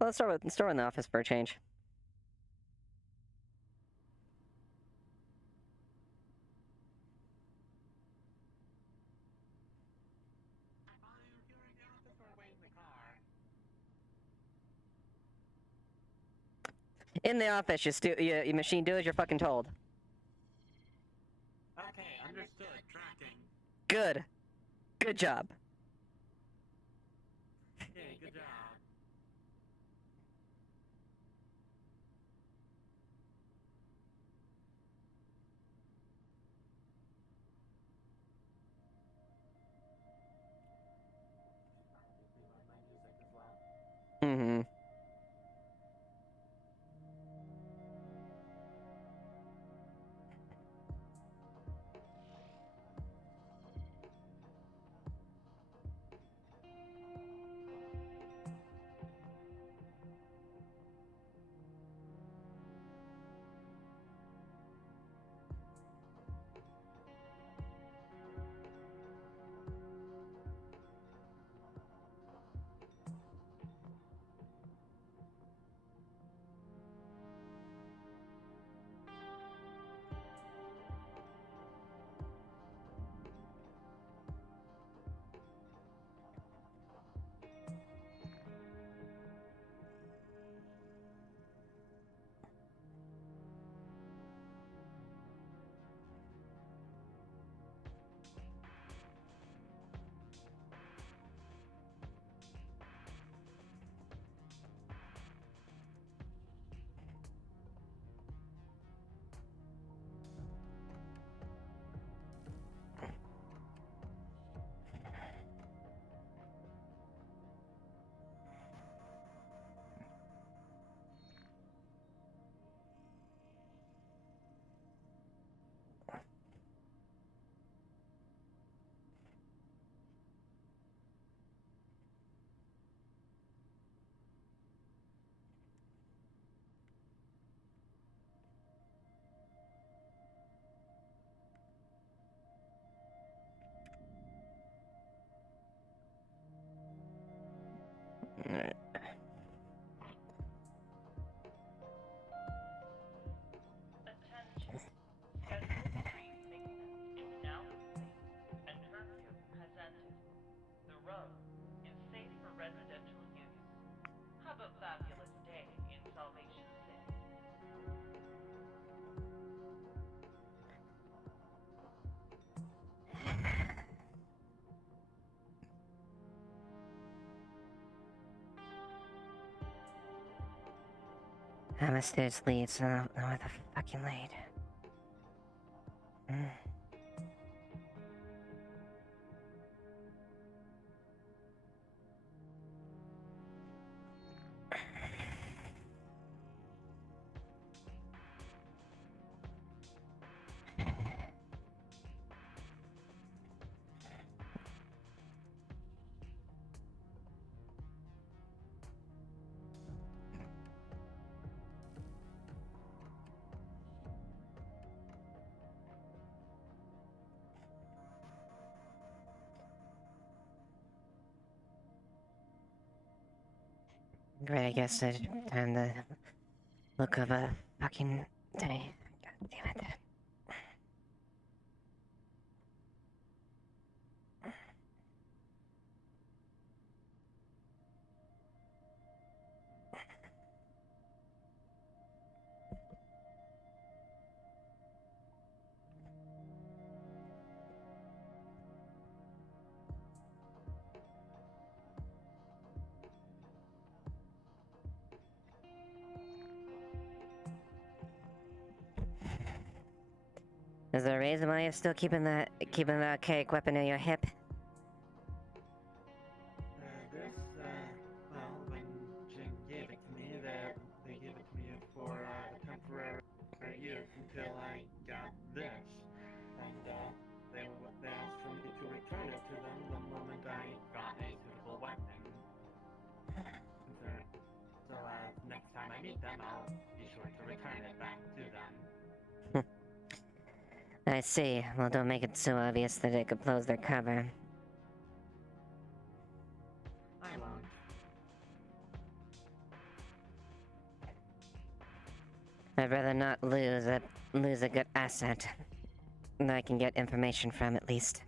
let's start in the office for a change. In the office, you machine, do as you're fucking told. Okay, understood. Tracking. Good. Good job. Okay, good job. Mm-hmm. Alright. Attention. Scheduled street maintenance is now complete and curfew has ended. The road is safe for residential use. Have a fabulous day in Salvation City. I'm a stairs lead, so no where the fucking lead. Great, I guess I turned the look of a fucking day. God damn it. Is there a reason why you're still keeping the archaic weapon at your hip? Well, when Jing gave it to me, they gave it to me for temporary use until I got this. And they asked for me to return it to them the moment I got a suitable weapon. So next time I meet them, I'll be sure to return it back to them. I see. Well, don't make it so obvious that it could close their cover. I won't. I'd rather not lose a good asset that I can get information from, at least.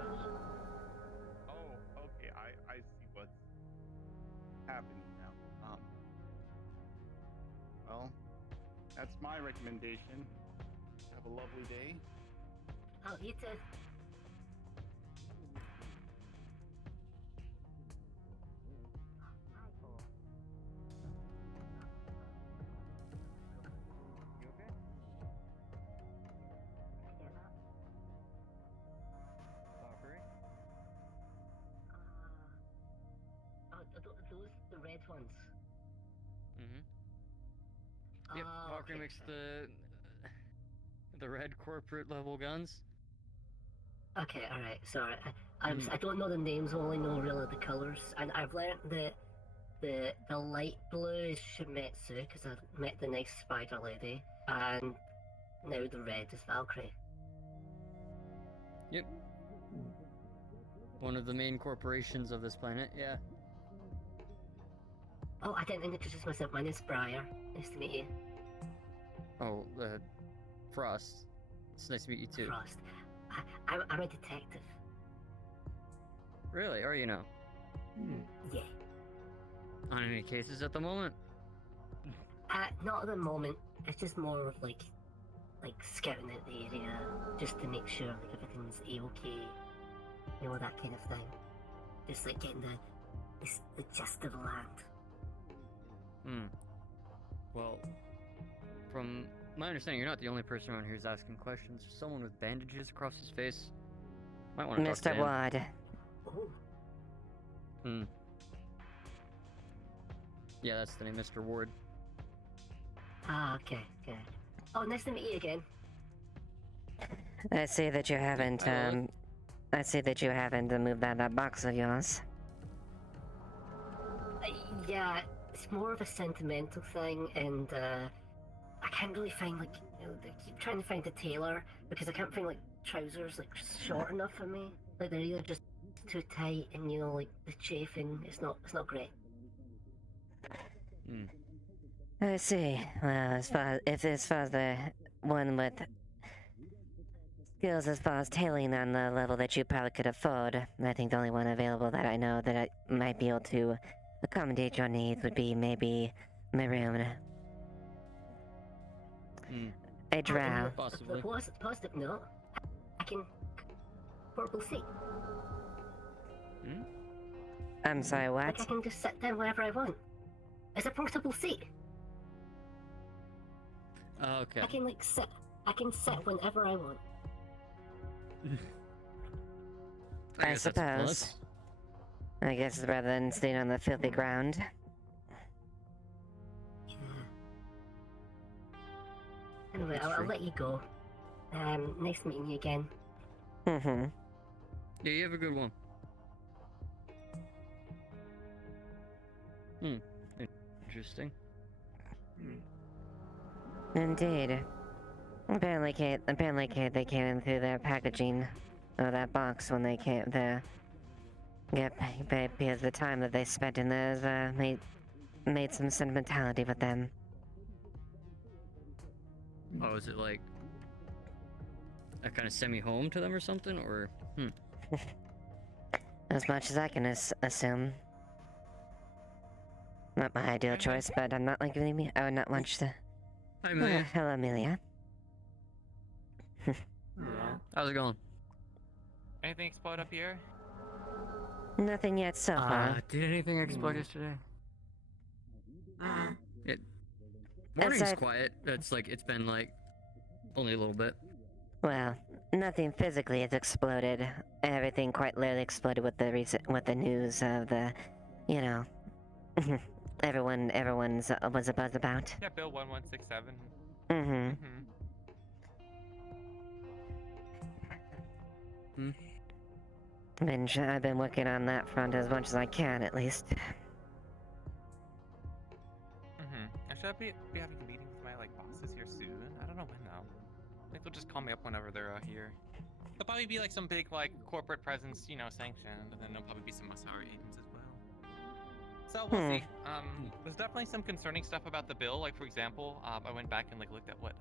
Understood. Oh, okay. I see what's happening now. Well, that's my recommendation. Have a lovely day. Oh, you too. You okay? Sorry. Those the red ones. Mm-hmm. Yep, Oh, Valkyrie okay. makes the red corporate level guns. Okay, all right. Sorry, I don't know the names. Only know really the colors. And I've learned that the light blue is Shimetsu because I met the nice spider lady, and now the red is Valkyrie. Yep. One of the main corporations of this planet, yeah. Oh, I didn't introduce myself. My name's Briar. Nice to meet you. Oh, Frost. It's nice to meet you too. Frost. I'm a detective. Really? Are you now? Yeah. On any cases at the moment? Not at the moment. It's just more of like scouting out the area, just to make sure like everything's a-okay. You know, that kind of thing. Just like getting the gist of the land. Well, from my understanding, you're not the only person around here who's asking questions. There's someone with bandages across his face. Might want to talk to Mr. him. Ward. Oh, Yeah, that's the name, Mr. Ward. okay. Oh, nice to meet you again. I see that you haven't, I see that you haven't moved that box of yours. Yeah, it's more of a sentimental thing, and I can't really find like, you know, I keep trying to find a tailor because I can't find like trousers like short enough for me. Like they're either just too tight, and you know, like the chafing. It's not great. I see. Well, as far as the one with skills as far as tailing on the level that you probably could afford, I think the only one available that I know that I might be able to accommodate your needs would be maybe Maroon. A drow. Possibly. Positive note, I can purple seat. I'm sorry, Like I what? can just sit down wherever I want. It's a portable seat. Okay. I can like sit. I can sit whenever I want. I guess that's a suppose. plus. I guess rather than staying on the filthy ground. Yeah. Anyway, That's I'll true. let you go. Nice meeting you again. Mm-hmm. Yeah, you have a good one. Interesting. Indeed. Apparently, they came in through their packaging of that box when they came. Yep, it appears the time that they spent in there made some sentimentality with them. Oh, is it like a kind of semi-home to them or something, or? As much as I can assume. Not my ideal choice, but I'm not like me. I would not want to. Hi, Amelia. Hello, Amelia. How's it going? Anything explode up here? Nothing yet so far. Did anything explode yesterday? It. Morning's Aside- quiet. It's like it's been like only a little bit. Well, nothing physically has exploded. Everything quite literally exploded with the news of the, you know, everyone's was a buzz about. Yeah, Bill 1167. Mm-hmm. I've been working on that front as much as I can, at least. I should be having a meeting with my bosses here soon. I don't know when though. I think they'll just call me up whenever they're here. There'll probably be some big corporate presence, sanctioned, and then there'll probably be some SR agents as well. So we'll see. There's definitely some concerning stuff about the bill. Like for example, I went back and looked at what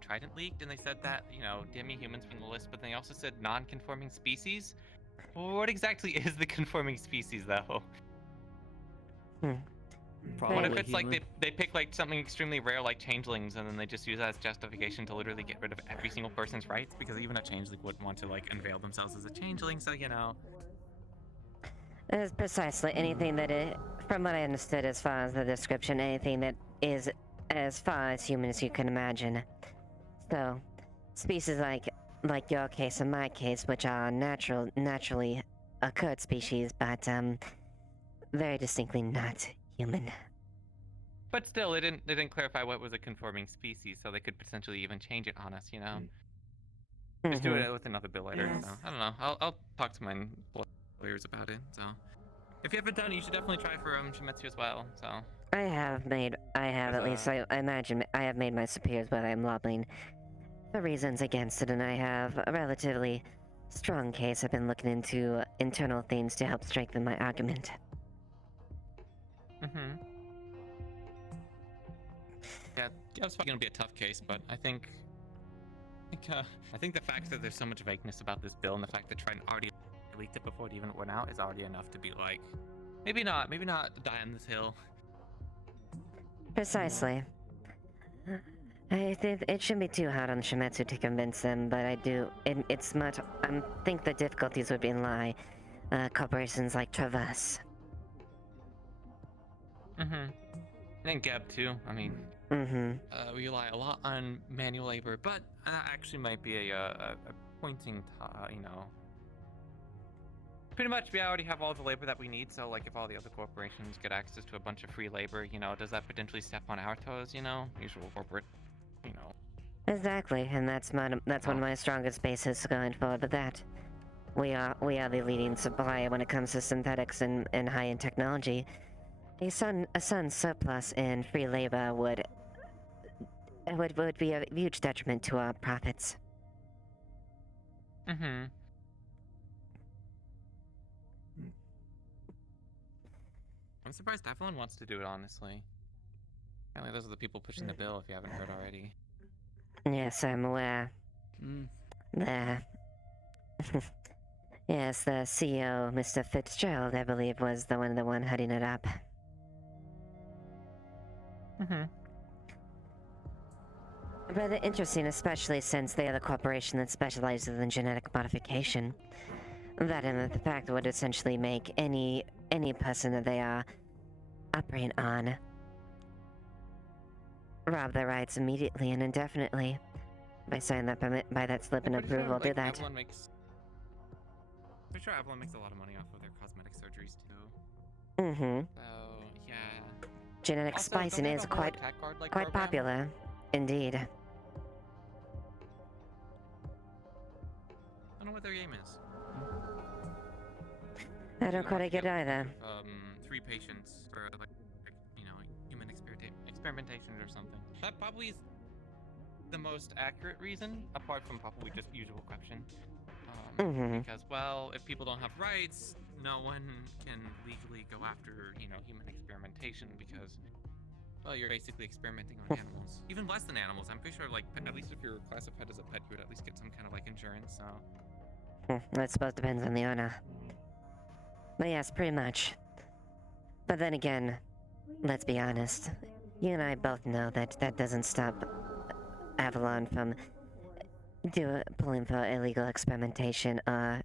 Trident leaked, and they said that demi-humans from the list, but they also said non-conforming species. Well, what exactly is the conforming species though? Probably What if it's human. they pick something extremely rare like changelings, and then they just use that as justification to literally get rid of every single person's rights? Because even a changeling wouldn't want to unveil themselves as a changeling, so It's precisely anything that from what I understood as far as the description, anything that is as far as human as you can imagine. So, species like your case and my case, which are naturally occurred species, but very distinctly not human. But still, they didn't clarify what was a conforming species, so they could potentially even change it on us, Just do it with another bill later. So I don't know. I'll talk to my lawyers about it. So if you haven't done it, you should definitely try for Shimetsu as well. So I have at least I imagine I have made my superiors where I am lobbying for reasons against it, and I have a relatively strong case. I've been looking into internal things to help strengthen my argument. Yeah, it's probably gonna be a tough case, but I think the fact that there's so much vagueness about this bill and the fact that Trident already leaked it before it even went out is already enough to be maybe not die on this hill. Precisely. I think it shouldn't be too hard on Shimetsu to convince them, but I think the difficulties would be in corporations like Traverse. And Geb too. I mean, we rely a lot on manual labor, but that actually might be a pointing to, pretty much we already have all the labor that we need. So if all the other corporations get access to a bunch of free labor, does that potentially step on our toes? Usual corporate, Exactly, and that's one of my strongest bases going forward with that. We are the leading supplier when it comes to synthetics and high-end technology. A sudden surplus in free labor would be a huge detriment to our profits. I'm surprised everyone wants to do it, honestly. Apparently those are the people pushing the bill, if you haven't heard already. Yes, I'm aware. Yes, the CEO, Mr. Fitzgerald, I believe, was the one heading it up. Rather interesting, especially since they are the corporation that specializes in genetic modification. That and the fact would essentially make any person that they are operating on rob their rights immediately and indefinitely by signing that by that slip and approval. Do that. Pretty sure Avalon makes a lot of money off of their cosmetic surgeries too. So yeah. Genetic Also, splicing don't they is have a whole quite attack guard, quite program? popular, indeed. I don't know what their aim is. I don't quite get it either. 3 patients for human experimentation or something. That probably is the most accurate reason, apart from probably just usual corruption. Because, well, if people don't have rights, no one can legally go after, human experimentation because, well, you're basically experimenting on animals. Even less than animals. I'm pretty sure, like, at least if you're classified as a pet, you would at least get some kind of, like, insurance, so... I suppose depends on the owner. But yes, pretty much. But then again, let's be honest. You and I both know that that doesn't stop Avalon from pulling for illegal experimentation on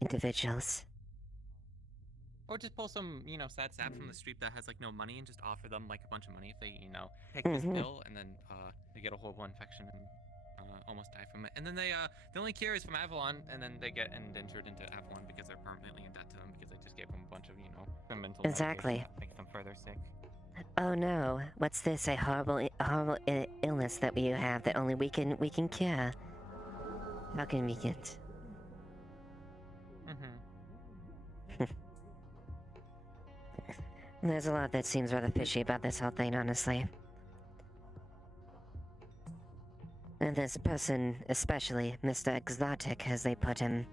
individuals. Or just pull some, sad sap from the street that has, like, no money and just offer them, like, a bunch of money if they, take this pill and then, they get a horrible infection and, almost die from it. And then the only cure is from Avalon, and then they get indentured into Avalon because they're permanently in debt to them because they just gave them a bunch of, experimental Exactly. medication that makes them further sick. Oh no, what's this? A horrible illness that we have that only we can cure. How convenient. There's a lot that seems rather fishy about this whole thing, honestly. And this person, especially Mr. Exotic, as they put him.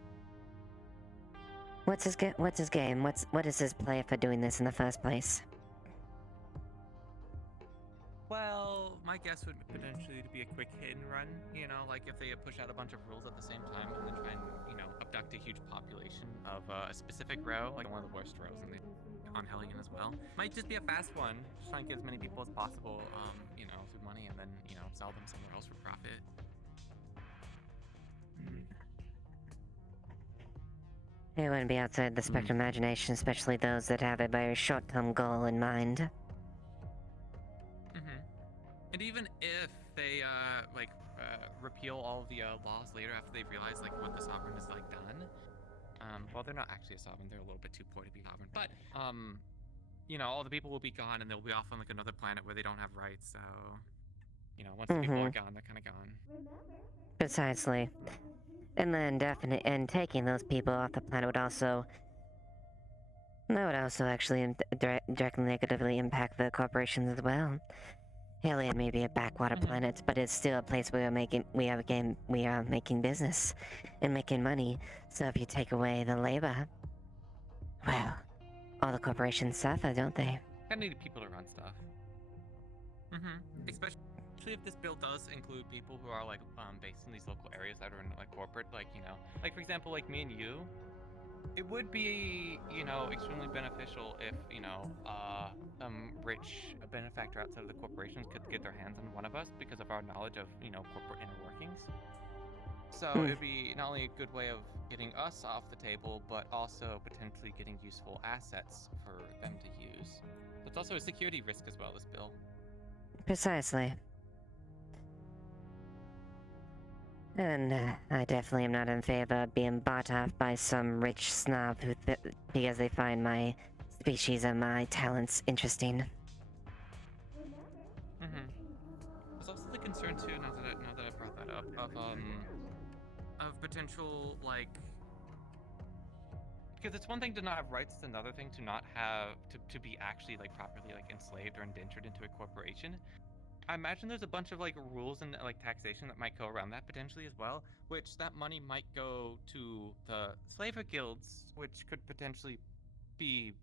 What's his game? What is his play for doing this in the first place? Well, my guess would potentially be a quick hit and run, like if they push out a bunch of rules at the same time and then try and, abduct a huge population of a specific row, like one of the worst rows on Hellion as well. Might just be a fast one, just try and get as many people as possible, through money and then, sell them somewhere else for profit. It wouldn't be outside the spectrum of imagination, especially those that have a very short-term goal in mind. And even if they, repeal all of the laws later after they've realized, like, what the sovereign has, like, done, well, they're not actually a sovereign, they're a little bit too poor to be sovereign, but, all the people will be gone and they'll be off on, like, another planet where they don't have rights, so, once the people are gone, they're kind of gone. Precisely. And then taking those people off the planet would also actually directly negatively impact the corporations as well. Hellion may be a backwater planet, but it's still a place where we are making business and making money. So if you take away the labor, well, all the corporations suffer, don't they? Kind of need people to run stuff. Especially if this bill does include people who are, like, based in these local areas that are in, like, corporate, like, like, for example, like me and you. It would be, extremely beneficial if, some rich benefactor outside of the corporations could get their hands on one of us because of our knowledge of, corporate inner workings. So it'd be not only a good way of getting us off the table, but also potentially getting useful assets for them to use. So it's also a security risk as well, this bill. Precisely. And I definitely am not in favor of being bought off by some rich snob because they find my species and my talents interesting. There's also the concern too, now that I brought that up, of potential, like, because it's one thing to not have rights, it's another thing to not have to be actually, like, properly, like, enslaved or indentured into a corporation. I imagine there's a bunch of, like, rules and, like, taxation that might go around that potentially as well, which that money might go to the slaver guilds, which could potentially be,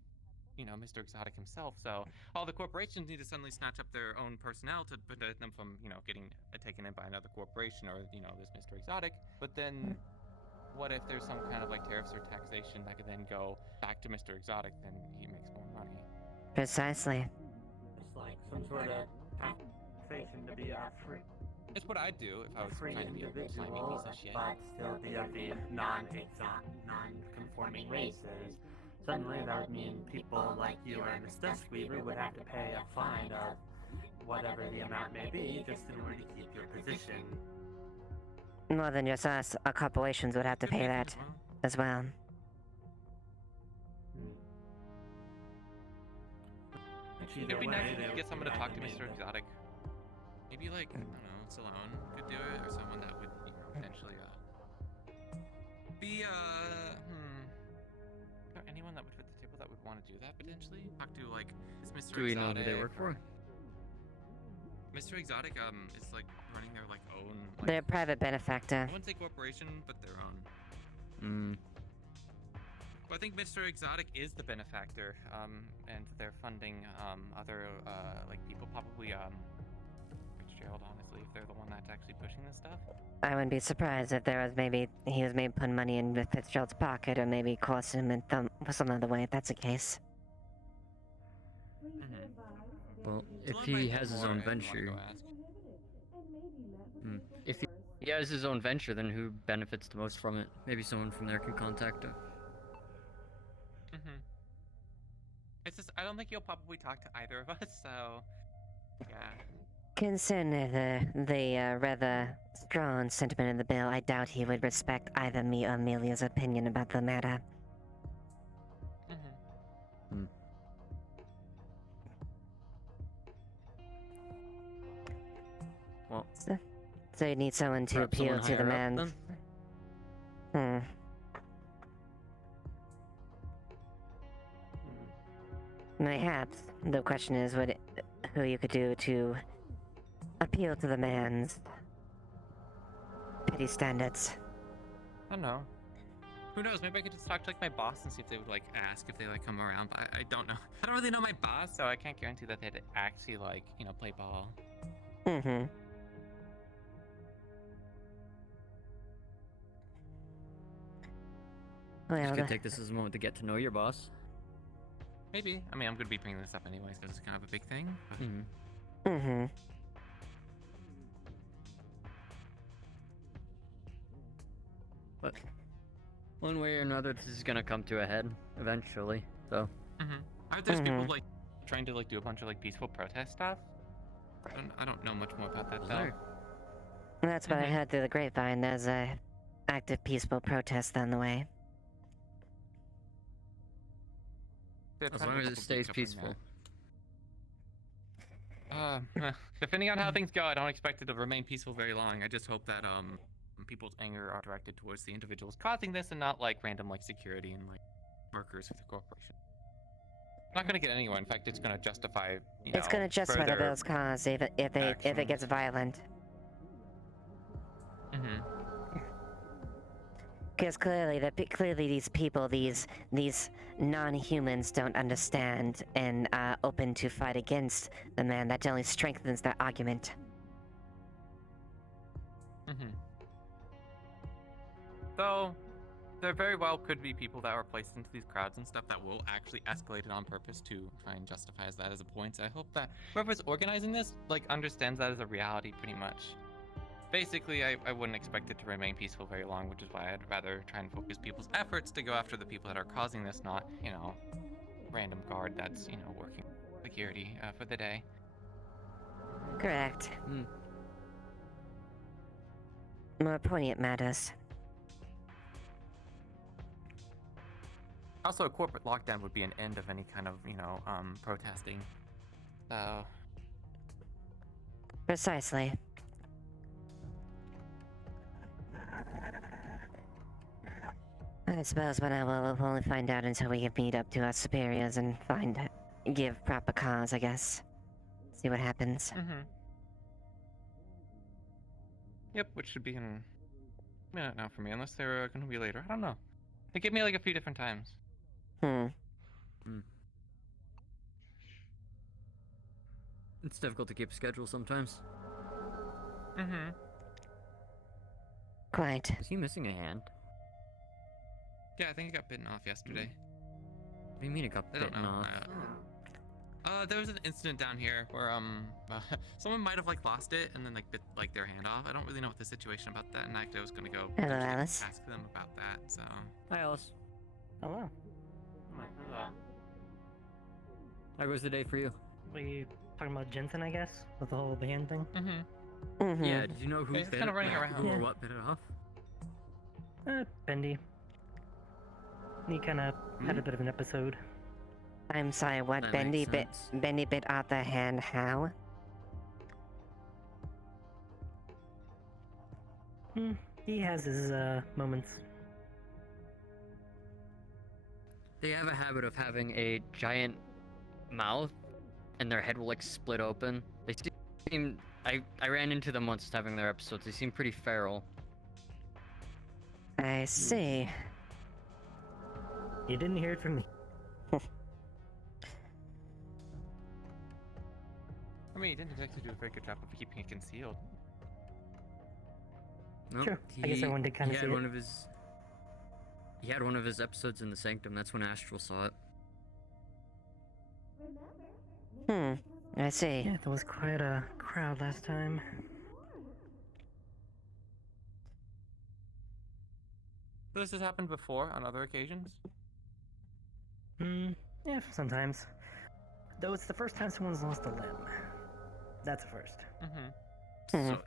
Mr. Exotic himself. So all the corporations need to suddenly snatch up their own personnel to prevent them from, getting taken in by another corporation or, this Mr. Exotic. But then what if there's some kind of, like, tariffs or taxation that could then go back to Mr. Exotic, then he makes more money. Precisely. It's like some sort of taxation to be a free. It's what I'd do if I was trying to be a slimy piece of shit. But still be of the non-conforming races. Suddenly that would mean people like you and Miss Duskweaver would have to pay a fine of whatever the amount may be just in order to keep your position. More than just us, our corporations would have to pay that as well. It'd be nice to get someone to talk to Mr. Exotic. Maybe, like, I don't know, Salone could do it, or someone that would, potentially, be, Is there anyone that would fit the table that would want to do that, potentially? Talk to, like, this Mr. Exotic. Do we know who they work for? Mr. Exotic is like running their like own. Like, They're a private benefactor. I wouldn't say corporation, but their own. But I think Mr. Exotic is the benefactor, and they're funding other like people, probably Fitzgerald, honestly, if they're the one that's actually pushing this stuff. I wouldn't be surprised if there was he was maybe putting money in Fitzgerald's pocket, or maybe coercing him in some other way. If that's the case. Well, So if I'll he write has that his more, own I wanna venture, go ask. if he has his own venture, then who benefits the most from it? Maybe someone from there can contact him. It's just I don't think you'll probably talk to either of us, so yeah. Considering the rather strong sentiment in the bill, I doubt he would respect either me or Amelia's opinion about the matter. Well, So you need someone to perhaps appeal someone to the higher up, man. then? Perhaps. The question is who you could do to appeal to the man's petty standards. I don't know. Who knows? Maybe I could just talk to like my boss and see if they would like ask if they like come around. But I don't know. I don't really know my boss, so I can't guarantee that they'd actually like play ball. Mm-hmm. You Well, could take this as a moment to get to know your boss. Maybe. I mean, I'm gonna be bringing this up anyways because it's kind of a big thing. But... mm-hmm. But one way or another, this is gonna come to a head eventually. So. There's people like trying to like do a bunch of like peaceful protest stuff. I don't know much more about that though. That's what I heard through the grapevine. There's a active peaceful protest on the way. As long as it stays peaceful. Depending on how things go, I don't expect it to remain peaceful very long. I just hope that people's anger are directed towards the individuals causing this and not like random like security and like workers with the corporation. Not gonna get anywhere. In fact, it's gonna justify. It's gonna justify the bill's cause if it gets violent. Because clearly these people, these non-humans don't understand and are open to fight against the man. That only strengthens their argument. So, there very well could be people that were placed into these crowds and stuff that will actually escalate it on purpose to try and justify that as a point. So I hope that whoever's organizing this like understands that as a reality pretty much. Basically, I wouldn't expect it to remain peaceful very long, which is why I'd rather try and focus people's efforts to go after the people that are causing this, not, random guard that's, working security for the day. Correct. More poignant matters. Also, a corporate lockdown would be an end of any kind of, protesting. So... Precisely. I suppose when I will only find out until we can meet up to our superiors and give proper cause, I guess. See what happens. Yep, which should be in a minute now for me, unless they're gonna be later. I don't know. They give me like a few different times. It's difficult to keep a schedule sometimes. Quite. Is he missing a hand? Yeah, I think it got bitten off yesterday. What do you mean it got I don't bitten know. off? There was an incident down here where someone might have like lost it and then like bit like their hand off. I don't really know what the situation about that. In fact, I was gonna go Hello, Alice. ask them about that. So. Hi, Alice. Hello. How goes the day for you? We talking about Jensen, I guess, with the whole band thing. Yeah, did you know who He's bit kinda it? running around. Who or Yeah. what bit it off? Bendy. He kind of had a bit of an episode. I'm sorry, what? That Bendy makes bit sense. Bendy bit off the hand how? He has his moments. They have a habit of having a giant mouth, and their head will like split open. They I ran into them once having their episodes. They seem pretty feral. I see. You didn't hear it from me. I mean, he didn't exactly do a very good job of keeping it concealed. Nope, Sure. I guess everyone did kinda he see had it. one of his. He had one of his episodes in the Sanctum. That's when Astral saw it. I see. Yeah, there was quite a crowd last time. So this has happened before on other occasions? Yeah, sometimes. Though it's the first time someone's lost a limb. That's a first. So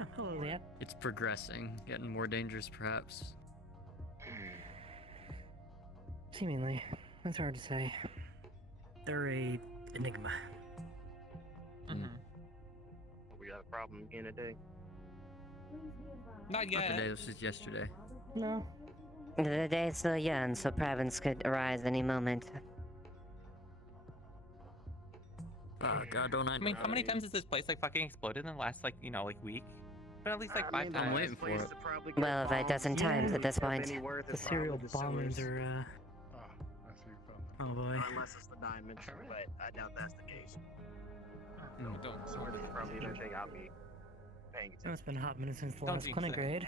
Oh, hello, Leah. it's progressing, getting more dangerous, perhaps. Seemingly. That's hard to say. They're a enigma. We got a problem again today. Not Not yet. today. This was yesterday. No. The day's still young, so problems could arise any moment. Oh God, don't I mean, how many times has this place like fucking exploded in the last like week? But at least like I 5 mean, times. I'm waiting for it. Well, if a dozen times at this point. The serial bombings are, Oh, I see you found oh boy. Unless it's the dimension, but I doubt that's the case. Don't. So it's probably the thing I'll be paying Oh, it's been a hot minute since the Don't last jinx clinic it. raid.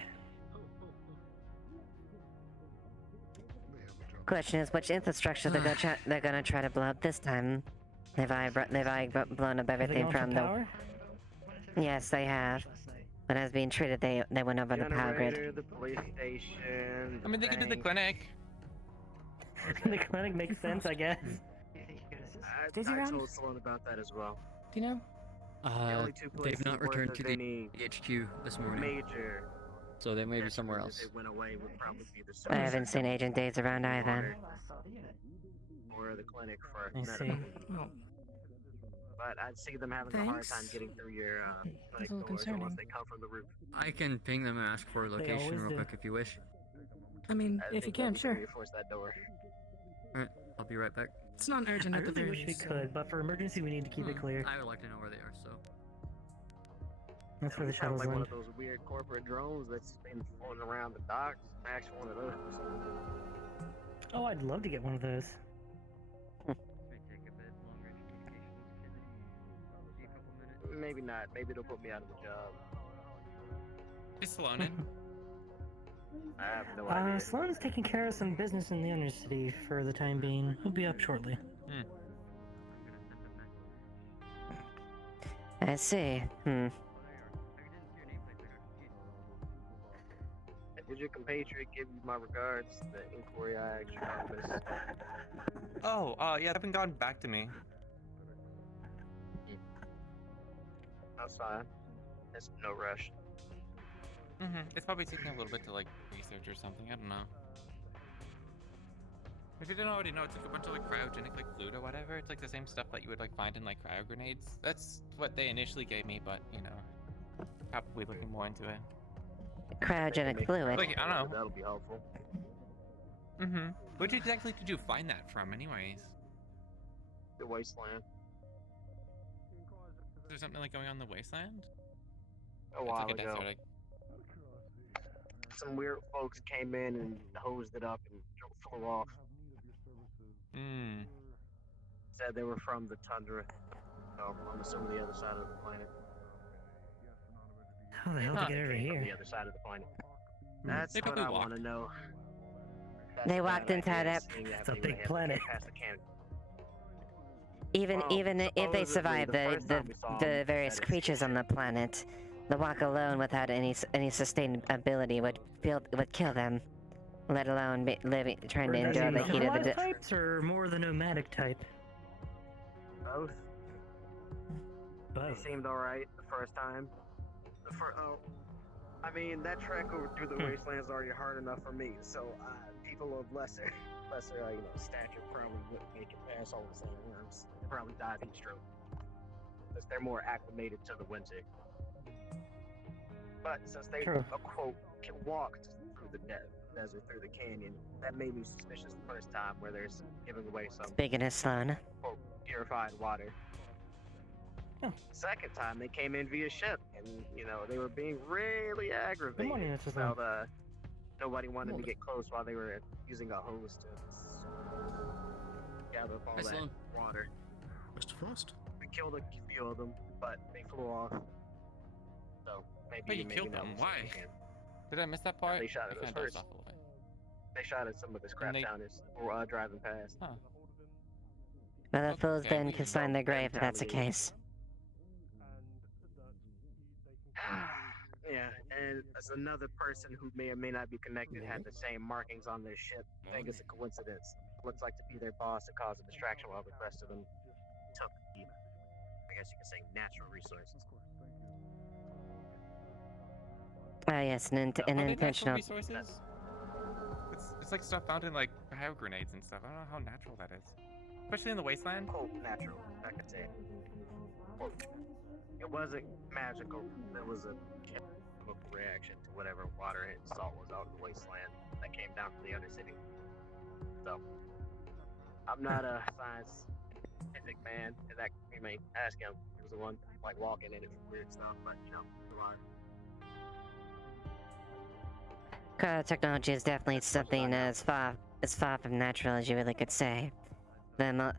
Question is, which infrastructure they're gonna try to blow up this time? They've blown up Have they everything gone from for the. power? Yes, they have. When I was being treated, they went over the power grid. Generator, the police station. I mean, they could do the bank. clinic. The clinic makes sense, I guess. Daisy I Round? told Sloan about that as well. Do you know? The only two They've places not worth returned of to the any HQ this morning, major. so they may be somewhere If else. They went away would probably be the I service haven't seen Agent Days around either. or the clinic for I medical. see. But I'd see them having a hard time getting through your clinic a little doors concerning. unless they come from the roof. I can ping them and ask for a location always real do. quick if you wish. I mean, I if you think can, that'd be sure. reinforce that door. Alright, I'll be right back. It's not urgent I at the really very wish we least. could, but for emergency we need to keep it clear. I would like to know where they are, so. That's where the Sounds shuttle's like one in. of those weird corporate drones that's been floating around the docks. Actually, one of those. Oh, I'd love to get one of those. Maybe not. Maybe it'll put me out of a job. Is Sloan in? I have no idea. Sloan's taking care of some business in the Undercity for the time being. He'll be up shortly. I see. Did your compatriot give you my regards? The inquiry I asked you about this. Oh, yeah, they haven't gotten back to me. That's fine. There's no rush. It's probably taking a little bit to like research or something. I don't know. If you didn't already know, it's like a bunch of like cryogenic like fluid or whatever. It's like the same stuff that you would like find in like cryo grenades. That's what they initially gave me, but you know, probably looking more into it. Cryogenic fluid. Like, I don't know. That'll be helpful. Which exactly did you find that from, anyways? The wasteland. Is there something like going on in the wasteland? A while It's like a ago. desert. Like, Some weird folks came in and hosed it up and flew off. Said they were from the tundra. So I'm assuming the other side of the planet. How the hell did they get over From here? the other side of the planet. That's They what probably I walked. want to know. They That's walked bad inside idea, that- seeing It's a they big have to planet. get past the cannon. Even Well, even if they supposedly survive the the first time we saw the 'em, various that creatures on the planet, the walk alone without any sustained ability would kill them. Let alone trying to Were endure they the heat of the. civilized types or more the nomadic type? Both. They Both. seemed alright the first time. I mean, that trek over through the wasteland is already hard enough for me. So people of lesser stature probably wouldn't make it past all the same worms. They probably die of heat stroke, because they're more acclimated to the winter. But since they, True. a quote, can walk through the desert, through the canyon, that made me suspicious the first time, where there's giving away some Speaking of Sloan, quote purified water. Second time they came in via ship, and you know they were being really aggravated morning, Mr. Sloan. about nobody wanted to get close while they were using a hose to gather up all Hi, that Sloan. water. Mr. Frost? We killed a few of them, but they flew off. So maybe Wait, you maybe killed that them? was Why? again. Did I miss that part? They shot I at us kinda dozed first. off a little bit. They shot at some of the scrap they- towners who were driving past. Huh. Well, the fools Okay, then we can should sign their go grave if that's the retaliate. case. Yeah, and as another person who may or may not be connected had the same markings on their ship. I think it's a coincidence. Looks like to be their boss that caused a distraction while the rest of them took the, I guess you could say, natural resources. Ah, yes, an Are they natural intentional. resources? It's like stuff found in like bio grenades and stuff. I don't know how natural that is. Especially in the wasteland. Quote, natural, I could say. Quote, it wasn't magical. There was a chemical reaction to whatever water and salt was out in the wasteland that came down from the Undercity. So, I'm not a scientific man, and that you may ask him. He was the one like walking in it for weird stuff, but you know, come on. Technology is definitely something as far from natural as you really could say. There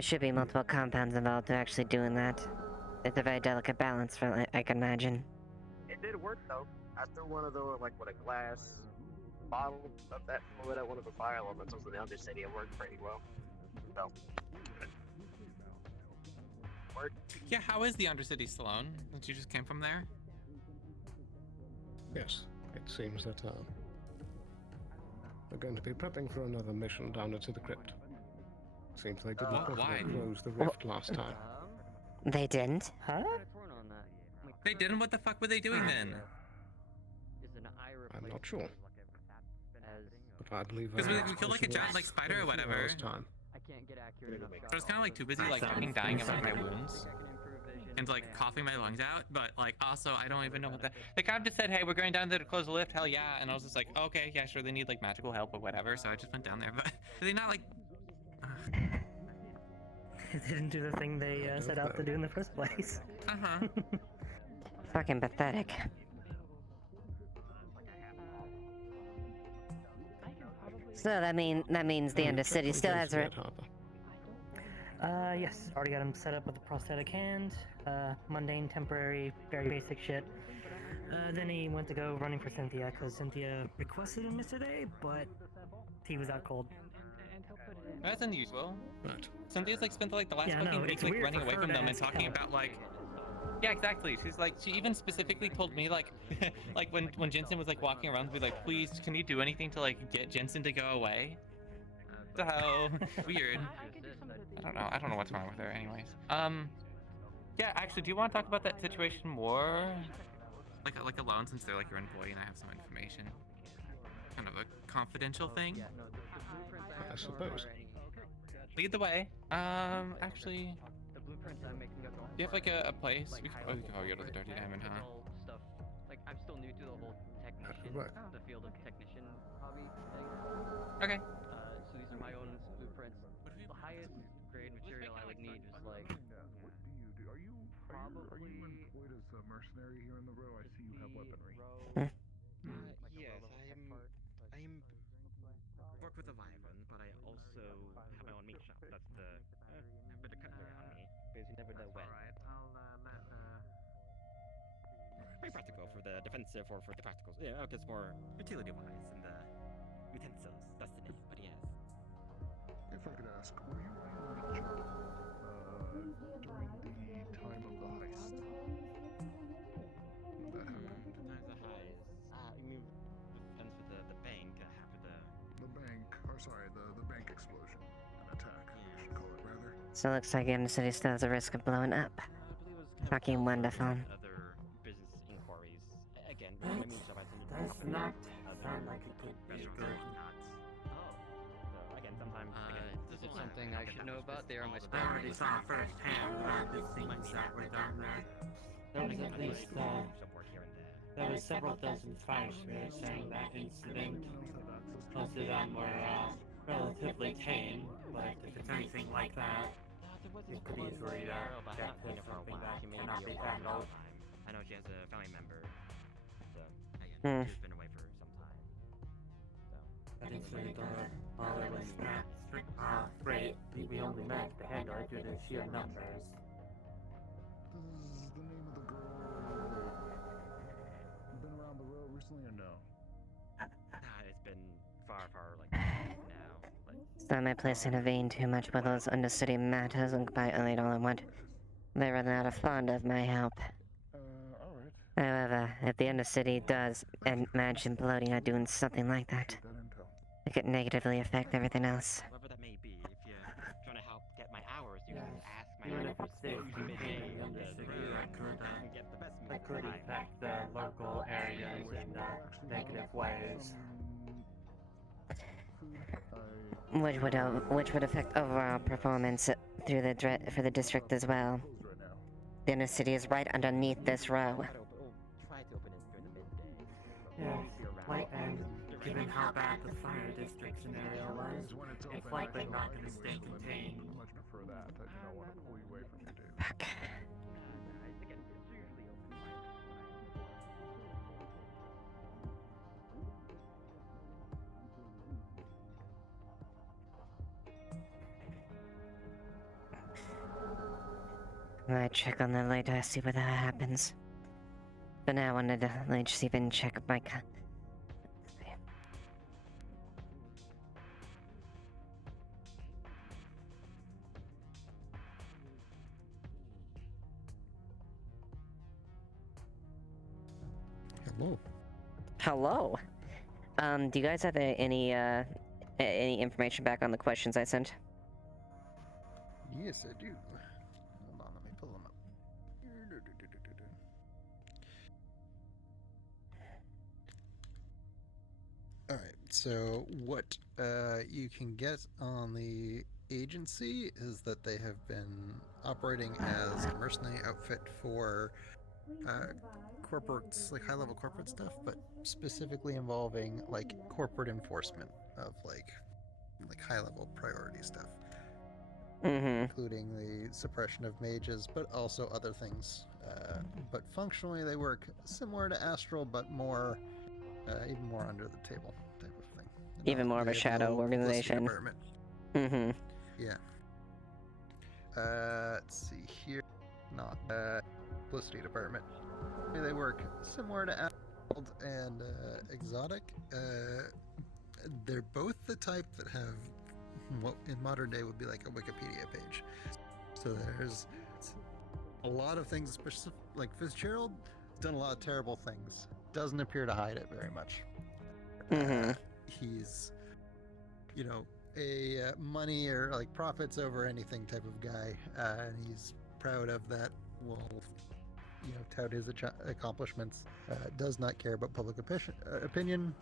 should be multiple compounds involved to actually doing that. It's a very delicate balance, for I can imagine. It did work though. I threw one of those like with a glass bottle of that fluid at one of the fire elementals in the Undercity. It worked pretty well. So, worked. Yeah, how is the Undercity, Sloan? Since you just came from there? Yes, it seems that we're going to be prepping for another mission down into the crypt. Seems they didn't properly why? close the rift last time. They didn't? Huh? They didn't? What the fuck were they doing then? I'm not sure. But I believe Because we it's killed like a possible giant like spider or in a few whatever. hours' time. So I was kind of like too busy like fucking dying of like my wounds and like coughing my lungs out, but like also I don't even know what that. The cop just said, "Hey, we're going down there to close the lift." Hell yeah! And I was just like, "Okay, yeah, sure." They need like magical help or whatever, so I just went down there. But did they not like? They didn't do the thing they set out to do in the first place. Uh huh. Fucking pathetic. So that means the Undercity still has her. Yes. Already got him set up with a prosthetic hand. Mundane, temporary, very basic shit. Then he went to go running for Cynthia, because Cynthia requested him yesterday, but he was out cold. That's unusual. Right. Cynthia's like spent like the last Yeah, fucking no, week it's like weird running for away her from to them and ask talking help. about like. Yeah, exactly. She's like, she even specifically told me like, like when Jensen was like walking around, to be like, please, can you do anything to like get Jensen to go away? So weird. I don't know what's wrong with her. Anyways, yeah. Actually, do you want to talk about that situation more? Like alone, since they're like your employee and I have some information. Kind of a confidential thing. I suppose. Lead the way. Actually. Do you have like a place? We could probably go to the Dirty Diamond, huh? Like, I'm still new to the whole technician, work. the field of technician hobby thing. Okay. So these are my own blueprints. The highest grade material I would need is like What do you do? Are you employed as a mercenary here in the row? I see you have weaponry. Yes, I'm work with a wyvern, but I also have my own meat shop. That's the bit of cutlery on me, because you never know when. Alright, I'll let Very practical for the defensive or for the practicals. Yeah, it's more utility-wise and the utensils. That's the name, but yes. If I could ask, were you in meat shop during the time of the heist? That happened. Times the highs. You mean the fence with the bank after The bank, or sorry, the bank explosion. An attack, we should call it rather. So it looks like the Undercity still has a risk of blowing up. I believe it was kind of Fucking also wonderful. Other business inquiries. Again, my meat shop I tend to Does not sound like it could be good. Oh. So again, sometimes Is it something I should know about? They are my I spell. already saw firsthand the things that were done there. There was at least, there was several dozen fire spirits saying that incident. Most of them were relatively tame, but if it's anything like that, It could easily but get I've not seen her to for a something while. that She may cannot be be around handled. all the time. I know she has a family member, so Hmm. she's been away for some time. So That incident while it was not great, we only managed to handle it due to sheer numbers. This is the name of the girl. You been around the road recently or no? it's been far now. It's not my place to intervene too much with those understudy matters, and by only all I want. They're rather not fond of my help. Alright. However, if the undercity does manage imploding or doing something like that, That intel. it could negatively affect everything else. Whatever that may be, if you're trying to help get my hours, you can Yes. ask my Even if local it stays state contained in the and city, that could get the best that could affect the local areas in negative ways. Which would affect overall performance through for the district as well. The inner city is right underneath this row. Try to open it during the midday. Yes, and given how bad the fire district scenario was, it's likely not going to stay contained. Much prefer that. I do not want to pull you away from your duty. Fuck. Again, it's usually open by I might check on that later, see what happens. But now I wanted to just even check my Hello. Hello. Do you guys have any information back on the questions I sent? Yes, I do. Hold on, let me pull them up. Alright, so what you can get on the agency is that they have been operating as a mercenary outfit for corporates, like high-level corporate stuff, but specifically involving like corporate enforcement of like high-level priority stuff. Including the suppression of mages, but also other things. But functionally, they work similar to Astral, but more, even more under the table type of thing. And Even more of a they have shadow no publicity organization. department. Yeah. Let's see here. Not publicity department. They work similar to Astral and Exotic. They're both the type that have what in modern day would be like a Wikipedia page. So there's a lot of things, especially like Fitzgerald has done a lot of terrible things. Doesn't appear to hide it very much. He's, you know, a money or like profits over anything type of guy, and he's proud of that. Will, you know, tout his accomplishments. Does not care about public opinion.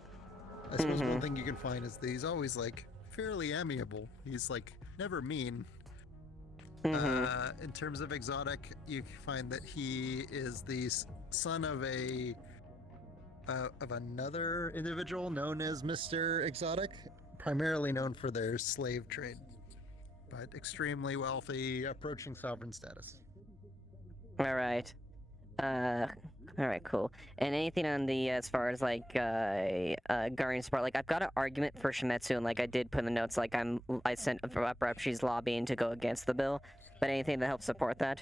I suppose one thing you can find is that he's always like fairly amiable. He's like never mean. In terms of Exotic, you find that he is the son of another individual known as Mr. Exotic, primarily known for their slave trade, but extremely wealthy, approaching sovereign status. Alright. Alright, cool. And anything on the, as far as, like, Guardian Support, like, I've got an argument for Shimetsu, and, like, I did put in the notes, like, I sent for up she's lobbying to go against the bill, but anything that helps support that?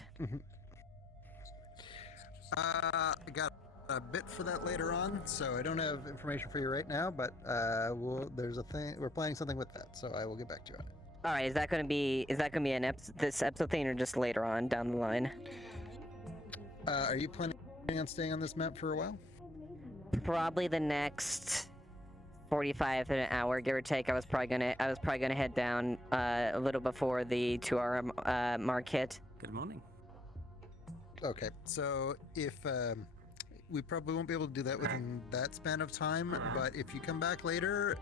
I got a bit for that later on, so I don't have information for you right now, but, we're planning something with that, so I will get back to you on it. Alright, is that gonna be this episode thing, or just later on down the line? Are you planning on staying on this map for a while? Probably the next 45 to an hour, give or take. I was probably gonna head down a little before the 2-hour mark hit. Good morning. Okay, so if we probably won't be able to do that within that span of time, but if you come back later,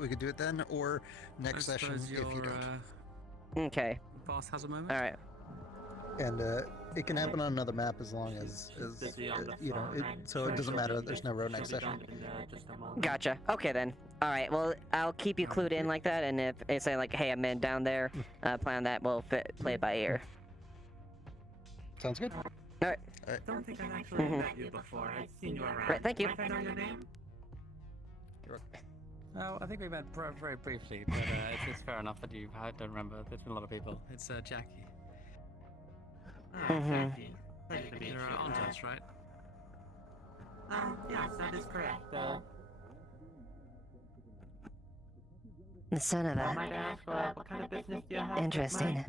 we could do it then, or next session if you don't. Okay. Boss has a moment. All right. And it can happen on another map as long as you know. So it doesn't matter that there's no road next session. Gotcha. Okay then. All right. Well, I'll keep you clued in like that, and if it's say like, hey, I'm in down there, plan that. We'll play it by ear. Sounds good. All right. I don't think I've actually met you before. I've seen you around. Right. Thank you. Might I know your name? Oh, I think we met very briefly, but it's fair enough that I don't remember. There's been a lot of people. It's Jackie. Jackie. Pleasure to meet you. You're on to us, right? Yes, that is correct. The son of a. Might I ask what kind of business do you have? Interesting.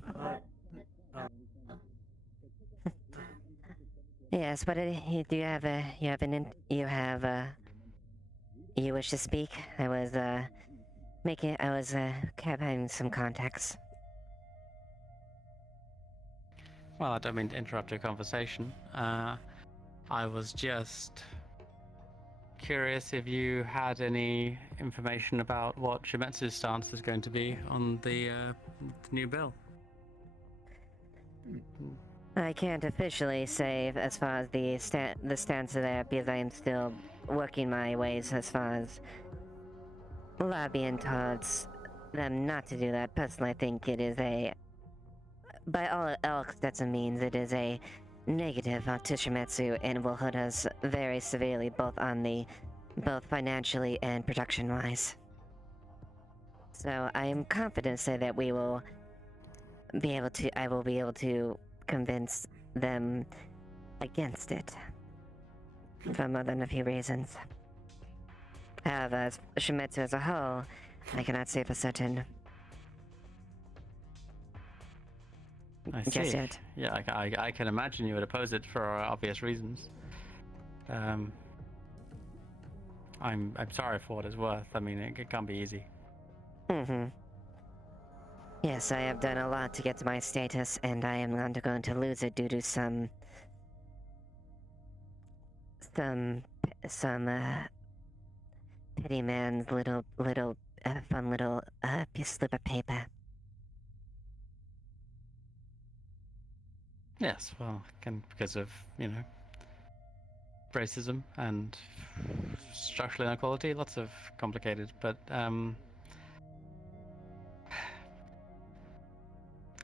Yes, but do you have you wish to speak? I was having some contacts. Well, I don't mean to interrupt your conversation. I was just curious if you had any information about what Shimetsu's stance is going to be on the new bill. I can't officially say as far as the stance of that because I am still working my ways as far as lobbying towards them not to do that. Personally, I think it is by all extents and means, it is a negative to Shimetsu and will hurt us very severely, both financially and production-wise. So I am confident to say that I will be able to convince them against it for more than a few reasons. However, as Shimetsu as a whole, I cannot say for certain. I see. Just yet. Yeah, I can imagine you would oppose it for obvious reasons. I'm sorry for what it's worth. I mean, it can't be easy. Yes, I have done a lot to get to my status, and I am not going to lose it due to some petty man's little fun little slip of paper. Yes, well, because of, racism and structural inequality, lots of complicated, but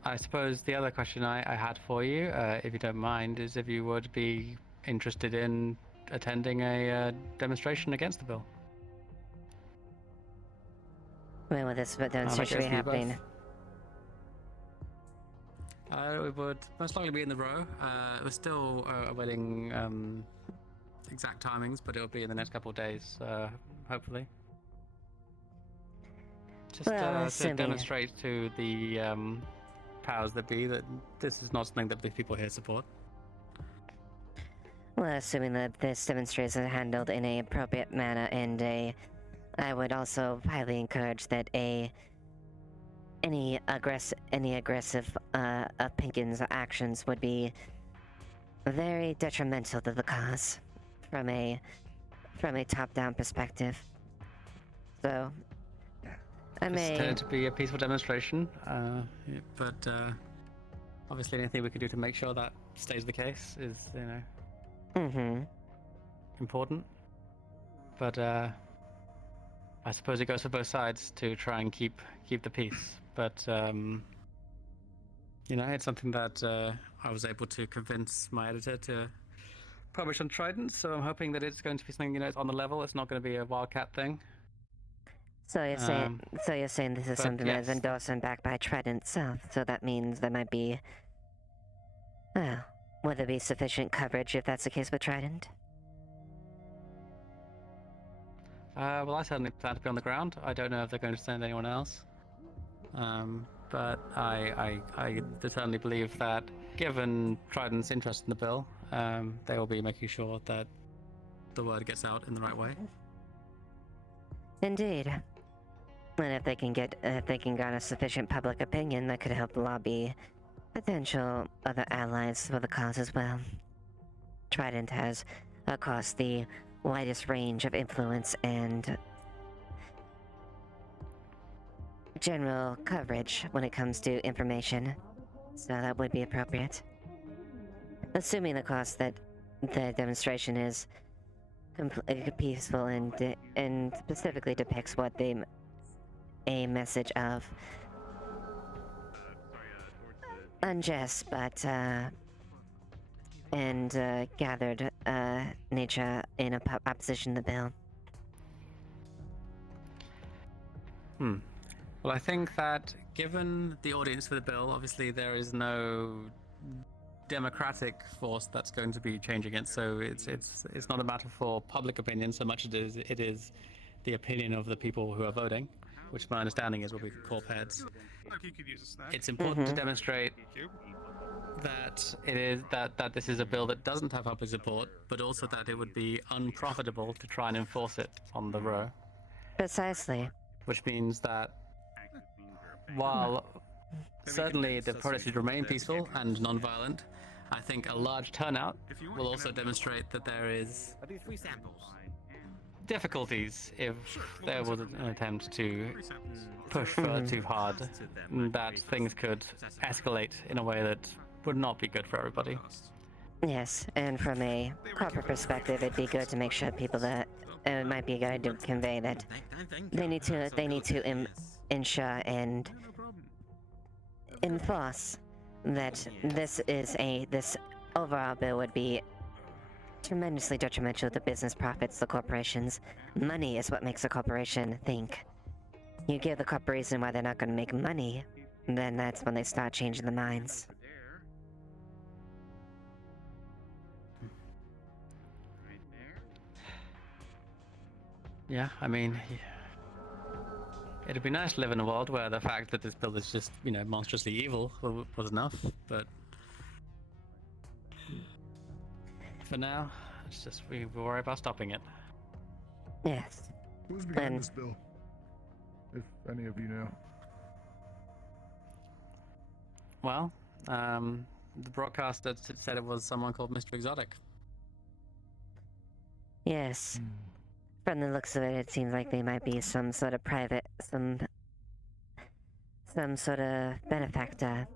I suppose the other question I had for you, if you don't mind, is if you would be interested in attending a demonstration against the bill. When will this demonstration be happening? It would most likely be in the row. We're still awaiting exact timings, but it'll be in the next couple of days, hopefully. Just to demonstrate to the powers that be that this is not something that the people here support. Well, assuming that this demonstration is handled in an appropriate manner, and I would also highly encourage that any aggressive opinions or actions would be very detrimental to the cause from a top-down perspective. So I may intended to be a peaceful demonstration, but obviously anything we can do to make sure that stays the case is, important. But I suppose it goes for both sides to try and keep the peace. But it's something that I was able to convince my editor to publish on Trident. So I'm hoping that it's going to be something it's on the level. It's not going to be a wildcat thing. So you're saying this is something that is endorsed and backed by Trident itself. So that means there might be, would there be sufficient coverage if that's the case with Trident? Well, I certainly plan to be on the ground. I don't know if they're going to send anyone else. But I certainly believe that, given Trident's interest in the bill, they will be making sure that the word gets out in the right way. Indeed. And if they can garner sufficient public opinion, that could help lobby potential other allies for the cause as well. Trident has, of course, the widest range of influence and general coverage when it comes to information, so that would be appropriate. assuming the cost that the demonstration is peaceful and specifically depicts what a message of unjust but and gathered nature in opposition to the bill. Well, I think that given the audience for the bill, obviously there is no democratic force that's going to be changing it, so it's not a matter for public opinion so much as it is the opinion of the people who are voting, which my understanding is will be the corp heads. It's important to demonstrate that that this is a bill that doesn't have public support, but also that it would be unprofitable to try and enforce it on the row. Precisely. Which means that while certainly the protest should remain peaceful and non-violent, I think a large turnout will also demonstrate that there is difficulties if there was an attempt to push further too hard, that things could escalate in a way that would not be good for everybody. Yes, and from a corporate perspective, it'd be good to make sure people that it might be a good idea to convey that they need to ensure and enforce that this overall bill would be tremendously detrimental to business profits, the corporations. Money is what makes a corporation think. You give the corporation why they're not going to make money, then that's when they start changing their minds. Yeah, I mean, it'd be nice to live in a world where the fact that this bill is just, monstrously evil was enough, but for now, it's just we worry about stopping it. Yes. Who's behind this bill? If any of you know. Well, the broadcaster said it was someone called Mr. Exotic. Yes. From the looks of it, it seems like they might be some sort of some sort of benefactor.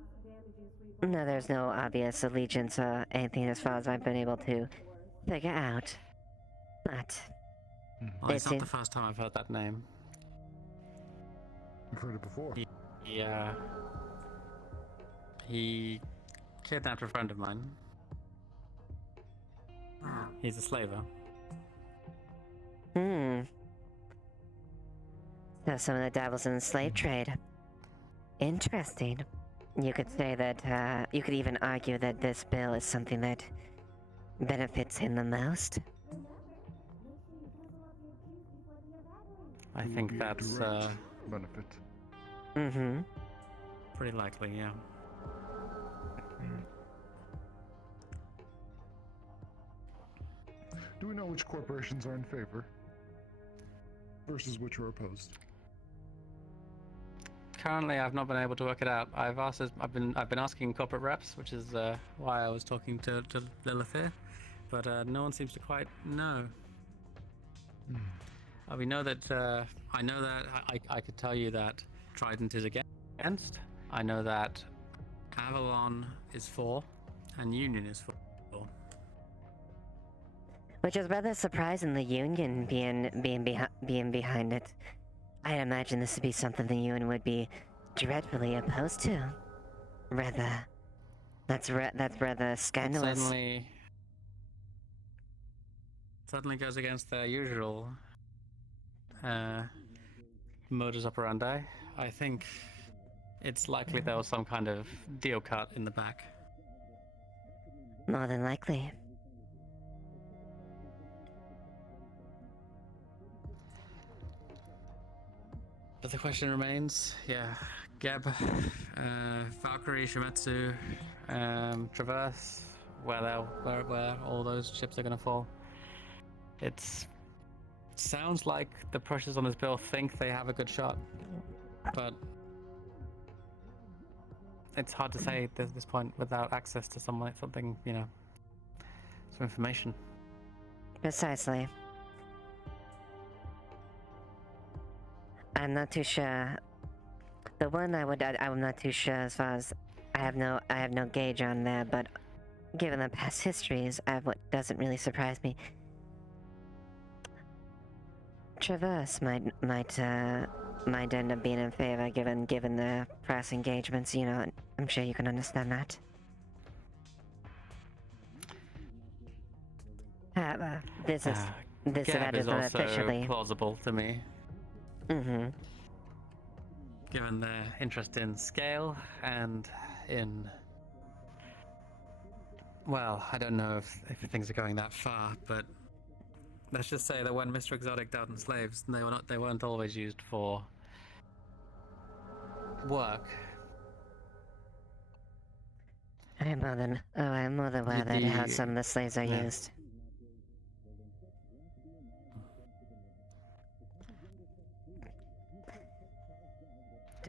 No, there's no obvious allegiance or anything as far as I've been able to figure out. But well, it's not the first time I've heard that name. You've heard it before. He kidnapped a friend of mine. He's a slaver. So someone that dabbles in the slave trade. Interesting. You could say that, you could even argue that this bill is something that benefits him the most. I think that's, benefit. pretty likely, yeah. Do we know which corporations are in favor versus which are opposed? Currently, I've not been able to work it out. I've been asking corporate reps, which is why I was talking to Lilith here, but no one seems to quite know. We know that I know that I could tell you that Trident is against. I know that Avalon is for, and Union is for. Which is rather surprising, the Union being behind it. I imagine this would be something the Union would be dreadfully opposed to. That's rather scandalous. Certainly goes against their usual modus operandi. I think it's likely there was some kind of deal cut in the back. More than likely. But the question remains, Geb, Valkyrie, Shimetsu, Traverse, where all those ships are going to fall. It sounds like the pushers on this bill think they have a good shot, but it's hard to say at this point without access to something, some information. Precisely. I'm not too sure. The one I'm not too sure as far as I have no gauge on there, but given the past histories, what doesn't really surprise me. Traverse might end up being in favor given the press engagements. You know, I'm sure you can understand that. However, this Gab event is is not also officially. plausible to me, Mm-hmm. given their interest in scale and in. Well, I don't know if things are going that far, but let's just say that when Mr. Exotic dealt in slaves, they weren't always used for work. I'm more than aware that how some of the slaves are used.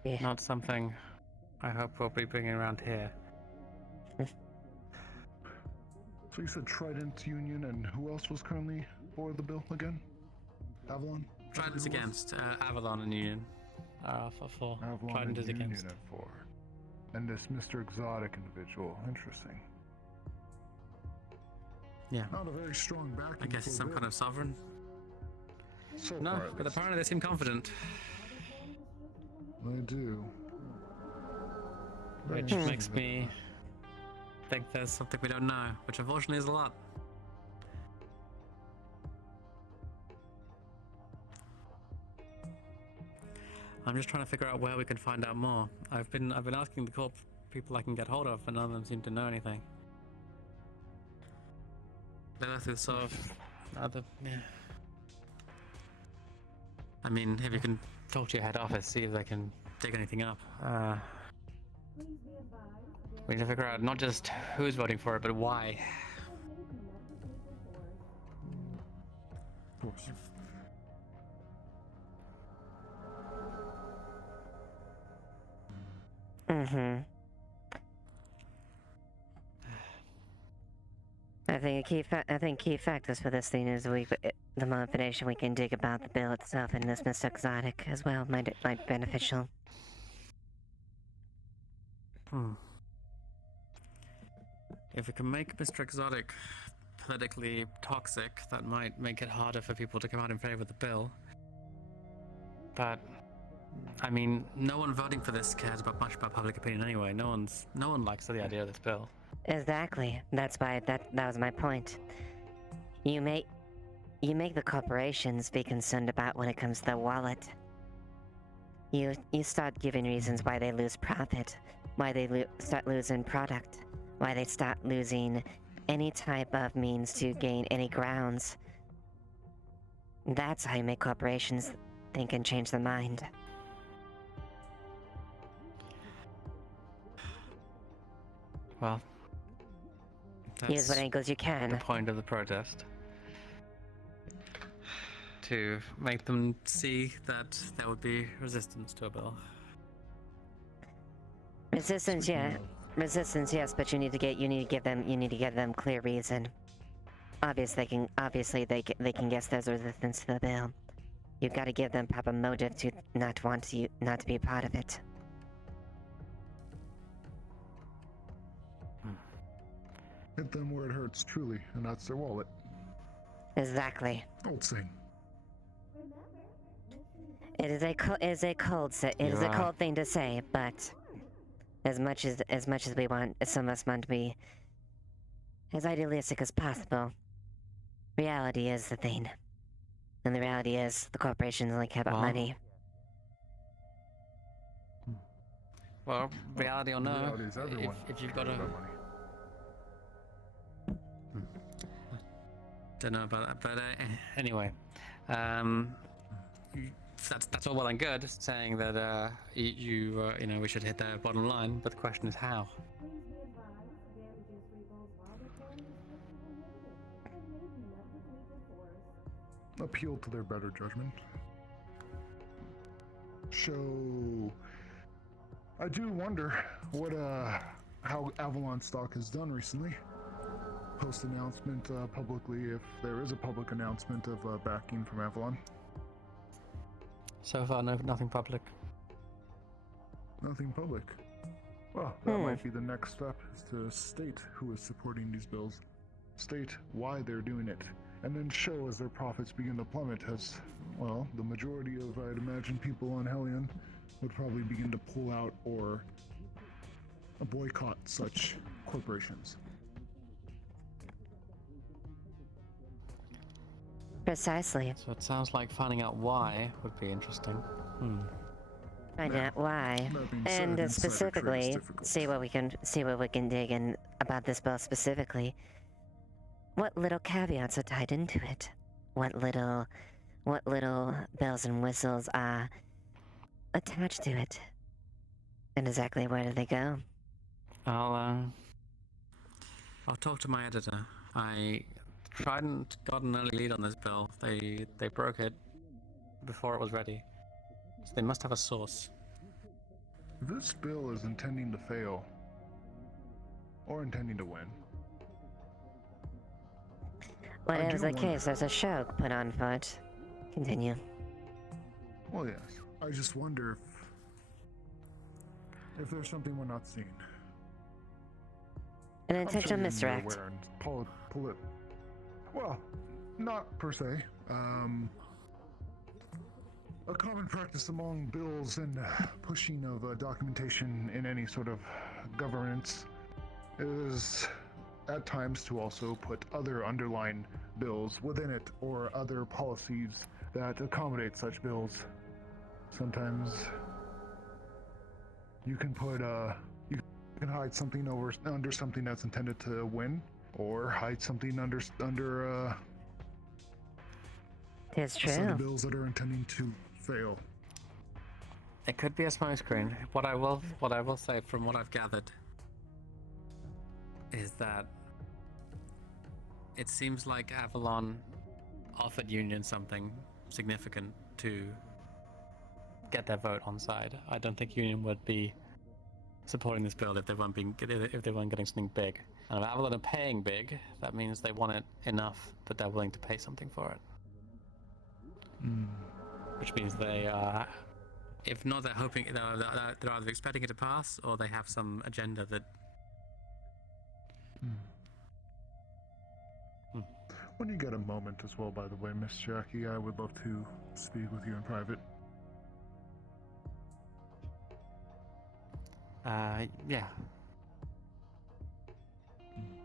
Yeah. Not something I hope we'll be bringing around here. So you said Trident Union, and who else was currently for the bill again? Avalon? Trident's against, Avalon and Union are for. Avalon Trident and is Union against. at 4. And this Mr. Exotic individual, interesting. Yeah. Not a very strong backing. I guess he's some kind of sovereign. So No, far, at but least. apparently they seem confident. They do. Very Which interesting. makes me think there's something we don't know, which unfortunately is a lot. I'm just trying to figure out where we can find out more. I've been asking the corp people I can get hold of, but none of them seem to know anything. Lilith is sort of yeah. I mean, if you can talk to your head office, see if they can dig anything up. We need to figure out not just who's voting for it, but why. Of course. Mm-hmm. I think key factors for this thing is the more information we can dig about the bill itself and this Mr. Exotic as well might be beneficial. If we can make Mr. Exotic politically toxic, that might make it harder for people to come out in favor of the bill. But I mean, no one voting for this cares much about public opinion anyway. No one likes the idea of this bill. Exactly. That's why that was my point. You make the corporations be concerned about when it comes to their wallet. You start giving reasons why they lose profit, why they start losing product, why they start losing any type of means to gain any grounds. That's how you make corporations think and change their mind. Well, Use what angles you the can. point of the protest. To make them see that there would be resistance to a bill. Resistance, yeah. Resistance, yes, but you need to give them clear reason. Obviously they can guess there's resistance to the bill. You've got to give them proper motive to not to be part of it. Hit them where it hurts, truly, and that's their wallet. Exactly. Old saying. It is a cold thing to say, but as much as we want, some of us want to be as idealistic as possible, reality is the thing. And the reality is the corporations only care about money. Well, reality or no, Reality is everyone if you've got cares a... about money. Don't know about that, but anyway, that's all well and good saying that you know, we should hit their bottom line, but the question is how. Appeal to their better judgment. So, I do wonder what how Avalon stock has done recently. Post announcement publicly, if there is a public announcement of backing from Avalon. So far, nothing public. Nothing public. Well, that might be the next step, is to state who is supporting these bills, state why they're doing it, and then show as their profits begin to plummet as, well, the majority of, I'd imagine, people on Hellion would probably begin to pull out or boycott such corporations. Precisely. So it sounds like finding out why would be interesting. Find out why, That being said, and insider trade is specifically difficult. see what we can dig in about this bill specifically. What little caveats are tied into it? What little bells and whistles are attached to it? And exactly where do they go? I'll talk to my editor. I tried and got an early lead on this bill. They broke it before it was ready. So they must have a source. This bill is intending to fail, or intending to win. Whatever's do the case, there's a show put on for it. Continue. Well, yes. I just wonder if there's something we're not seeing. An I'm intentional sure you're misdirect. aware and pull it. Well, not per se. A common practice among bills and pushing of documentation in any sort of governance is at times to also put other underlying bills within it or other policies that accommodate such bills. Sometimes you can put you can hide something under something that's intended to win, or hide something under It's a set true. of bills that are intending to fail. It could be a smokescreen. What I will say from what I've gathered is that it seems like Avalon offered Union something significant to get their vote on side. I don't think Union would be supporting this bill if they weren't getting something big. And if Avalon are paying big, that means they want it enough that they're willing to pay something for it. Which means they are, if not, they're hoping, they're either expecting it to pass or they have some agenda that. When you get a moment as well, by the way, Miss Jackie, I would love to speak with you in private. Yeah.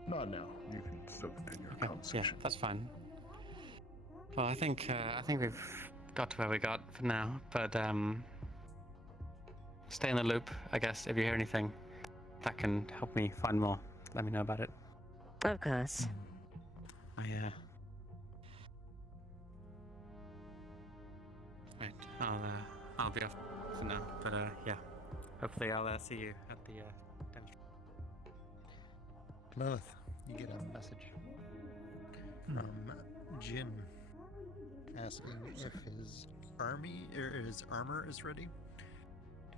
Not now. You can still continue our Yeah, conversation. that's fine. Well, I think we've got to where we got for now, but stay in the loop, I guess. If you hear anything that can help me find more, let me know about it. Of course. Right, I'll be off for now, but yeah, hopefully I'll see you at the demonstration. Lilith, you get a message from Jin asking if his armor is ready,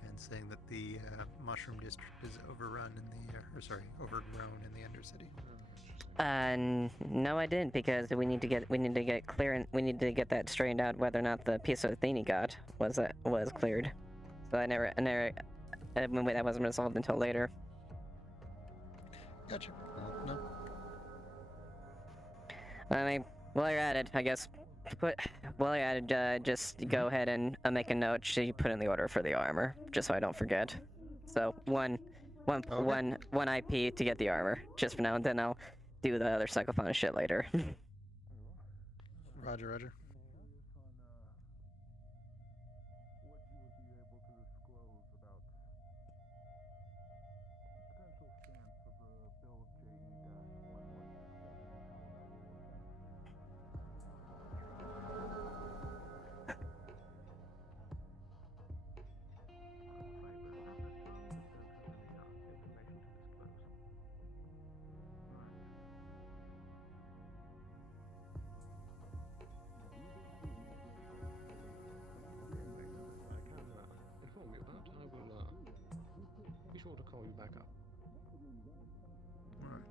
and saying that the mushroom district is overgrown in the Undercity. No, I didn't, because we need to get that straightened out, whether or not the piece of thing he got was cleared. So that wasn't resolved until later. Gotcha. No. I mean, while you're at it, I guess just go ahead and make a note. You put in the order for the armor, just so I don't forget. So one IP to get the armor, just for now, and then I'll do the other psychophonic shit later. Roger. Sure to call you back up. Right.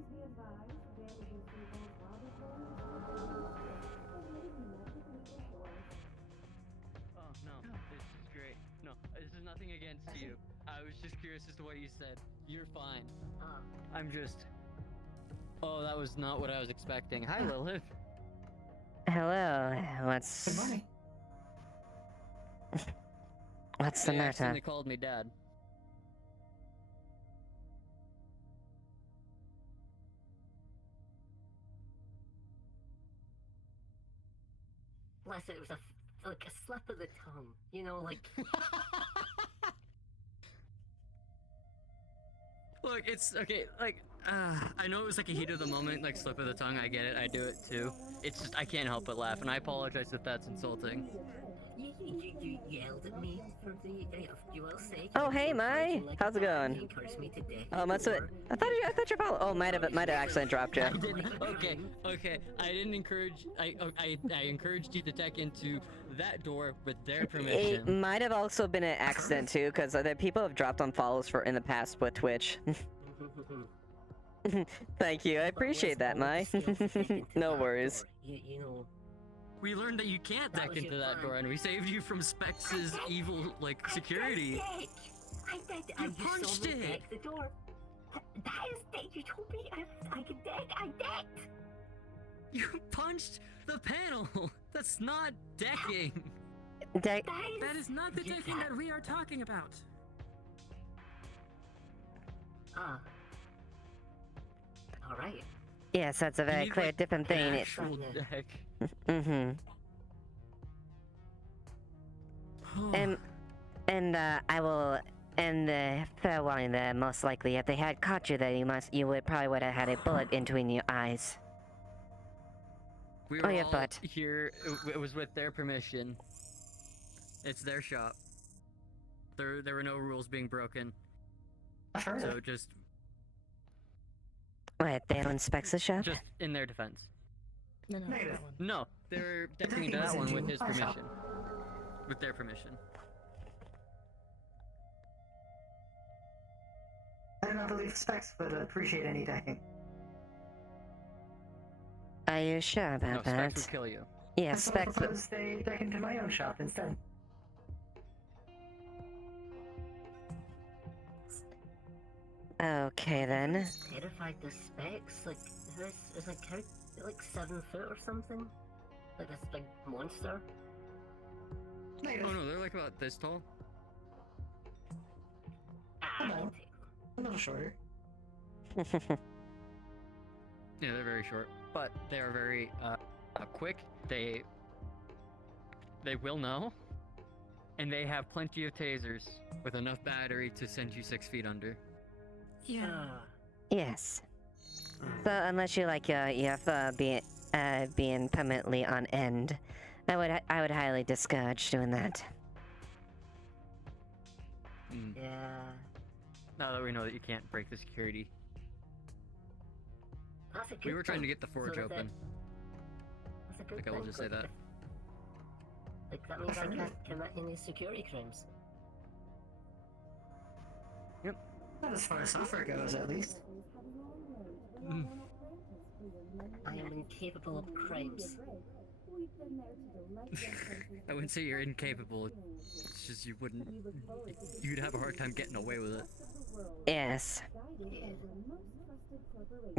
Oh, no, this is great. No, this is nothing against you. I was just curious as to what you said. You're fine. I'm just... Oh, that was not what I was expecting. Hi, Lilith. Hello. What's... Good morning. What's the They matter? accidentally called me Dad. Bless it, it was like a slip of the tongue. You know, like... Look, it's okay, like, I know it was like a heat of the moment, like slip of the tongue, I get it, I do it too. It's just, I can't help but laugh, and I apologize if that's insulting. You yelled at me for the... You will say... Oh, hey, Mai. How's it going? You encouraged me to death. Oh, that's it. I thought you're following. Oh, might have accidentally dropped you. I didn't, okay, I didn't encourage, I encouraged you to tech into that door with their It permission. might have also been an accident too, because other people have dropped on follows for in the past with Twitch. Thank you, I appreciate that, Mai. No worries. You know... We learned that you can't deck into that door, and we saved you from Spex's evil, like, security. I did. You punched it! Deck the door. That is deck. You told me I could deck. I decked. You punched the panel. That's not decking. Deck. That is not the decking that we are talking about. All right. Yes, that's a very need, clear, like, different an thing. actual deck. Mm-hmm. And I will end the fair warning that most likely if they had caught you there, you would have had a bullet in between your eyes. We Oh, were your all butt. here. It was with their permission. It's their shop. There were no rules being broken. So just Wait, they don't inspect the shop? just in their defense. No, that one. No, they're decking into that one with his permission. With their permission. I do not believe specs, but appreciate any decking. Are you sure about No, that? Specs would kill you. Yeah, I Specs. suppose they deck into my own shop instead. Okay then. Terrified the specs. Like this is like how like 7 foot or something. Like this big monster. Oh no, they're like about this tall. No, a little shorter. Yeah, they're very short, but they are very quick. They will know, and they have plenty of tasers with enough battery to send you 6 feet under. Yeah. Yes. So unless you like your fur being permanently on end, I would highly discourage doing that. Yeah. Now that we know that you can't break the security. That's a good We were trying to thing. get the forge So open. That's a good Like, I will thing, just say that. Like that means I can't commit any security crimes. Yep. Not as far as software goes, at least. I am incapable of crimes. I wouldn't say you're incapable. It's just you'd have a hard time getting away with it. Yes. Yeah.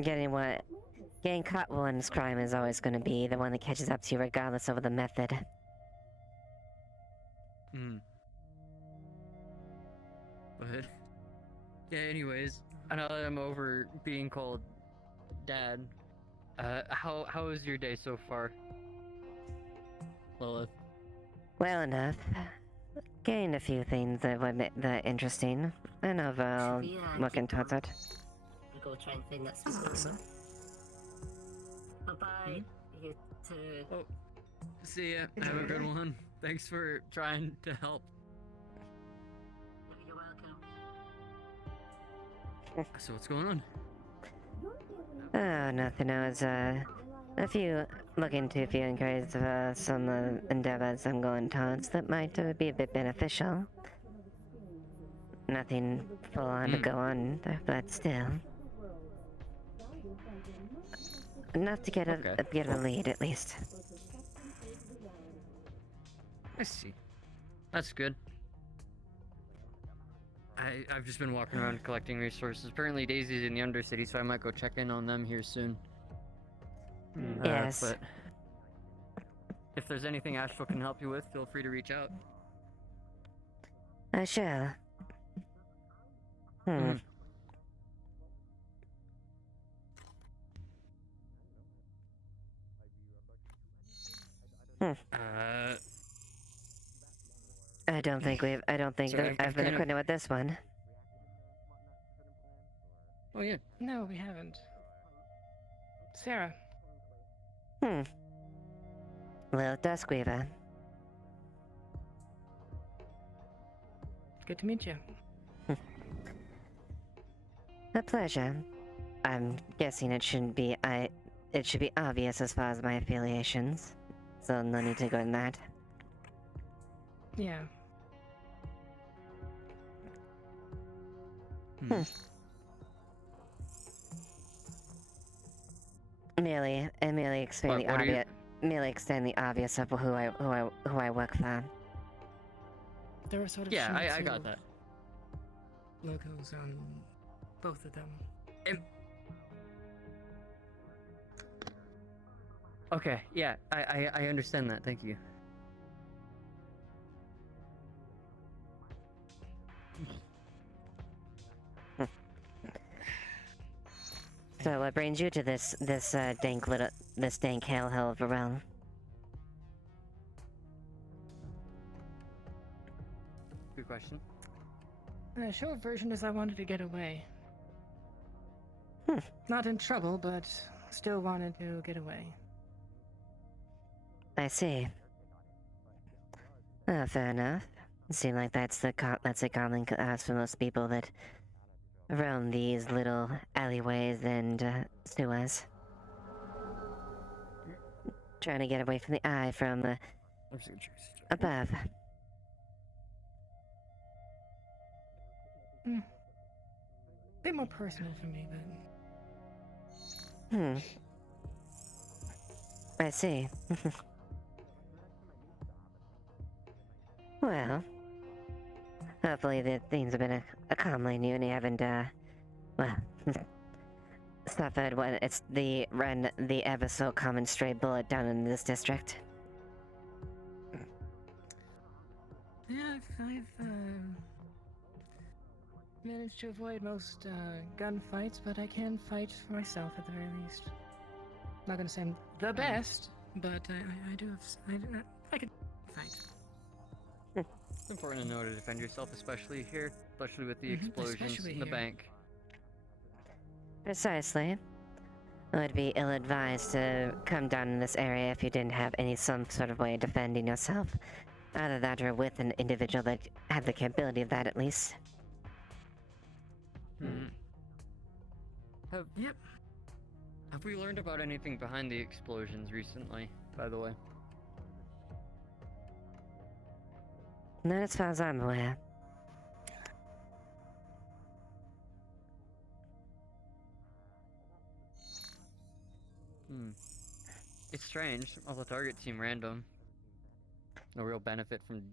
Getting caught with one's crime is always going to be the one that catches up to you regardless of the method. But yeah, anyways, I know that I'm over being called Dad. How was your day so far, Lilith? Well enough. Gained a few things that were interesting, and overall Should we, looking keep towards on? it. We go try and find that speaker. Bye bye. You too. Oh, see ya. Have a good one. Thanks for trying to help. You're welcome. So what's going on? Oh, nothing. I was looking to a few inquiries of some endeavors I'm going towards that might be a bit beneficial. Nothing full on to go on, but still. Enough to get a, Okay. get a lead, at least. I see. That's good. I've just been walking around collecting resources. Apparently Daisy's in the Undercity, so I might go check in on them here soon. Yes. But if there's anything Astral can help you with, feel free to reach out. I shall. Hmm. I don't think Sorry, I've been acquainted with this one. Oh yeah. No, we haven't. Sarah. Lilith Duskweaver. Good to meet you. A pleasure. I'm guessing it should be obvious as far as my affiliations, so no need to go in that. Yeah. Merely explain What are you- merely extend the obvious of who I work for. There were sort of Yeah, I similar got that. logos on both of them. Okay, yeah, I understand that. Thank you. So what brings you to this dank hellhole of a realm? Good question. The short version is I wanted to get away. Not in trouble, but still wanted to get away. I see. Fair enough. Seems like that's a common ask for most people that roam these little alleyways and sewers. Trying to get away from the eye from above. Bit more personal for me, but I see. Well, hopefully the things have been accommodating you and you haven't, suffered when it's the ever so common stray bullet down in this district. yeah, I've managed to avoid most gunfights, but I can fight for myself at the very least. Not gonna say I'm the best, but I do have I can fight. It's important to know to defend yourself, especially here, especially with the explosions especially in the here. bank. Precisely. It would be ill-advised to come down in this area if you didn't have some sort of way of defending yourself. Either that or with an individual that had the capability of that at least. Have we learned about anything behind the explosions recently, by the way? Not as far as I'm aware. It's strange. All the targets seem random. No real benefit from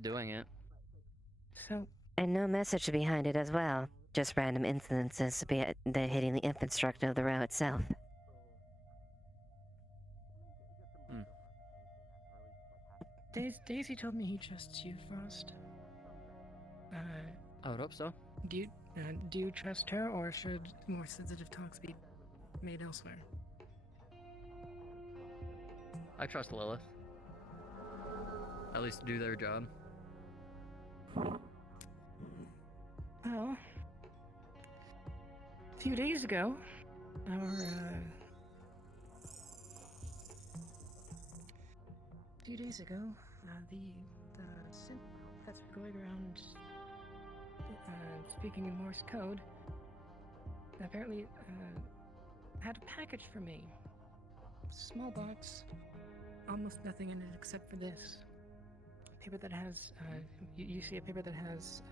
doing it. So, And no message behind it as well. Just random incidences that hitting the infrastructure of the row itself. Daisy told me he trusts you, Frost. I would hope so. Do you trust her, or should more sensitive talks be made elsewhere? I trust Lilith. At least to do their job. Well, a few days ago, the synth that's going around speaking in Morse code apparently had a package for me. Small box, almost nothing in it except for this. Paper that has, you see a paper that has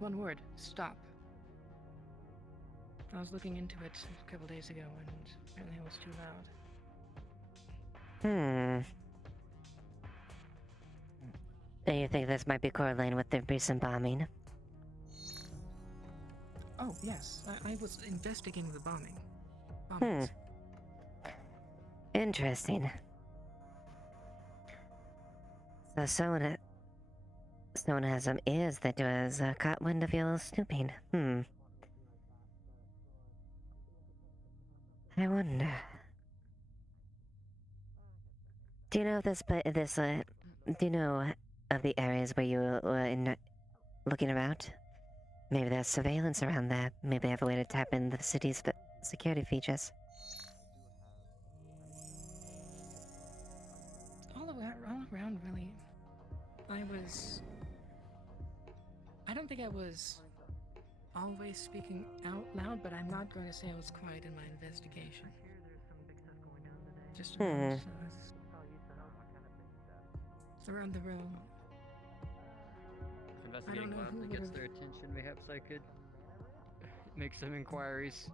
one word, stop. I was looking into it a couple days ago, and apparently it was too loud. Do you think this might be correlating with the recent bombing? Oh, yes. I was investigating the bombings. Interesting. So someone has some ears that was caught wind of your snooping. I wonder. Do you know if do you know of the areas where you were looking around? Maybe there's surveillance around there. Maybe they have a way to tap in the city's security features. All around, really. I don't think I was always speaking out loud, but I'm not going to say I was quiet in my investigation. Just around, around the room. Investigating loudly gets their attention. Perhaps I could make some inquiries,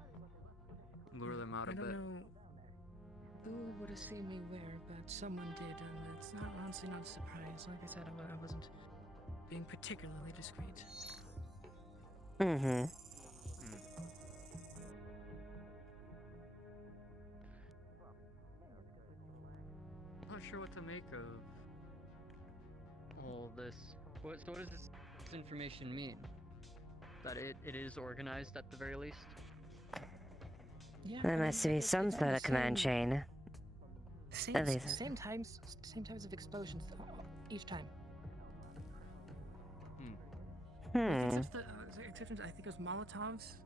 lure them out a bit. I don't know who would have seen me where, but someone did, and it's honestly not a surprise. Like I said, I wasn't being particularly discreet. I'm not sure what to make of all this. So what does this information mean? That it is organized at the very least? Yeah, There must be some sort of command chain. At least. Same times of explosions each time. Except I think it was Molotovs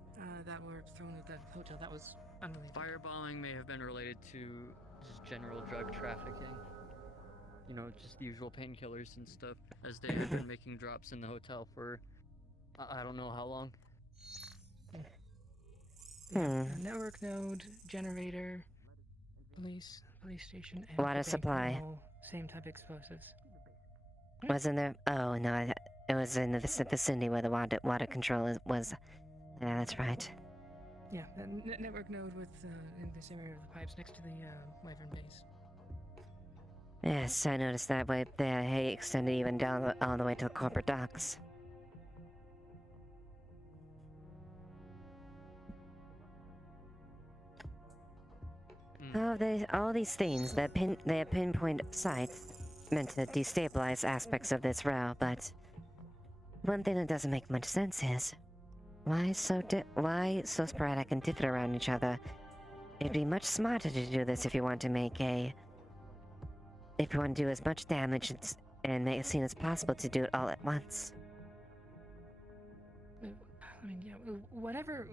that were thrown at the hotel. That was unrelated. Fireballing may have been related to just general drug trafficking. You know, just the usual painkillers and stuff, as they had been making drops in the hotel for I don't know how long. Network node, generator, police station, and Water supply. all same type of explosives. Wasn't there? Oh no, it was in the vicinity where the water control was. Yeah, that's right. Yeah, the network node with in this area of the pipes next to the Wyvern base. Yes, I noticed that way there. He extended even down all the way to the corporate docks. All these things they have pinpoint sites meant to destabilize aspects of this row, but one thing that doesn't make much sense is why so sporadic and different around each other. It'd be much smarter to do this if you want to do as much damage and make it seem as possible to do it all at once. I mean, yeah, whatever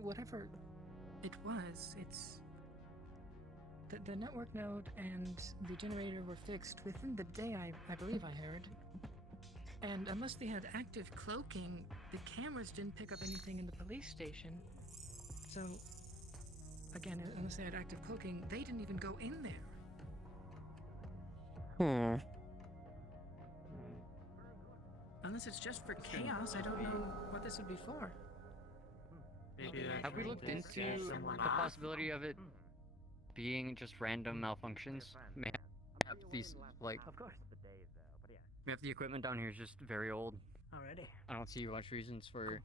it was, it's the network node and the generator were fixed within the day. I believe I heard. And unless they had active cloaking, the cameras didn't pick up anything in the police station. So, again, unless they had active cloaking, they didn't even go in there. Unless it's just for chaos, I don't know what this would be for. Have we looked into the possibility of it being just random malfunctions? May have these, like, Of course. we have the equipment down here is just very old. Already. I don't see much reasons for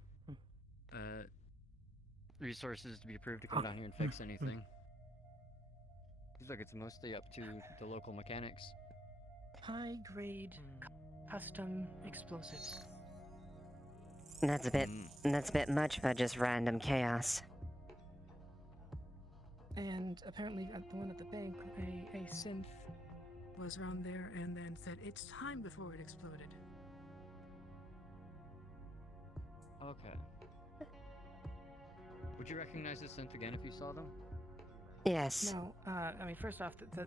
resources to be approved to come down here and fix anything. Seems like it's mostly up to the local mechanics. High-grade custom explosives. That's a bit much for just random chaos. And apparently at the one at the bank, a synth was around there and then said it's time before it exploded. Okay. Would you recognize this synth again if you saw them? Yes. No, I mean, first off, the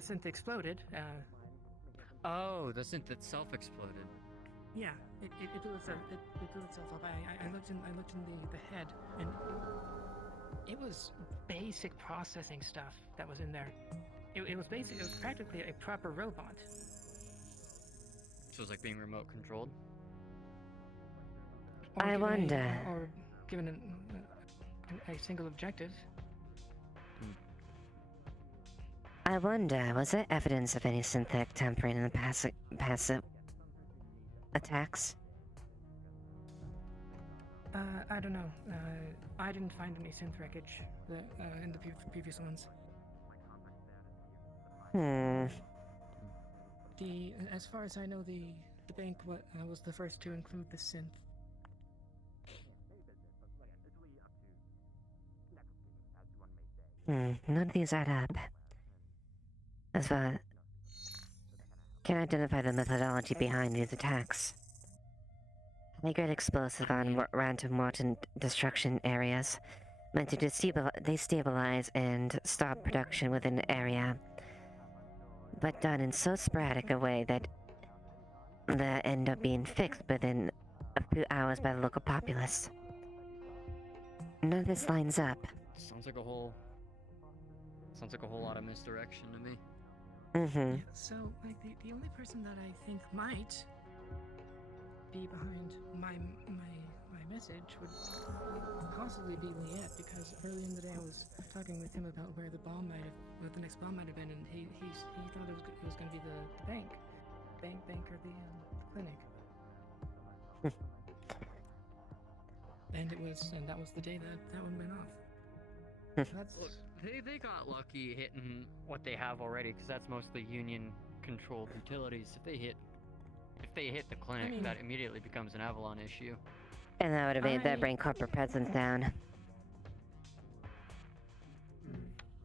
synth exploded. Oh, the synth itself exploded. Yeah, it blew itself. It blew itself up. I looked in the head, and it was basic processing stuff that was in there. It was basic. It was practically a proper robot. So it was like being remote controlled. I wonder. Or given a single objective. I wonder, was there evidence of any synthetic tampering in the passive attacks? I don't know. I didn't find any synth wreckage in the previous ones. As far as I know, the bank was the first to include the synth. None of these add up. As far can identify the methodology behind these attacks. They create explosive on random mortar destruction areas, meant to destabilize and stop production within an area, but done in so sporadic a way that they end up being fixed within a few hours by the local populace. None of this lines up. Sounds like a whole lot of misdirection to me. Mm-hmm. Yeah, so, like, the only person that I think might be behind my message would possibly be Lilith, because early in the day I was talking with him about where the next bomb might have been, and he thought it was going to be the bank or the clinic. And that was the day that one went off. Look, they got lucky hitting what they have already, because that's mostly union-controlled utilities. If they hit the clinic, that immediately becomes an Avalon issue. And that would have made that bring corporate presence down.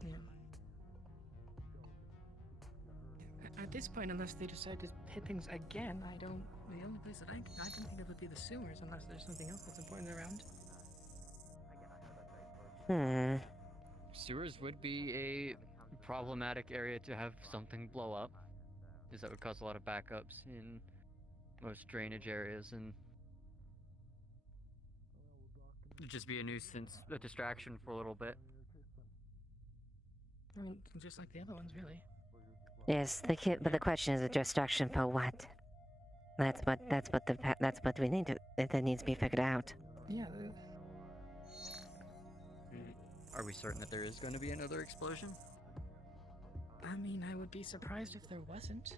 Yeah. At this point, unless they decide to hit things again, the only place that I can think of would be the sewers, unless there's something else that's important around. Sewers would be a problematic area to have something blow up, because that would cause a lot of backups in most drainage areas, and it'd just be a nuisance, a distraction for a little bit. I mean, just like the other ones, really. Yes, but the question is a distraction for what? That's what we need to. That needs to be figured out. Yeah. Are we certain that there is going to be another explosion? I mean, I would be surprised if there wasn't.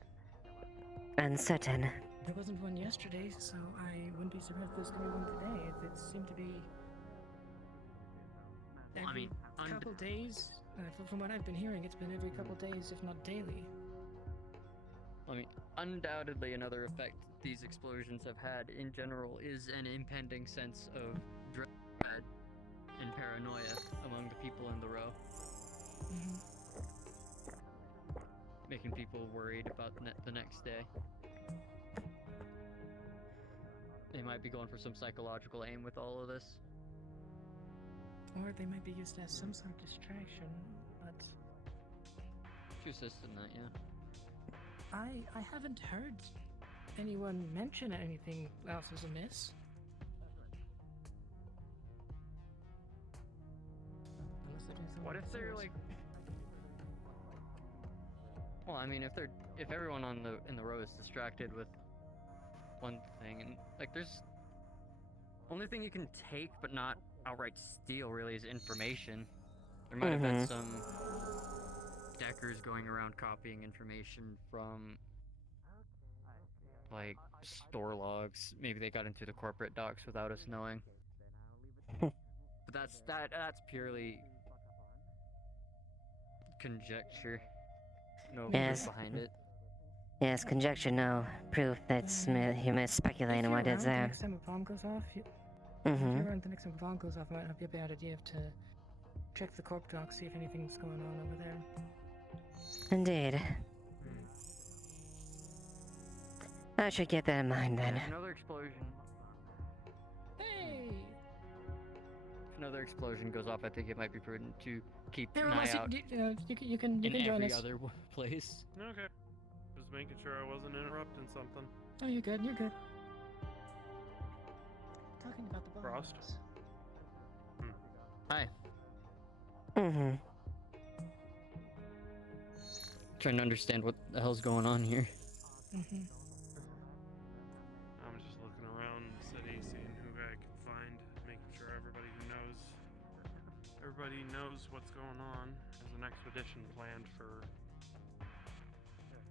Uncertain. There wasn't one yesterday, so I wouldn't be surprised if there's going to be one today. It seemed to be every couple days. From what I've been hearing, it's been every couple days, if not daily. I mean, undoubtedly another effect these explosions have had in general is an impending sense of dread and paranoia among the people in the row. Making people worried about the next day. They might be going for some psychological aim with all of this. Or they might be used as some sort of distraction, but... To assist in that, yeah. I haven't heard anyone mention anything else was amiss. What if they're like... Well, I mean, if everyone in the row is distracted with one thing, and like there's only thing you can take but not outright steal really is information. There might have been some deckers going around copying information from like store logs. Maybe they got into the corporate docs without us knowing. But that's purely conjecture. No proof behind it. Yes, conjecture, no proof. That's human speculating what is there. Next time a bomb goes off, if you're around the next time a bomb goes off, it might not be a bad idea to check the corp doc, see if anything's going on over there. Indeed. I should keep that in mind then. Another explosion. Hey! If another explosion goes off, I think it might be prudent to keep Hey, an eye out you can in join every us. other place. Okay. Just making sure I wasn't interrupting something. Oh, you're good. You're good. Talking about the bombs. Frost? Hi. Trying to understand what the hell's going on here. I'm just looking around the city, seeing who I can find, making sure everybody who knows everybody knows what's going on. There's an expedition planned for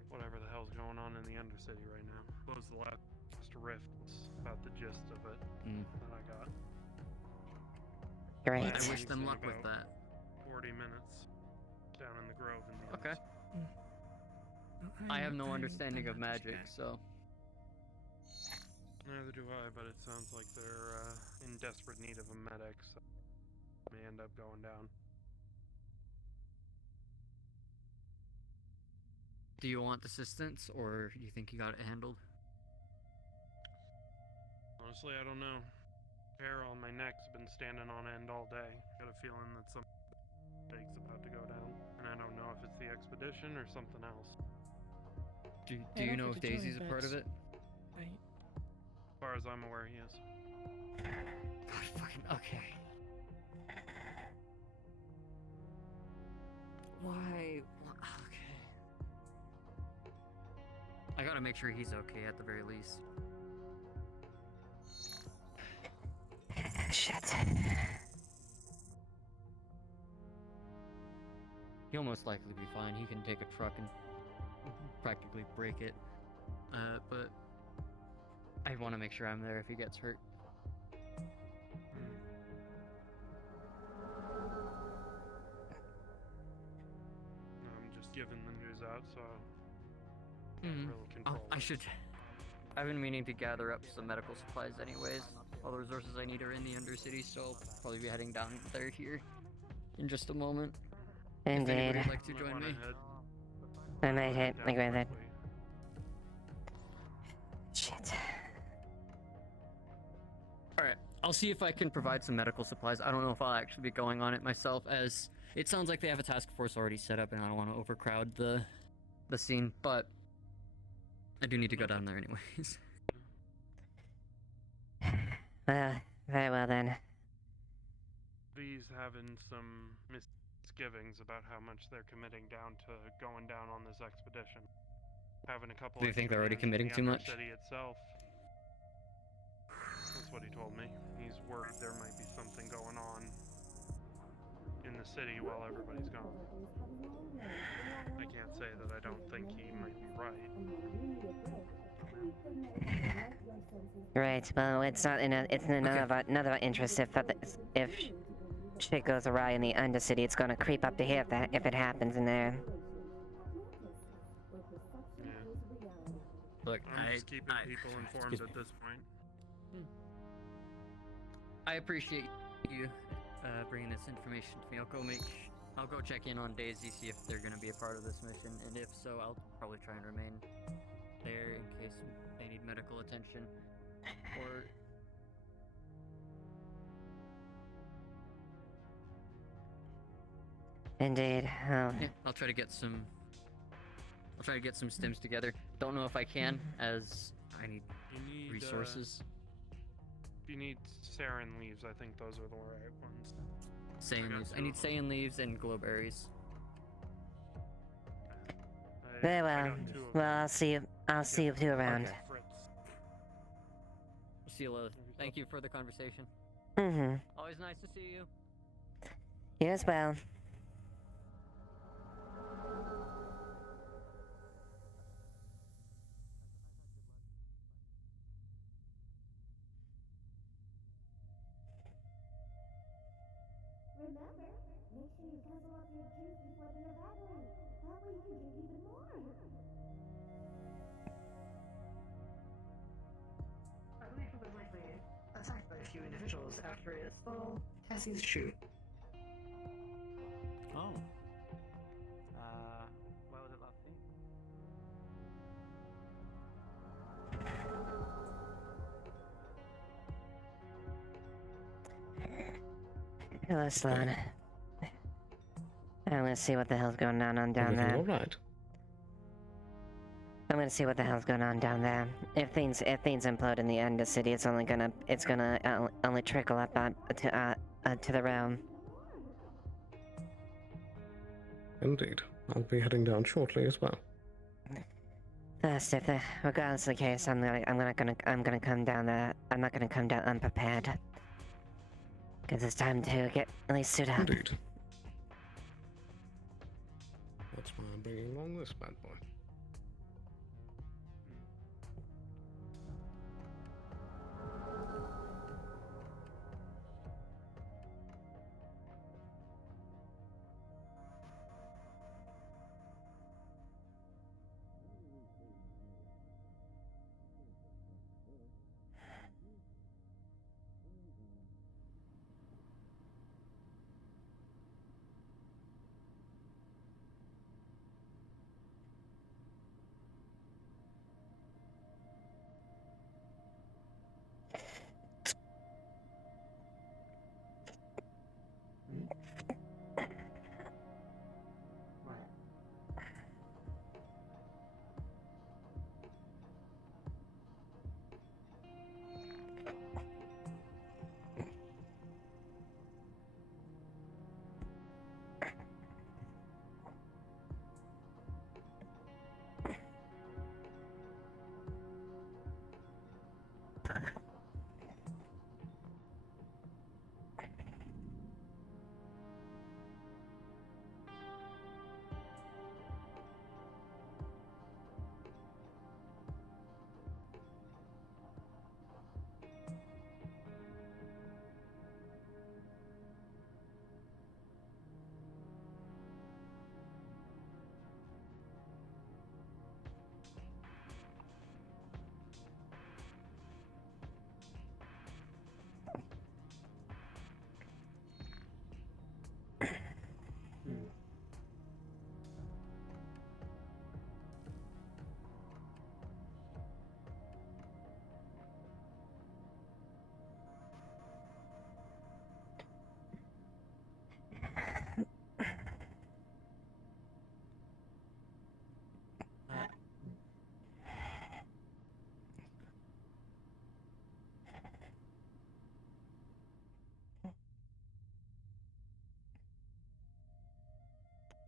whatever the hell's going on in the Undercity right now. Close the last rift. That's about the gist of it that I got. Great. I wish them In luck with about that. 40 minutes down in the grove in the Okay. Undercity. I have no understanding of magic, so. Neither do I, but it sounds like they're in desperate need of a medic, so may end up going down. Do you want assistance, or you think you got it handled? Honestly, I don't know. Hair on my neck's been standing on end all day. Got a feeling that something big's about to go down, and I don't know if it's the expedition or something else. Do you know if Daisy's a part of it? As far as I'm aware, he is. God, fucking okay. Why? Okay. I gotta make sure he's okay at the very least. Shit. He'll most likely be fine. He can take a truck and practically break it. But I want to make sure I'm there if he gets hurt. I'm just giving the news out, so I can't really control I it. should. I've been meaning to gather up some medical supplies anyways. All the resources I need are in the Undercity, so I'll probably be heading down there here in just a moment. If Indeed. anybody would like to join me. I might hit like right there. Shit. Alright, I'll see if I can provide some medical supplies. I don't know if I'll actually be going on it myself, as it sounds like they have a task force already set up and I don't want to overcrowd the scene, but I do need to go down there anyways. Well, very well then. He's having some misgivings about how much they're committing down to going down on this expedition. Having a couple. Do you think they're already extra hands in committing the too much? Undercity itself. That's what he told me. He's worried there might be something going on in the city while everybody's gone. I can't say that I don't think he might be right. Right. Well, it's not in a. It's in none of our interest if shit goes awry in the Undercity. It's gonna creep up to here if it happens in there. Look, I'm just keeping people informed at this point. I appreciate you bringing this information to me. I'll go check in on Daisy, see if they're going to be a part of this mission, and if so, I'll probably try and remain there in case they need medical attention. Or Indeed. Oh. yeah, I'll try to get some stims together. Don't know if I can, as I need You need resources. If you need sarin leaves, I think those are the right ones. Saiyan leaves. I need Saiyan leaves and glowberries. Very well. Well, I'll see you. I'll see you two around. Sheila, thank you for the conversation. Mm-hmm. Always nice to see you. You as well. Remember, make sure you guzzle up your juice before the evaporate. That way you can drink even more. I believe it was likely attacked by a few individuals after a small Tessie's shoot. Oh. Where was it last seen? Hello, Sloan. I'm gonna see what the hell's going on down there. Alright. I'm gonna see what the hell's going on down there. If things implode in the Undercity, it's gonna only trickle up to the realm. Indeed. I'll be heading down shortly as well. First, regardless of the case, I'm gonna come down there. I'm not gonna come down unprepared. Because it's time to get at least suit up. Indeed. That's why I'm bringing along this bad boy.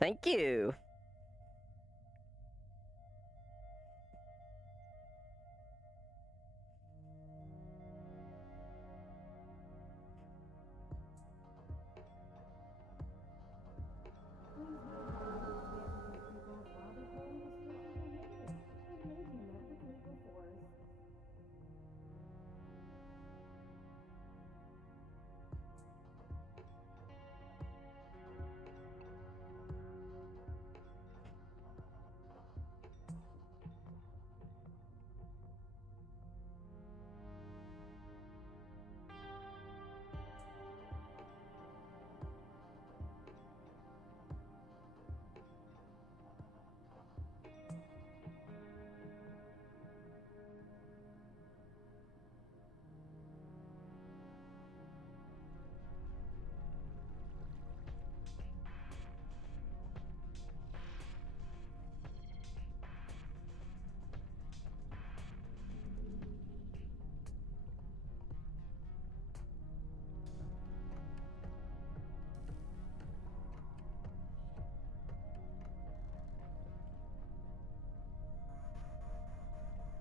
Thank you. Please know that I won't stand these people while this voting restrictions are lifted. It may be met with legal force.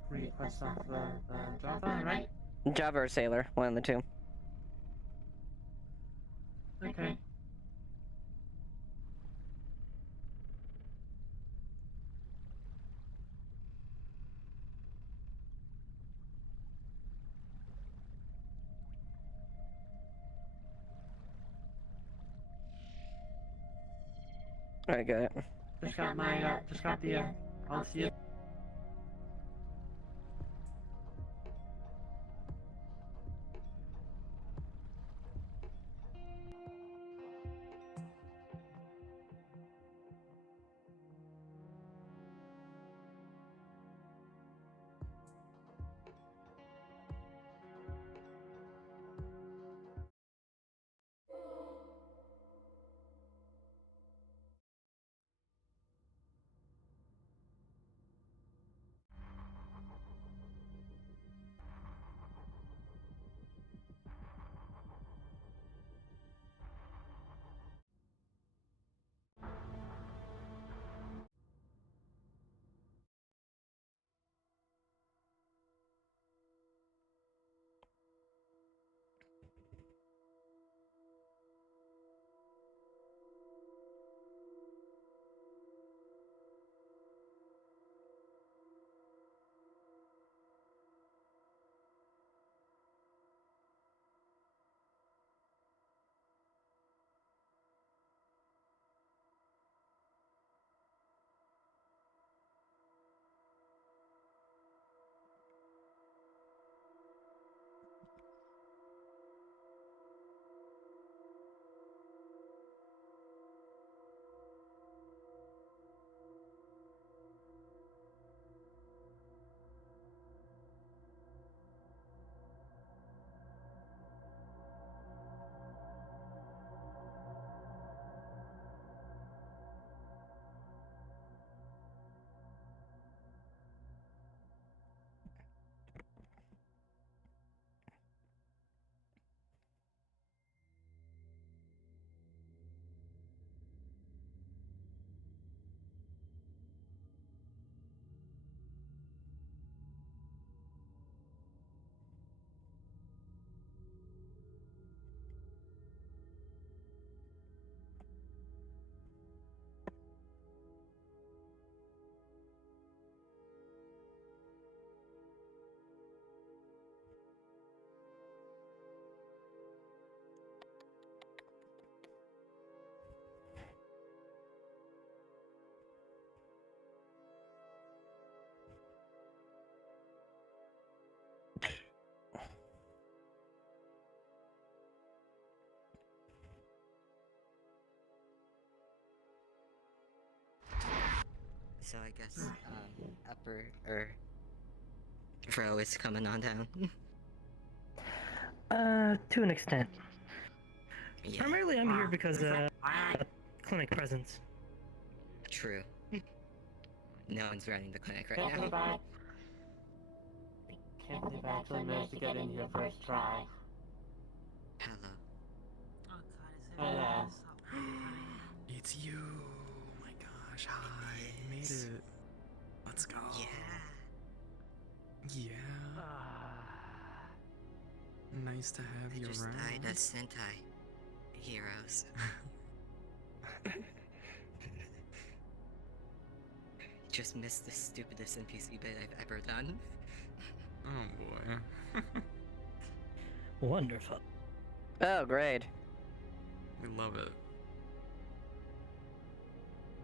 Request off the Java, right? Java or Sailor, one of the two. Okay. I got it. Just got my, just got the, policy. So I guess upper or Fro is coming on down. To an extent. Yeah. Primarily, I'm here because clinic presence. True. No one's running the clinic right Can't believe now. Can't believe I actually managed to get in here first try. Hello. Hello. It's you. Oh my gosh, hi. You made it. Let's go. Yeah. Nice to have you Just around. died as Sentai heroes. Just missed the stupidest NPC bit I've ever done. Oh boy. Wonderful. Oh, great. We love it.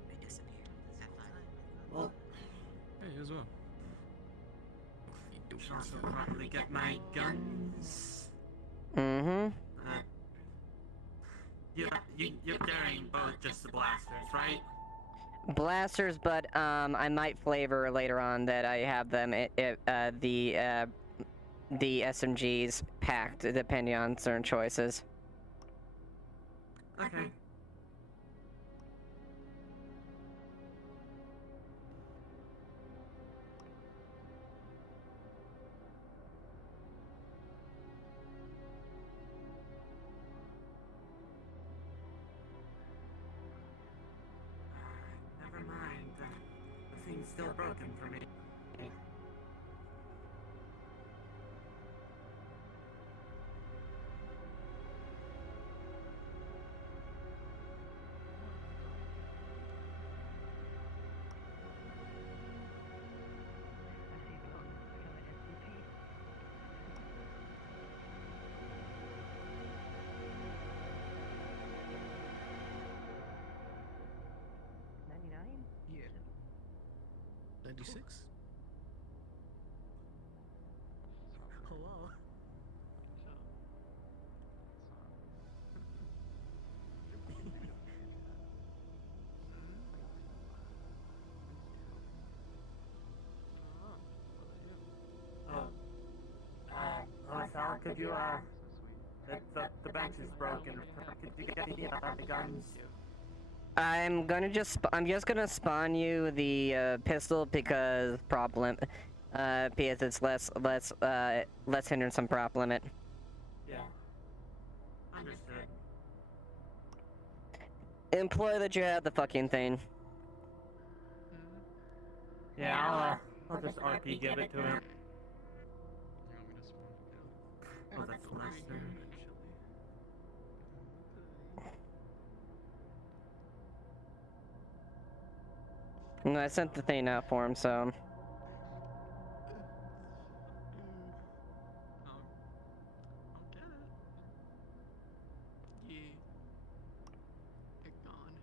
I disappeared. Is that fine? Well, Hey, you as well. should also probably get my guns. Mm-hmm. You're carrying both just the blasters, right? Blasters, but I might flavor later on that I have them the SMGs packed depending on certain choices. Okay. Never mind. The thing's still broken for me. Yeah. 96? Hello. Sal, could you, the bench is broken. Could you get me, the guns? I'm just gonna spawn you the pistol because it's less hindrance on prop limit. Yeah. Understood. Employ that you have the fucking thing. Yeah, I'll just RP give it to him. Oh, that's Lester. No, I sent the thing out for him, so.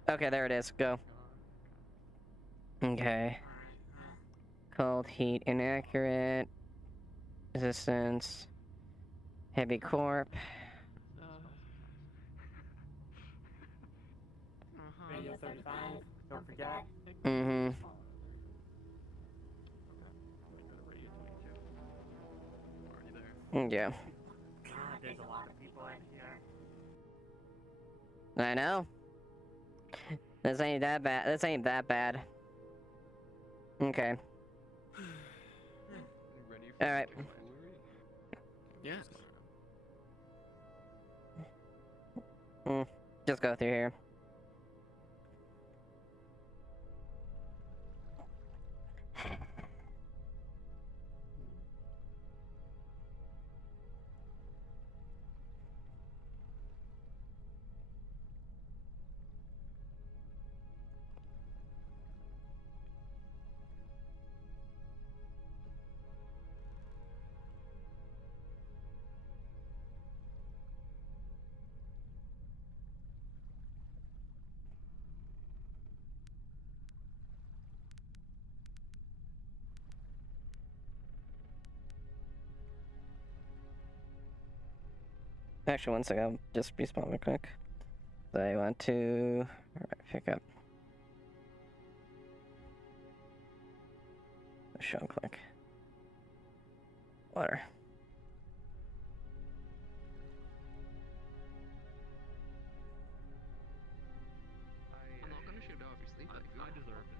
Okay, there it is. Go. Okay. Cold, heat, inaccurate. Resistance. Heavy corp. Radio 35, don't forget. Mm-hmm. Yeah. God, there's a lot of people in here. I know. This ain't that bad. This ain't that bad. Okay. Alright. Yeah. Just go through here. Actually, one second, I'll just respawn real quick. So I want to pick up. Show click. Water. I'm not gonna shoot, obviously, but I deserve it.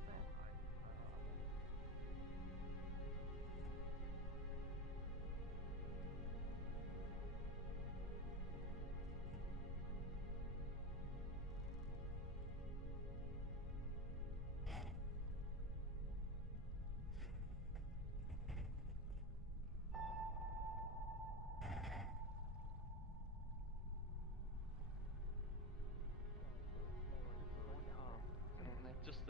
Just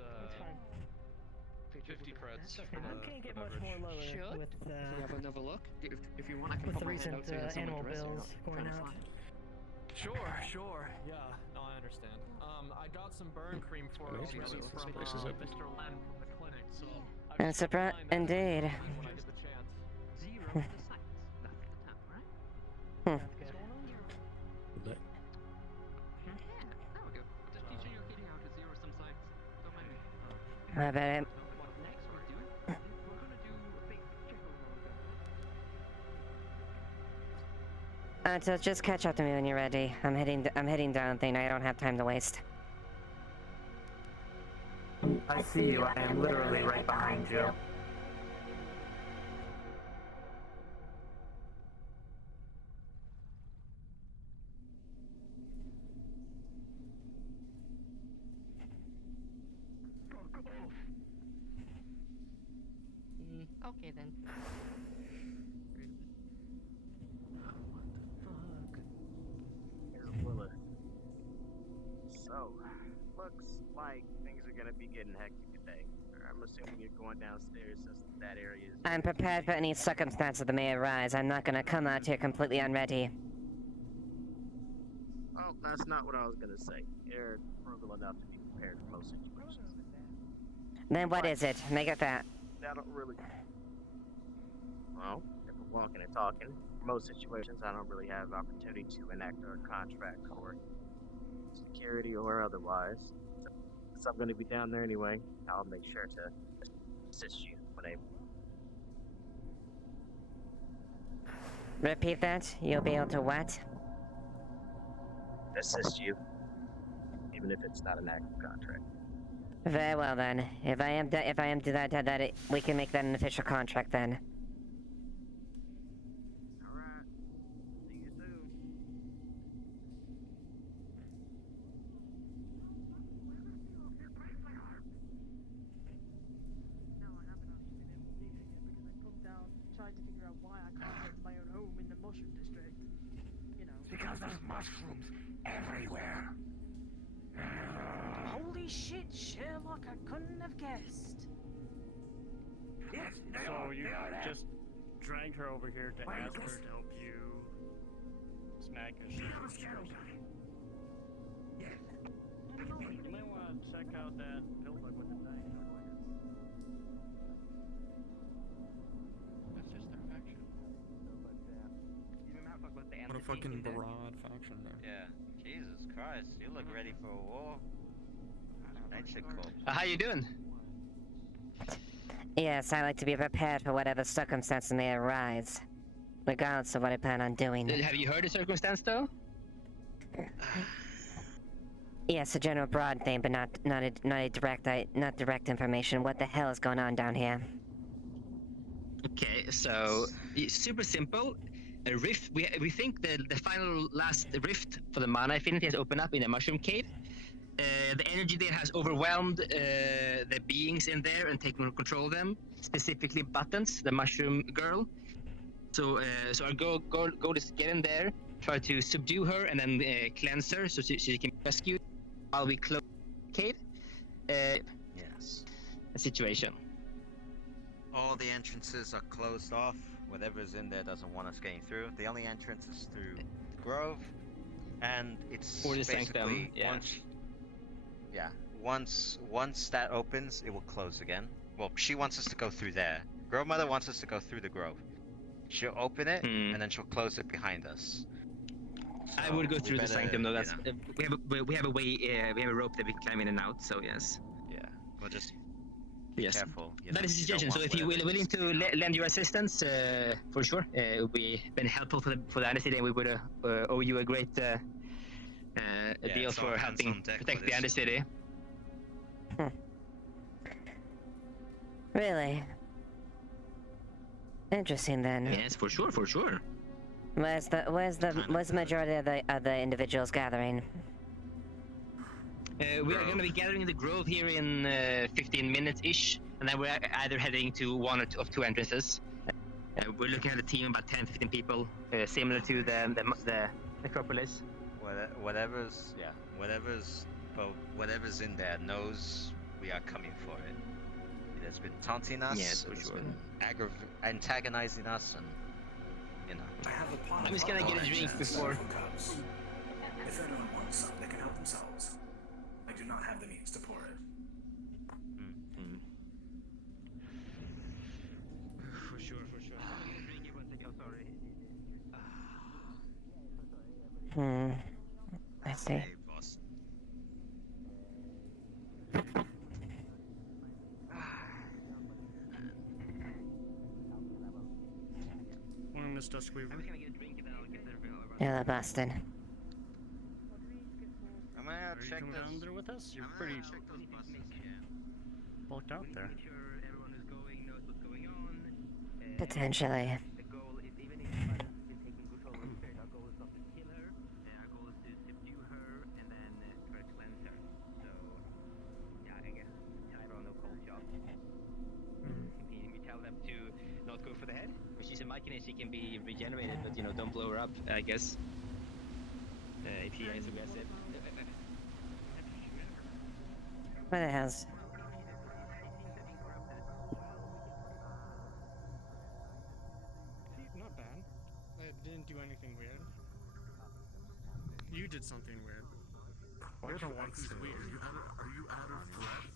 50 creds for I the can't get much beverage. more lower Should with we have another look? If you want, I can with put the my hand recent out so you have someone animal to rest bills here. going Kinda out. Sure, sure. Yeah, no, I understand. I got some burn cream for I know already this from place is open. Mr. Len from the clinic, so I And just surprise, kept in mind that indeed. when I get the chance. Zero for the sites. That's the town, right? Hmm. What's going on here? But Yeah, there we go. Just teaching you hitting out with zero some sites. Don't mind me. I bet it. What next we're doing? We're gonna do a basic check over So just catch up to me when you're ready. I'm heading down thing. I don't have time to waste. I see you. I am literally right behind you. Okay then. Here's Lilith. So, looks like things are gonna be getting hectic today. I'm assuming you're going downstairs since that area is. I'm prepared for any circumstances that may arise. I'm not gonna come out here completely unready. Well, that's not what I was gonna say. You're frugal enough to be prepared for most situations. Then what is it? Make it that. I don't really. Well, if we're walking and talking, for most situations, I don't really have opportunity to enact our contract for security or otherwise. So, since I'm going to be down there anyway, I'll make sure to assist you when able. Repeat that. You'll be able to what? Assist you, even if it's not an active contract. Very well then. If I am to that, we can make that an official contract then. All right. See you soon. Trying to figure out why I can't have my own home in the mushroom district. You know. Because there's mushrooms everywhere. Holy shit, Sherlock, I couldn't have guessed. Yes, So you just dragged her over here to ask her to help you snag a shit. You might want to check out that notebook with the dice. That's just their faction. What a fucking broad faction there. Yeah. Jesus Christ, you look ready for a war. Ain't you cool? How you doing? Yes, I like to be prepared for whatever circumstances may arise, regardless of what I plan on doing. Have you heard the circumstance though? Yes, a general broad thing, but not direct information. What the hell is going on down here? Okay, so it's super simple. A rift. We think the final last rift for the mana affinity has opened up in a mushroom cave. The energy there has overwhelmed the beings in there and taken control of them, specifically Buttons, the mushroom girl. So our goal is to get in there, try to subdue her, and then cleanse her so she can be rescued while we close the cave. Yes. A situation. All the entrances are closed off. Whatever's in there doesn't want us getting through. The only entrance is through the Grove, and it's Or the basically Sanctum, yeah. Once that opens, it will close again. Well, she wants us to go through there. Grove Mother wants us to go through the Grove. She'll open it, and then she'll close it behind us. I would go we through the better, sanctum though. you That's know. we have a way. We have a rope that we can climb in and out. So yes. Yeah, we'll just Yes. Careful. You That know, is the you don't situation. So want if you're whatever willing is- to lend your assistance, for sure, it would be been helpful for the Undercity, and we would owe you a great Yeah, deal it's all for hands helping on deck protect with the this one. Undercity. Really? Interesting then. Yes, for sure, for sure. Where's the majority of the individuals gathering? We are going to be gathering in the Grove here in 15 minutes-ish, and then we're either heading to one of two entrances. We're looking at a team of about 10-15 people, similar to the Necropolis. Whatever's in there knows we are coming for it. It has been taunting us. Yes, for it has sure. been antagonizing us, and you know. I have a plan. I'm just gonna get a drink before. If anyone wants some, they can help themselves. I do not have the means to pour it. For sure, for sure. Hmm. I see. Hey, boss. Morning, Miss Duskweaver. Hello, Boston. I'm gonna Are you check coming this. down there with us? You're I'm pretty gonna check those buses. Yeah. bulked out there. Potentially. Not go for the head. When she's a Mykiness, she can be regenerated, but you know, don't blow her up, I guess. If she is aggressive. Where the hell's... Not bad. I didn't do anything weird. You did something weird. You're the one who's weird. Are you out of breath?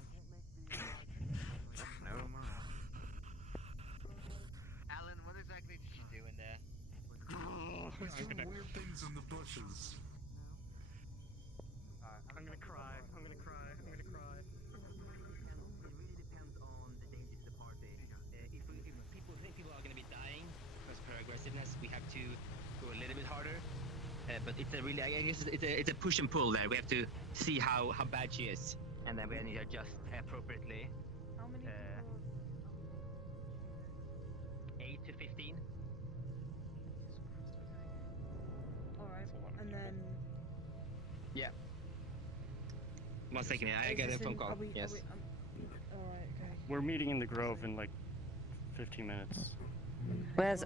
Never mind. Alan, what exactly did you do in there? There's some weird things in the bushes. I'm gonna cry. I'm gonna cry. I'm gonna cry. If people are going to be dying because of her aggressiveness, we have to go a little bit harder. But it's a really, I guess it's a push and pull there. We have to see how bad she is, and then we need to adjust appropriately. How many 8 to 15. Alright, and then... Yeah. 1 second, I got a phone call. Yes. Alright, okay. We're meeting in the Grove in like 15 minutes. Where's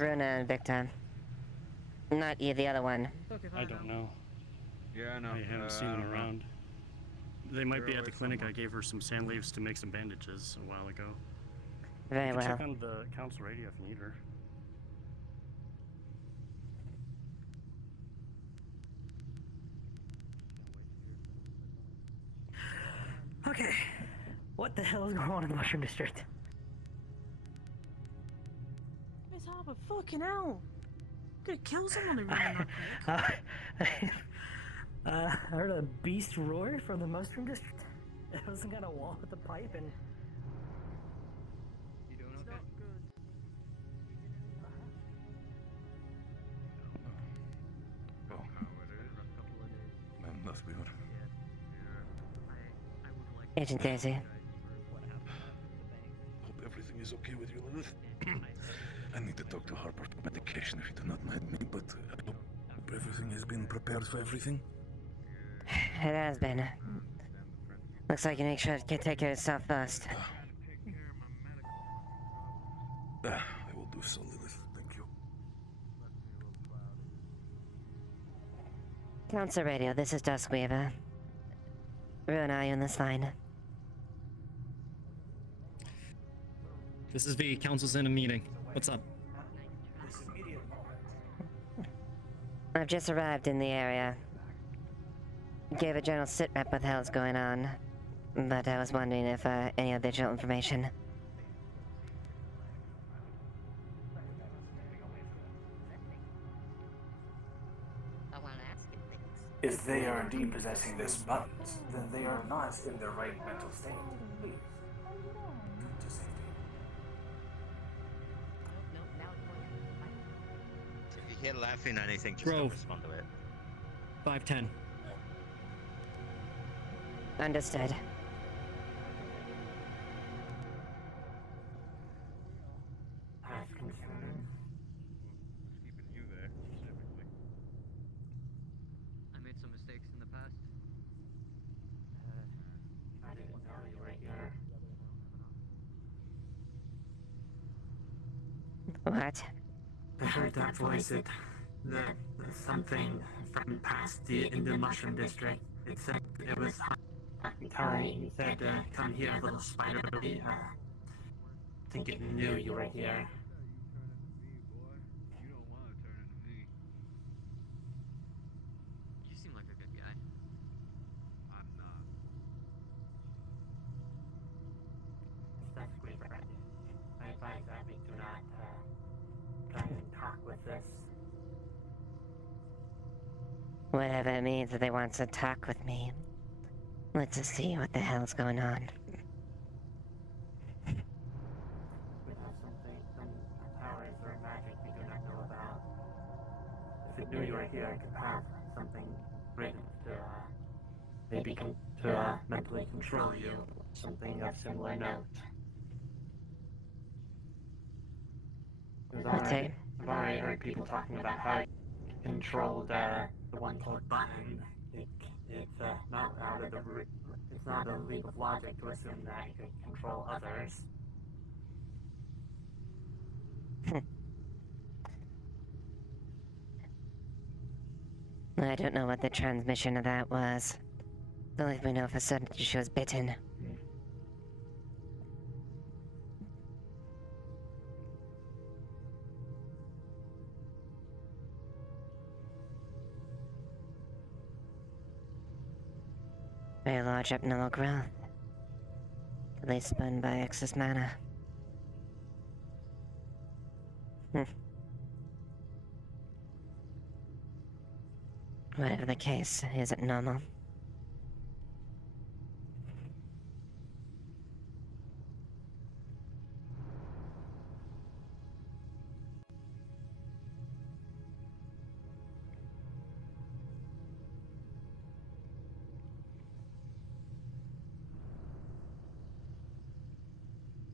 Runa and Victor? Not you, the other one. I don't know. Yeah, I know. I haven't seen them around. They might be at the clinic. I gave her some sand leaves to make some bandages a while ago. Very You can well. check on the council radio if you need her. Okay. What the hell is going on in the Mushroom District? Miss Harper, fucking hell! Could kill someone who ran that quick. I heard a beast roar from the Mushroom District. It was some kind of wall with a pipe and... You doing It's not good. Oh. Man, that's weird. Agent Daisy. Hope everything is okay with you, Lilith. I need to talk to Harper for medication if you do not mind me, but I hope everything has been prepared for everything. It has been. Looks like you make sure to take care of yourself first. I will do so, Lilith. Thank you. Council Radio, this is Duskweaver. Runa, are you on this line? This is V. Council's in a meeting. What's up? I've just arrived in the area. Gave a general sit-rep what the hell's going on. But I was wondering if any additional information. I want to ask him things. If they are indeed possessing this buttons, then they are not in their right mental state. Please. Come to safety. If you hear laughing or anything, just Grove. don't respond to it. 510. Understood. That's concerning. Keeping you there, specifically. I made some mistakes in the past. I didn't know you were here. What? I heard that voice. The something from past in the Mushroom District. It said it was Kelly. He said, "Come here, little spider lady." I think it knew you were here. You seem like a good guy. I'm not. Specifically for I advise that we do not try and talk with this. Whatever it means that they want to talk with me. Let's just see what the hell's going on. We have some powers or magic we do not know about. If it knew you were here, it could have something great to maybe to mentally control you. Something of similar note. I've already heard people talking about how you controlled the one called Button. It's not out of it's not a leap of logic to assume that you could control others. I don't know what the transmission of that was. Only we know for certain she was bitten. Very large abnormal growth. At least spun by excess mana. Whatever the case, isn't normal.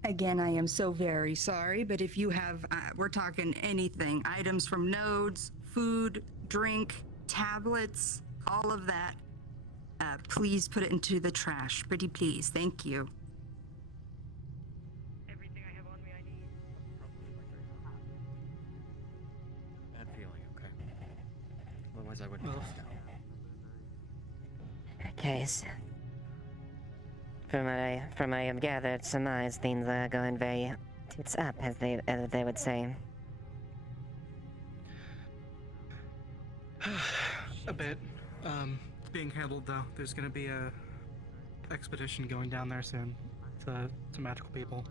Again, I am so very sorry, but if you have, we're talking anything, items from nodes, food, drink, tablets, all of that, please put it into the trash. Pretty please. Thank you. Everything I have on me, I need. Bad feeling, okay. Otherwise I wouldn't have this down. Case. From what I have gathered, surmise things are going very tits up, as they would say. A bit. Being handled though. There's gonna be a expedition going down there soon. To magical people.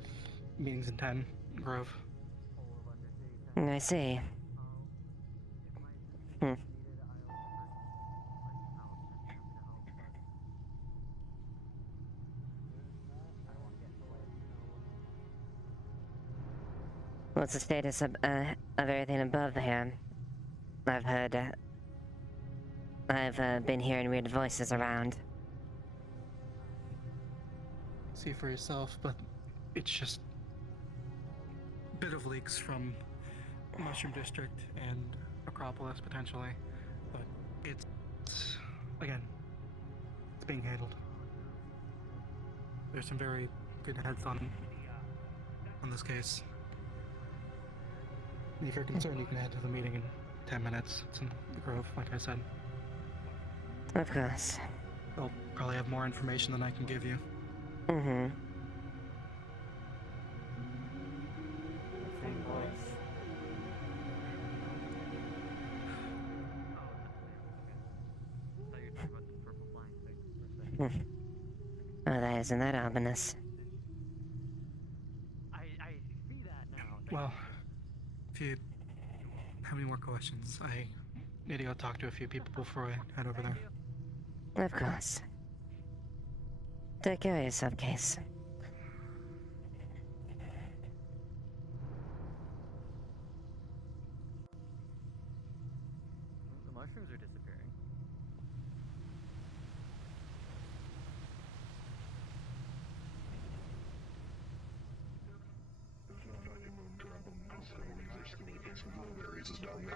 Meetings in 10, Grove. I see. What's the status of everything above here? I've heard, I've been hearing weird voices around. See for yourself, but it's just a bit of leaks from Mushroom District and Acropolis potentially, but it's again, it's being handled. There's some very good heads on this case. If you're concerned, you can head to the meeting in 10 minutes. It's in the Grove, like I said. Of course. They'll probably have more information than I can give you. Mm-hmm. Same voice. Oh, isn't that ominous? I see that now. Well, if you have any more questions, I Need to go talk to a few people before I head over there. Of course. Take care of yourself, Case. The mushrooms are disappearing.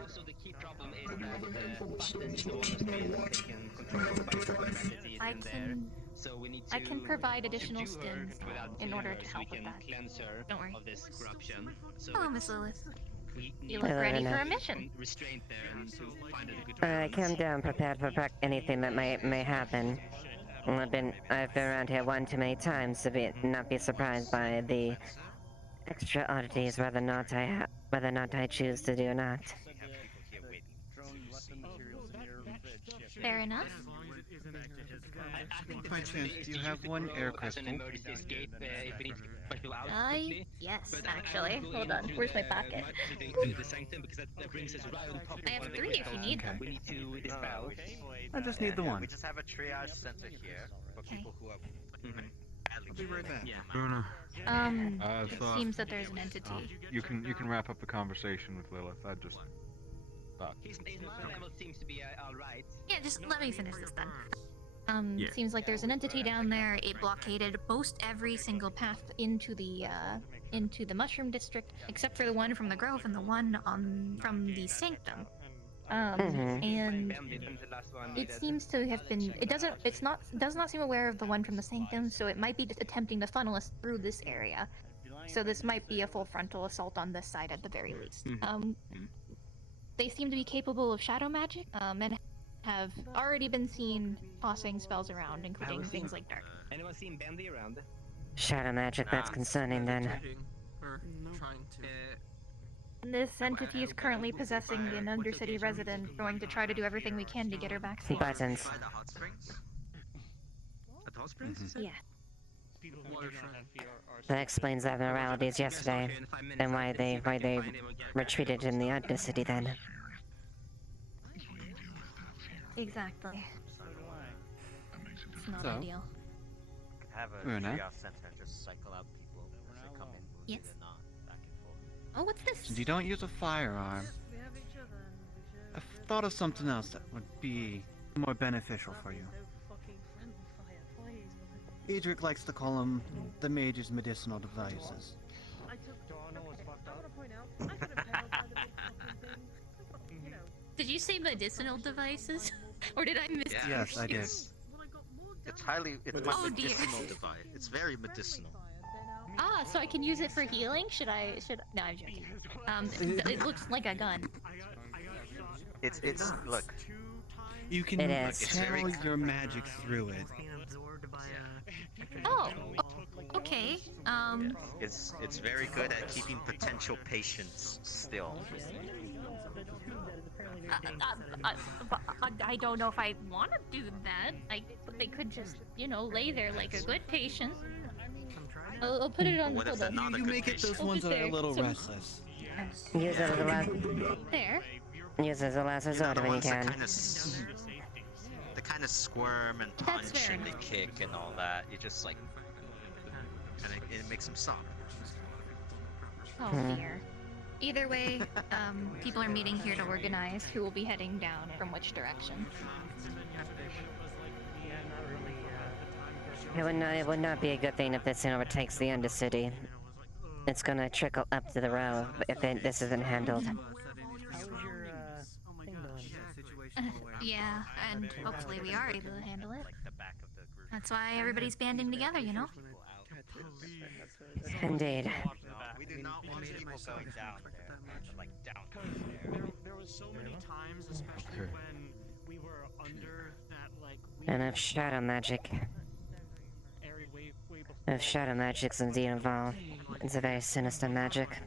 Also, the key problem is that button is no longer taken control of by certain entities in there. So we need to I can provide additional subdue her stings without in killing order her, to so help we with can that. cleanse her Don't worry. of this corruption. So Hello, it's- Miss Lilith. we You need look Hello, ready for Lilith. a mission. restraint there and to find a good I come down prepared for anything that may happen. I've been around here one too many times to not be surprised by the extra oddities, whether or not I choose to do or not. Fair enough. By chance, do you have one air crystal? Yes, actually. Hold on. Where's my pocket? I have 3 if you need them. We need to dispel. I just need the one. We just have a triage center here for people who are I'll be right back. Yeah. It seems that there's an entity. You can wrap up the conversation with Lilith. I just thought. His mana level seems to be alright. Yeah, just let me finish this then. Yeah. Seems like there's an entity down there. It blockaded most every single path into the Mushroom District, except for the one from the Grove and the one from the Sanctum. And it seems to have been. It does not seem aware of the one from the Sanctum, so it might be attempting to funnel us through this area. So this might be a full frontal assault on this side at the very least. They seem to be capable of shadow magic, and have already been seen tossing spells around, including things like dark. Anyone seen Bandy around? Shadow magic, that's concerning then. Or trying to. This entity is currently possessing an Undercity resident, going to try to do everything we can to get her back safe. Buttons. At the hot springs? Yeah. That explains the abnormalities yesterday, and why they retreated in the Undercity then. Exactly. It's not So? ideal. have a Fair enough. triage center and just cycle out people as they come in, move Yes. it or not, back and forth. Oh, what's this? Since you don't use a firearm, I've thought of something else that would be more beneficial for you. Edric likes to call them the mage's medicinal devices. Did you say medicinal devices? Or did I miss Yes, I did. It's highly, it's my Oh, dear. medicinal device. It's very medicinal. Ah, so I can use it for healing? No, I'm joking. It looks like a gun. It's, look. You can It is. It's very- channel your magic through it. Oh, okay. It's very good at keeping potential patients still. I don't know if I want to do that. They could just, lay there like a good patient. I'll put it on What if hold they're on. not a You good make it patient? those ones that are a little So- restless. Use it as a last. There. Use it as a last You know, resort the when you ones that can. they kind of squirm and That's punch fair and they kick and all that. You just like, and it makes them stop. Oh dear. Either way, people are meeting here to organize who will be heading down from which direction. It would not be a good thing if this thing overtakes the Undercity. It's gonna trickle up to the row if this isn't handled. Yeah, and hopefully we are able to handle it. That's why everybody's banding together, you know? Indeed. We do not want people going down there, like down There was so many times, especially when we were under that And if shadow magic. area way before. If shadow magic's indeed involved, it's a very sinister magic.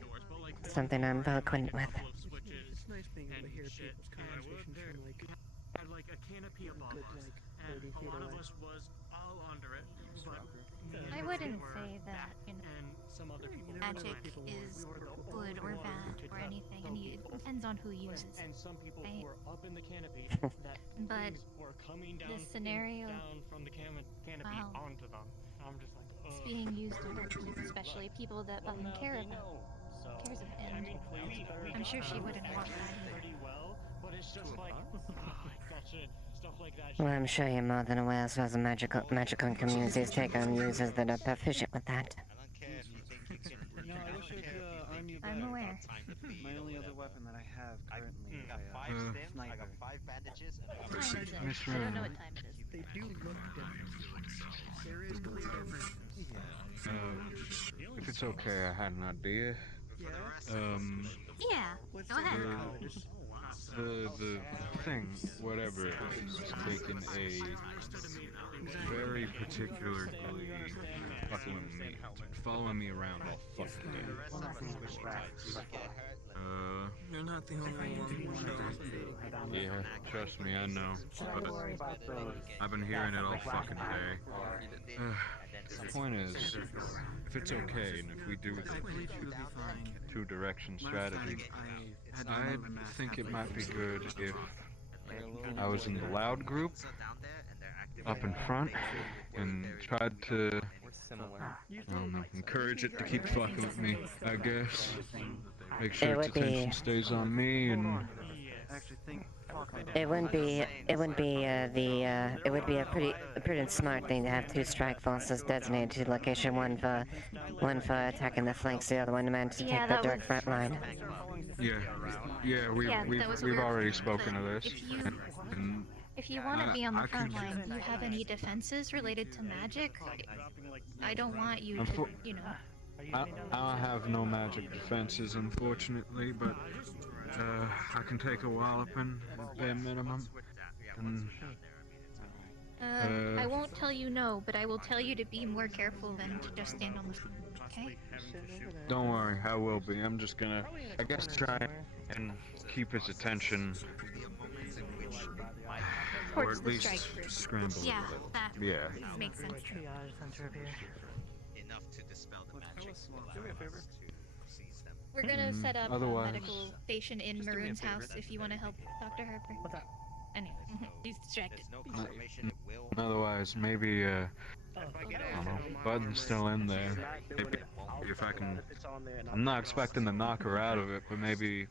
Something I'm well acquainted with. It's nice being able to hear people's conversations from had like a canopy above us, and a lot of us was all under it. But I wouldn't say that, you know, and some other people. magic is good or bad or anything. I mean, it depends on who uses it. And some people right? who were up in the canopy that But things were coming down, the scenario, down from the canopy wow, onto them. I'm just like, it's being used to hurt people, especially people that care about. Cares about, and I'm sure she wouldn't want that either. pretty well, but it's just like, gotcha, stuff like that. Well, I'm sure you're more than aware as far as the magical communities take on users that are proficient with that. No, I wish I could arm you I'm better. aware. My only other weapon that I have currently is Five a stim, I got 5 bandages, and What time is it? Miss I don't Ryan. know what time it is. They do look different. There is blue different. If it's okay, I had an idea. Yeah, go ahead. The thing, whatever, is taking a very particular fucking with me, following me around all fucking day. You're not the only one. Yeah, trust me, I know. But I've been hearing it all fucking day. The point is, if it's okay, and if we do the two-direction strategy, I think it might be good if I was in the loud group, up in front, and tried to, I don't know, encourage it to keep fucking with me, I guess. Make sure its attention stays on me, and It wouldn't be a pretty smart thing to have 2 strike forces designated to location, one for attacking the flanks, the other one meant to take the direct front line. Yeah, we've already spoken of this. If you want to be on the front line, do you have any defenses related to magic? I don't want you to, you know. I have no magic defenses, unfortunately, but I can take a walloping at bare minimum. And, I won't tell you no, but I will tell you to be more careful than to just stand on the front, okay? don't worry, I will be. I'm just gonna, I guess, try and keep his attention, or Towards at the least strike group. scramble Yeah, a little. that Yeah. makes sense. Triage center up here. enough to dispel the magic. Do me a favor. We're gonna set up a Otherwise- medical station in Maroon's house if you want to help Dr. Harper. What's up? Anyway, he's distracted. Otherwise, maybe, I don't know, Bud's still in there. Maybe if I can, I'm not expecting to knock her out of it, but maybe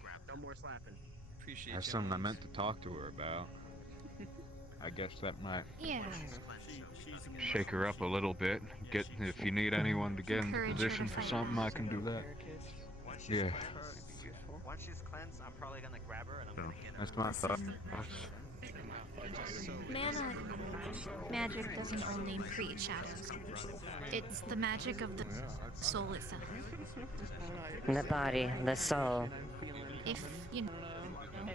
that's something I meant to talk to her about. I guess that might Yeah. shake her up a little bit. If you need anyone to get in Encourage her position to for fight something, I can do that. Yeah, Once she's cleansed, I'm probably gonna grab her and I'm so gonna get her. that's my thought. Mana magic doesn't only create shadows. It's the magic of the soul itself. The body, the soul. If you know,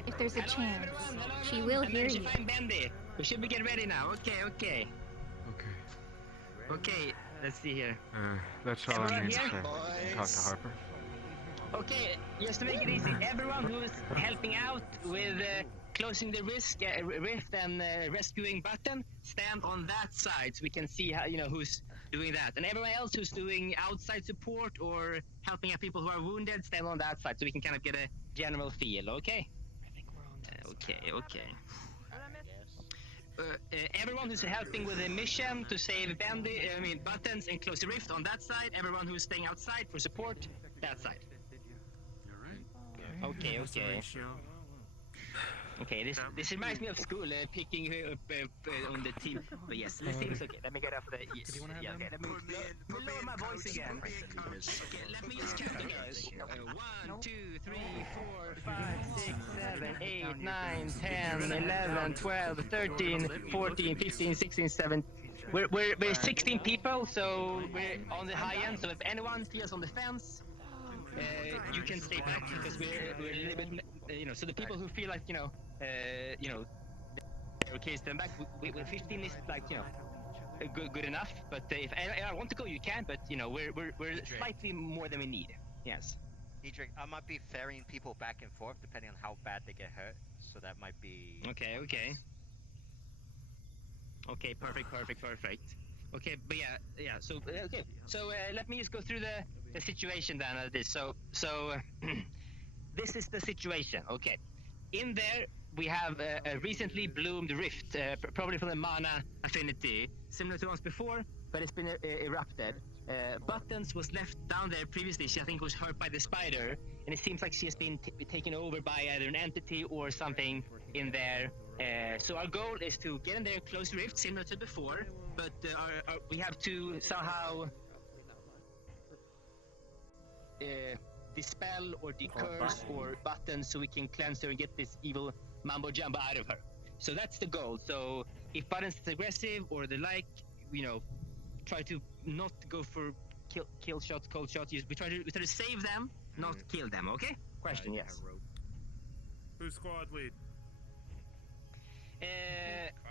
if there's a chance, she will hear you. Fine, Bendy. We should be getting ready now. Okay. Okay, let's see here. That's all I Everyone need to here? say. Talk to Harper. Okay, just to make it easy, everyone who's helping out with closing the rift and rescuing Button, stand on that side so we can see how who's doing that. And everyone else who's doing outside support or helping out people who are wounded, stand on that side so we can kind of get a general feel. Okay. Okay. Everyone who's helping with the mission to save Buttons and close the rift on that side. Everyone who's staying outside for support, that side. Okay. Okay, this reminds me of school, picking up on the team. But yes, this seems okay. Let me get up the. Yes. Yeah, okay, let me lower my voice again. Okay, let me just count again. 1, 2, 3, 4, 5, 6, 7, 8, 9, 10, 11, 12, 13, 14, 15, 16, 17. We're 16 people, so we're on the high end. So if anyone feels on the fence, you can stay back because we're a little bit, so the people who feel like, they're okay, stand back. We 15 is like, good enough. But if I want to go, you can. But we're slightly more than we need. Yes. Edric, I might be ferrying people back and forth depending on how bad they get hurt. So that might be. Okay. Okay, perfect. Okay, but yeah. So okay, so let me just go through the situation then. This. So this is the situation. Okay, in there we have a recently bloomed rift, probably from the mana affinity, similar to once before, but it's been erupted. Buttons was left down there previously. She, I think, was hurt by the spider, and it seems like she has been taken over by either an entity or something in there. So our goal is to get in there, close the rift, similar to before, but we have to somehow dispel or decurse or buttons so we can cleanse her and get this evil mambo jumbo out of her. So that's the goal. So if buttons is aggressive or the like, try to not go for kill shots, cold shots. We try to save them, not kill them. Okay? Question, yes. Who's squad lead?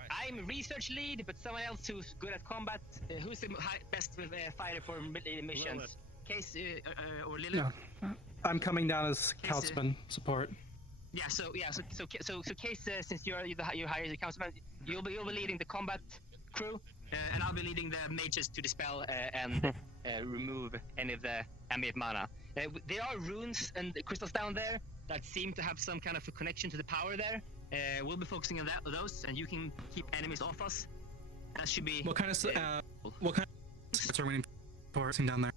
I'm research lead, but someone else who's good at combat. Who's the best fighter for missions? Lilith. Case or Lilith? No, I'm coming down as councilman support. Yeah. So Case, since you're hired as a councilman, you'll be leading the combat crew, and I'll be leading the mages to dispel and remove any of the ambient mana. There are runes and crystals down there that seem to have some kind of a connection to the power there. We'll be focusing on those, and you can keep enemies off us. That should be. What kind of secrets are we for down there?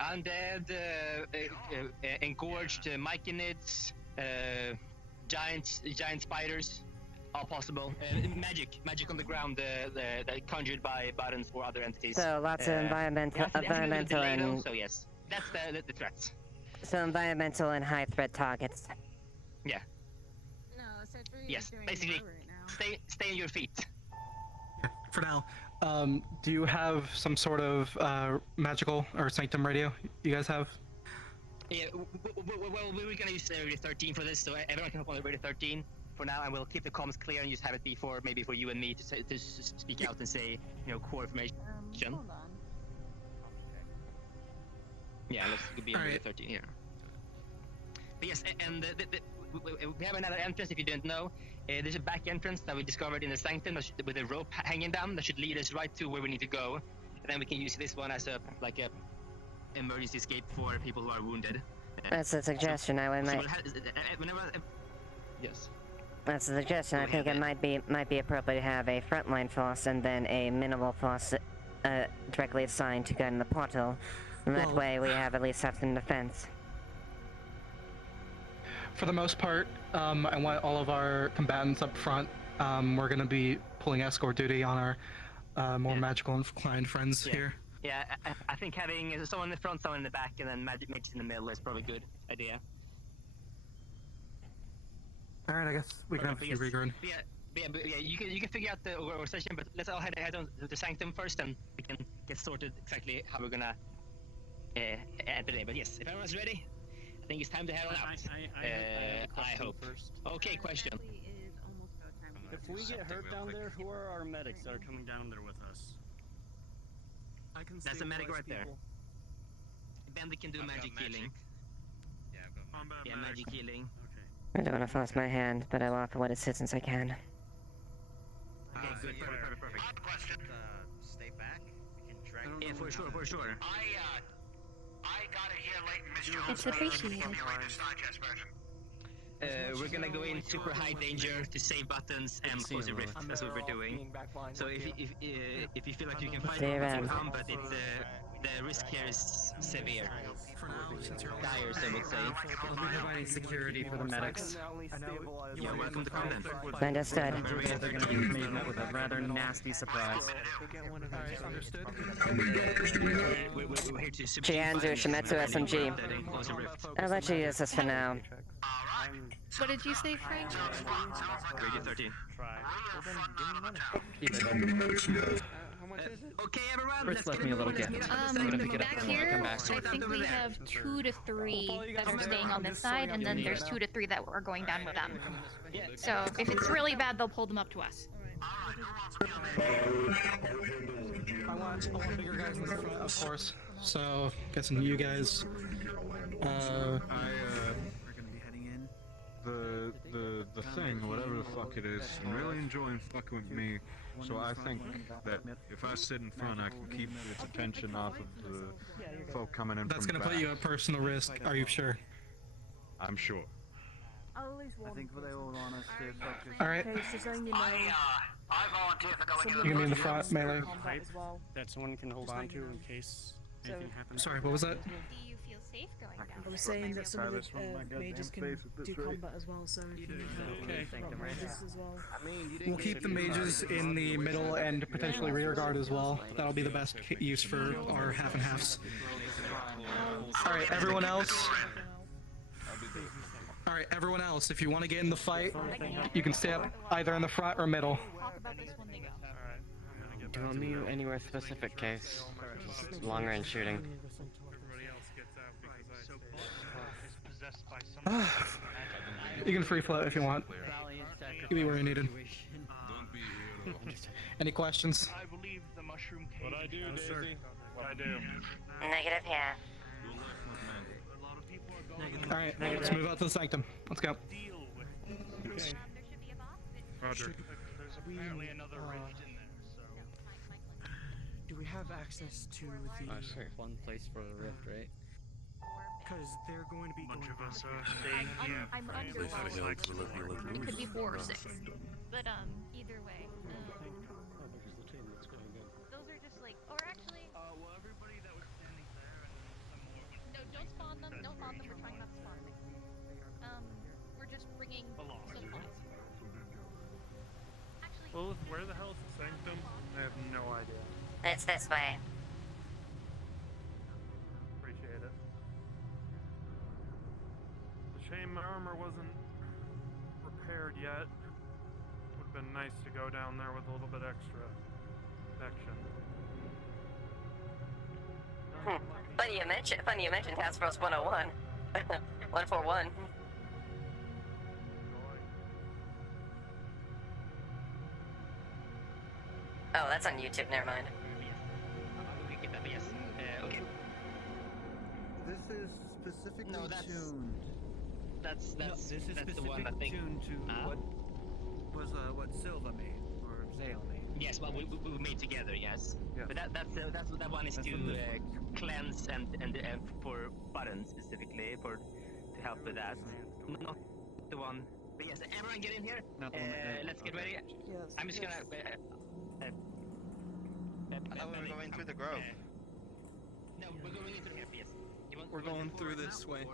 Undead, engorged myconids, giant spiders, all possible. Magic on the ground that conjured by buttons or other entities. So lots of environmental and so yes, that's the threats. So environmental and high threat targets. Yeah. No, so yes, basically, stay on your feet. For now. Do you have some sort of magical or sanctum radio you guys have? Yeah, well, we were gonna use Radio 13 for this, so everyone can hop on Radio 13 for now, and we'll keep the comms clear and just have it be for maybe for you and me to speak out and say, core information. Hold on. Yeah, let's be on Radio 13 here. But yes, and we have another entrance if you didn't know. There's a back entrance that we discovered in the sanctum with a rope hanging down that should lead us right to where we need to go. And then we can use this one as a emergency escape for people who are wounded. That's a suggestion. Yes. That's a suggestion. I think it might be appropriate to have a frontline force and then a minimal force directly assigned to gun the portal. And that way we have at least some defense. For the most part, I want all of our combatants up front. We're going to be pulling escort duty on our more magical inclined friends here. Yeah, I think having someone in the front, someone in the back, and then mages in the middle is probably a good idea. All right, I guess we can have a few regroup. Yeah, you can figure out the organization, but let's all head on to the sanctum first, and we can get sorted exactly how we're gonna end the day. But yes, if everyone's ready, I think it's time to head on out. I hope. First. Okay, question. If we get hurt down there, who are our medics that are coming down there with us? That's a medic right there. Bendy can do magic healing. Yeah, magic healing. I don't want to force my hand, but I will offer what assistance I can. Okay, good, perfect. Odd question. Stay back. We can drag. Yeah, for sure. I got it here late, Mr. It's appreciated. We're gonna go in super high danger to save buttons and close the rift. That's what we're doing. So if you feel like you can fight, you can come, but it's the risk here is severe. Dire, some would say. We'll be providing security for the medics. You're welcome to come then. Understood. They're going to be met with a rather nasty surprise. Chianzu Shimetsu SMG. I'll let you use this for now. What did you say, Frank? Radio 13. Okay, everyone. Chris left me a little gift. I'm gonna pick it up Back when I here, come back. I think we have 2 to 3 that are staying on this side, and then there's 2 to 3 that are going down with them. So if it's really bad, they'll pull them up to us. I want bigger guys in the front, of course. So, guessing you guys. We're gonna be heading in. The thing, whatever fuck it is, and really enjoying fucking with me. So I think that if I sit in front, I can keep its attention off of the folk coming in That's from gonna the put you back. at personal risk. Are you sure? I'm sure. I think for the all honesty, focus. All right. Okay, so saying you know. I volunteer for going You can be in the front, melee. Pipe that someone can hold on to in case anything happens. Sorry, what was that? Do you feel safe going down? I was saying that some of the mages can do combat as well, so if you need Okay. mages as well. We'll keep the mages in the middle and potentially rear guard as well. That'll be the best use for our half and halves. All right, everyone else. All right, everyone else. If you want to get in the fight, you can stay up either in the front or middle. Talk about this when they go. Do you want me anywhere specific, Case? Just long range shooting. You can free float if you want. You be where you're needed. Any questions? I believe the mushroom cave. What I do, Daisy? What I do? Negative, yeah. All right, let's move out to the sanctum. Let's go. Okay. Roger. There's apparently another rift in there, so. Do we have access to the? Oh, sure. One place for the rift, right? Because they're going to be going of us are staying here. I'm underwhelmed. It could be 4 or 6. But either way. Those are just like, or actually. Well, everybody that was standing there and some more. No, don't spawn them. Don't spawn them. We're trying not to spawn them. We're just bringing supplies. Actually. Lilith, where the hell is the sanctum? I have no idea. It's this way. Appreciate it. The shame my armor wasn't repaired yet. Would have been nice to go down there with a little bit extra protection. Funny you mentioned Task Force 101. 141. Oh, that's on YouTube, never mind. Yes. Okay. This is specifically tuned. That's this is the one I think. tuned to what Silva made or Zale made. Yes, well, we made together, yes. But that one is to cleanse and for buttons specifically to help with that. Not the one. But yes, everyone get in here. Let's get ready. Yes. I'm just gonna. I thought we were going through the grove. No, we're going into the grove. Yes. We're going through this way.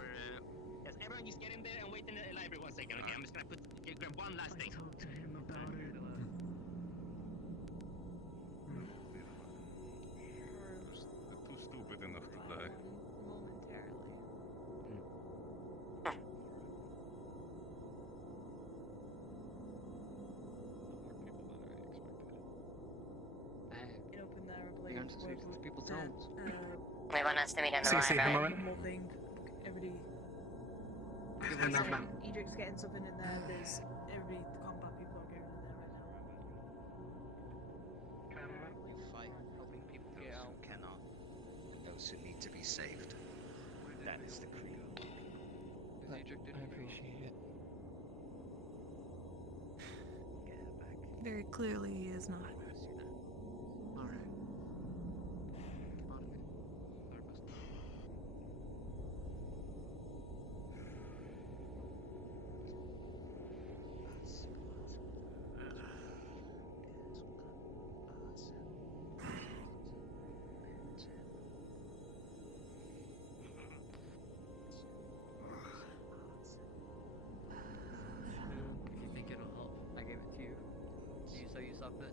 Yes, everyone just get in there and wait in the library 1 second. Okay, I'm just gonna grab one last thing. Talk to him about it. Too stupid enough to die. Open there, I believe. People's homes. They want us to meet in the CC, library. moment. More thing. Everybody. Edric's getting something in there. There's everybody. The combat people are going in there right now. You fight, helping people get out. Who cannot, and those who need to be saved. That is the creed. I appreciate it. Get her back. Very clearly, he is not. Alright. If you think it'll help, I gave it to you. So you sucked it.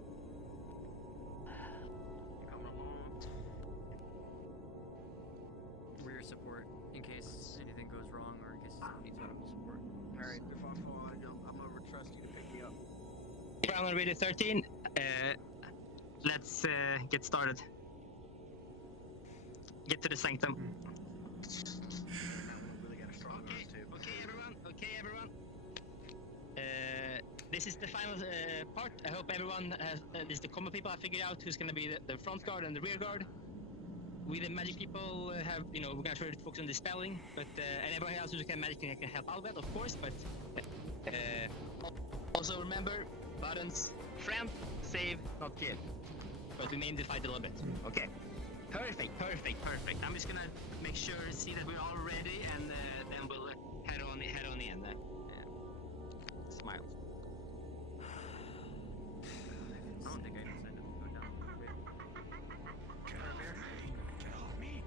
Rear support in case anything goes wrong or in case someone needs medical support. Alright, if I fall, I'm gonna trust you to pick me up. Round ready 13. Let's get started. Get to the sanctum. Okay, everyone. This is the final part. I hope everyone has. This is the combat people. I figured out who's gonna be the front guard and the rear guard. We the magic people have, we're gonna try to focus on the spelling, but and everyone else who can magic can help out with that, of course. But Also remember, buttons, friend, save, not kill. But we named the fight a little bit. Okay. Perfect. I'm just gonna make sure, see that we're all ready, and then we'll head on in. Smile. I don't think I decided to go down. Get off me!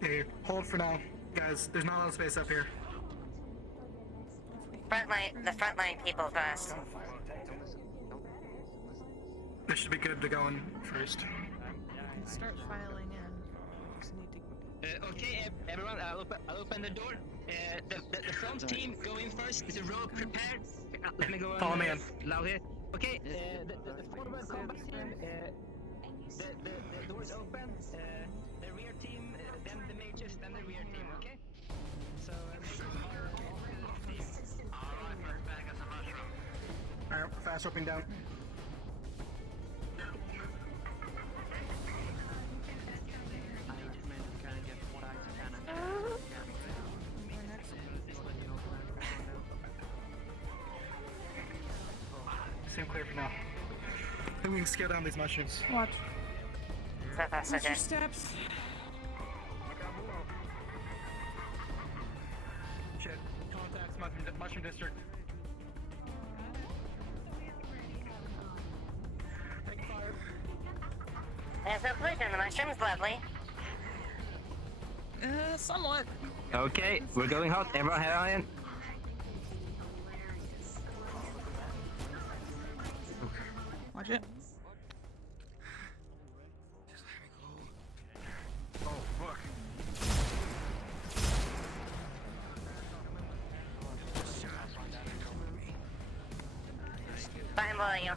Hey, hold for now. Guys, there's not a lot of space up here. The frontline people first. This should be good to go in first. Start filing in. Just need to. Okay, everyone, I'll open the door. The front team go in first. Is the road prepared? Let me go Follow me in. Loud here. Okay, the forward combat team, the door is open. The rear team, then the mages, then the rear team, okay? So, alright, first back as a mushroom. Alright, fast roping down. Seem clear for now. I think we can scale down these mushrooms. Watch. Watch your steps. Shit. Contacts mushroom district. Take fire. There's no pollution in the mushrooms, lovely. Somewhat. Okay, we're going hot. Everyone head on in. Watch it. Oh, fuck. Fine, boy, you.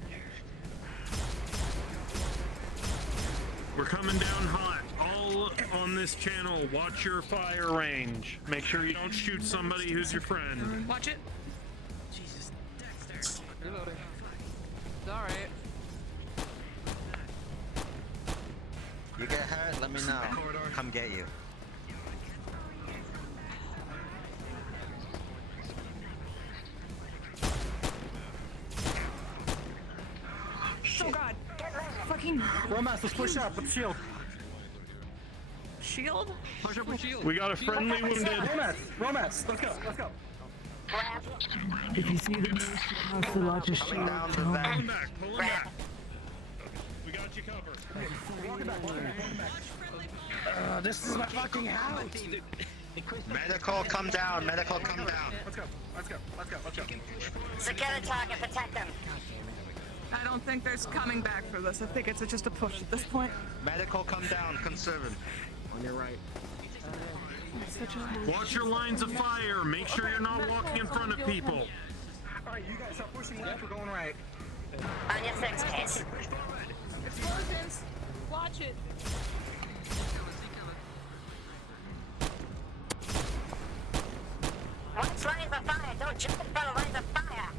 We're coming down hot. All on this channel, watch your fire range. Make sure you don't shoot somebody who's your friend. Watch it. Jesus, Dexter. Reloading. It's alright. You get hurt, let me know. Come get you. Oh god. Fucking Romance, let's push up with the shield. shield? Push up with shield. We got a friendly wounded. Romance, let's go, let's go. If you see the moose, you have to launch a shield. Pull him back, pull him back. We got you covered. This is my fucking house. Medical, come down. Medical, come down. Let's go, let's go, let's go, let's go. Secure the target, protect them. I don't think there's coming back for this. I think it's just a push at this point. Medical, come down. Conserve him. On your right. Watch your lines of fire. Make sure you're not walking in front of people. Alright, you guys start pushing left, we're going right. On your six case. It's virgins. Watch it. Watch lines of fire. Don't jump in front of lines of fire.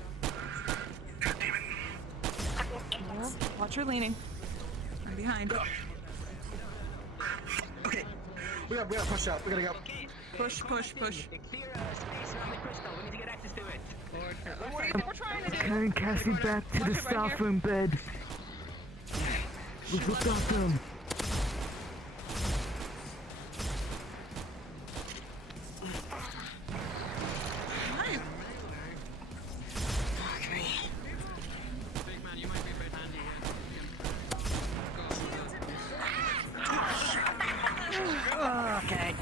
Watch her leaning. I'm behind. Okay, we gotta push up, we gotta go. Push, push, push. We're trying to do. Carrying Cassie back to the staff room bed. We've got them. Okay.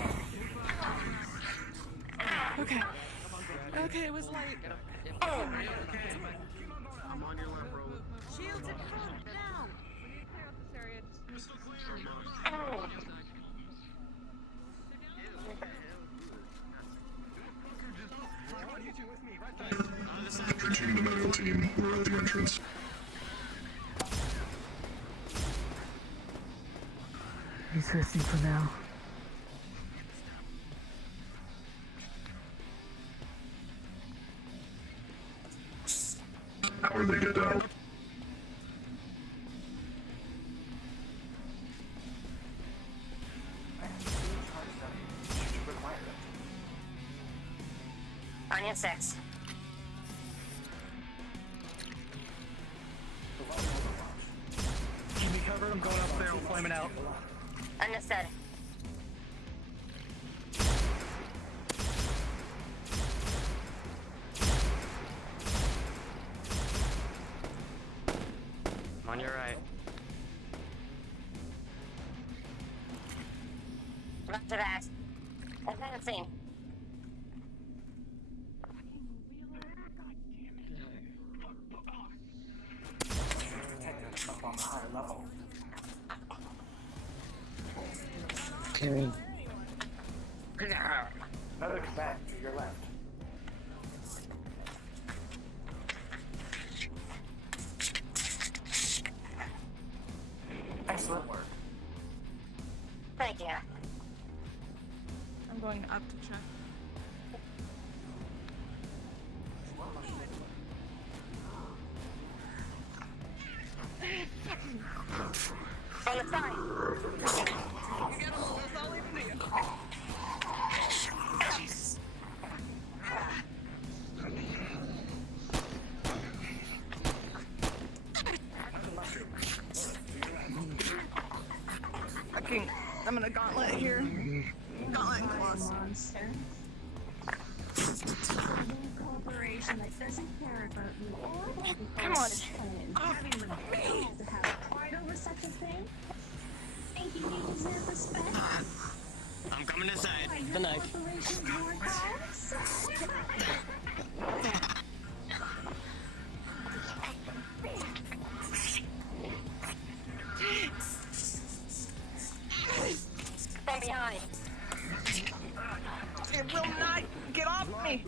Okay. Okay, it was light. I'm on your left, bro. Shields and help now. We need to clear out this area. Entry team, the medical team, we're at the entrance. He's resting for now. How did they get down? On your 6. Keep me covered. I'm going up there. We'll flame it out. Understood. I'm on your right. Roger that. Advancing. On a higher level. Carry. Another combatant to your left. Excellent work. Thank you. I'm going up to check. On the side. I'm gonna gauntlet here. Gauntlet and claws. Corporation that doesn't care about you or Come on. having the balls to have pride over such a thing? Thinking you deserve respect? I'm coming inside. Your The knife. corporation's war dogs? From behind. It will not get off me.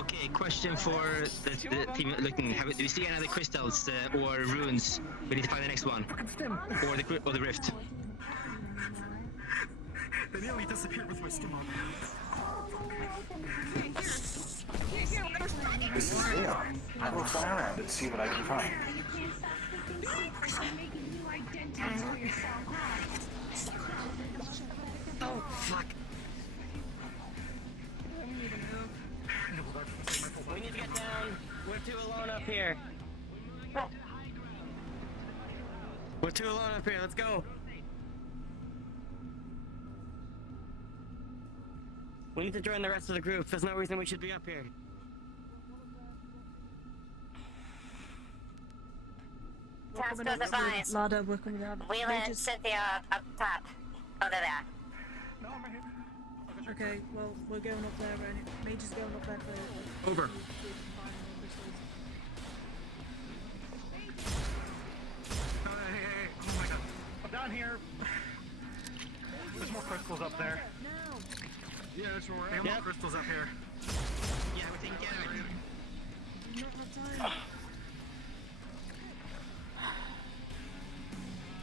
Okay, question for the team looking. Do you see any other crystals or runes? We need to find the next one, or the rift. They nearly disappeared with my stim on. This is Leon. I will fly around and see what I can find. Oh, fuck. We need to get down. We're too alone up here. We're too alone up here. Let's go. We need to join the rest of the group. There's no reason we should be up here. Task goes advised. Ladder, we're coming down. Wheeler and Cynthia up top. Over there. No, I'm right here. Okay, well, we're going up there, and Mage is going up there for... Over. Hey, oh my god. I'm down here. There's more crystals up there. Yeah, that's where we're There at. are more crystals up here. Yeah, we're taking care of it. We've not had time.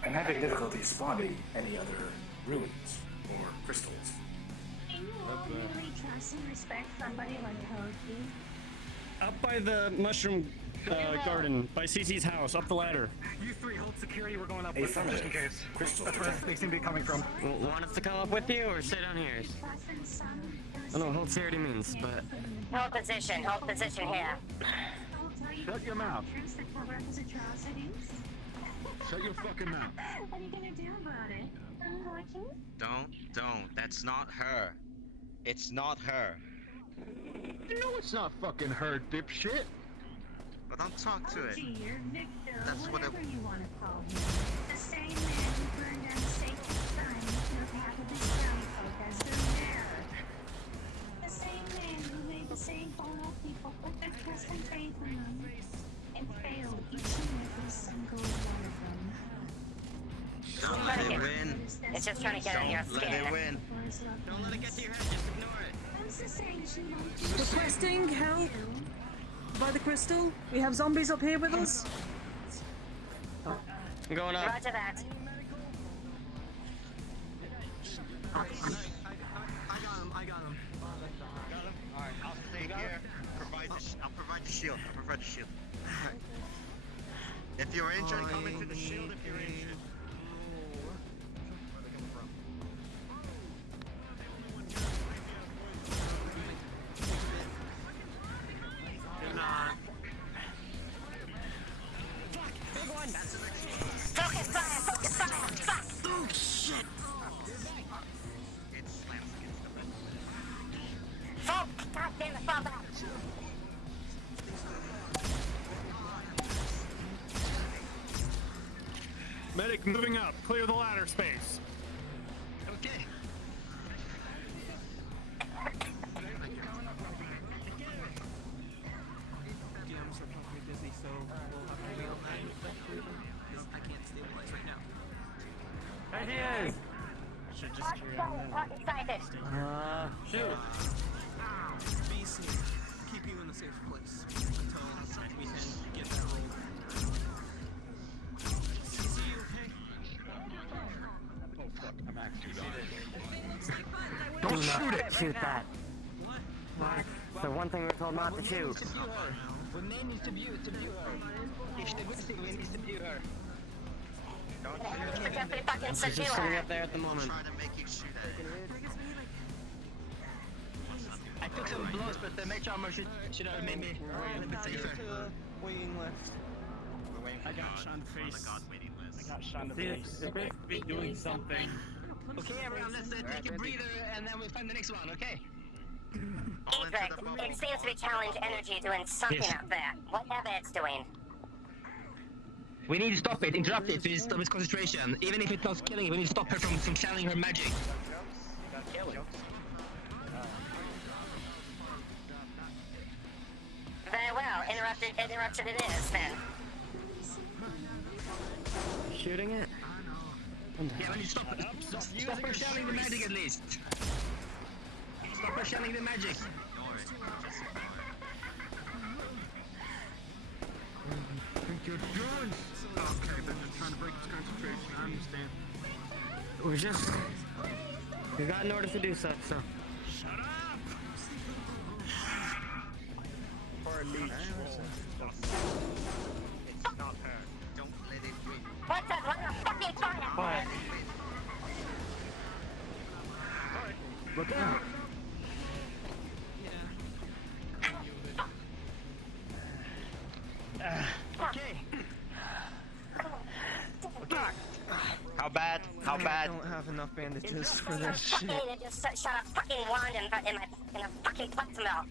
I'm having difficulty spawning any other ruins or crystals. Can you all really trust and respect somebody like Hoki? Up by the mushroom garden, by Cece's house, up the ladder. You three hold security. We're going up with them just in case. That's where they seem to be coming from. Want us to come up with you or stay down here? I don't know what hold security means, but... Hold position here. Shut your mouth. Shut your fucking mouth. What are you gonna do about it? Don't. That's not her. It's not her. You know it's not fucking her, dipshit. But don't talk to it. Gee, you're Victor, That's what whatever you want to call him. The same man who burned down the sacred shrine to the path of his county folk as their mayor. The same man who made the same Bono people put their trust and faith in them and failed each and every single one of them. Don't let it win. It's just trying to get on your Let skin. it win. Don't let it get to your head. Just ignore it. Requesting help by the crystal. We have zombies up here with us. I'm going up. Roger that. I got him. shield. I prefer the shield. If you're injured, come into the shield if you're injured. Did not. Big one. Focus fire! Focus fire! Fuck! Oh shit! It slams against the red. Fuck! God damn it, fall back! Medic moving up. Clear the ladder space. Okay. DMs are probably busy, so we'll have to wait on that because I can't stabilize right now. There he is! Should just carry on Excited. Shoot. Be safe. Keep you in a safe place until we can get that rolled. CC, you okay? Oh fuck, I'm actually Don't shoot it! Shoot that. What? So one thing we're told not to shoot. We may need to view her. If the good thing, we need to view her. Don't Definitely fucking She's just sitting up there at the moment. try to make you shoot at it. I took some blows, but the mage armor should have made me a little bit safer. Waiting list. We're waiting for I got God. shot in the We're on face. the God waiting list. I got shot in the They're face. supposed to be doing something. Okay, everyone, let's take a breather and then we'll find the next one, okay? Edric, it seems to be challenge energy doing something Yes. up there. Whatever it's doing. We need to stop it, interrupt it, we need to stop its concentration. Even if it's not killing it, we need to stop her from channeling her magic. Very well. Interrupted it is, then. Shooting it? Yeah, we need to stop her channeling the magic at least. Stop her channeling the magic. You're done! Okay, they're just trying to break his concentration, I understand. We got an order to do so. Shut up! Or at least. It's not her. Don't let it win. What the fucking fire? What? Look out! Okay. How bad? How bad? I don't have enough bandages for this shit. It just shot a fucking wand in a fucking plasma melt.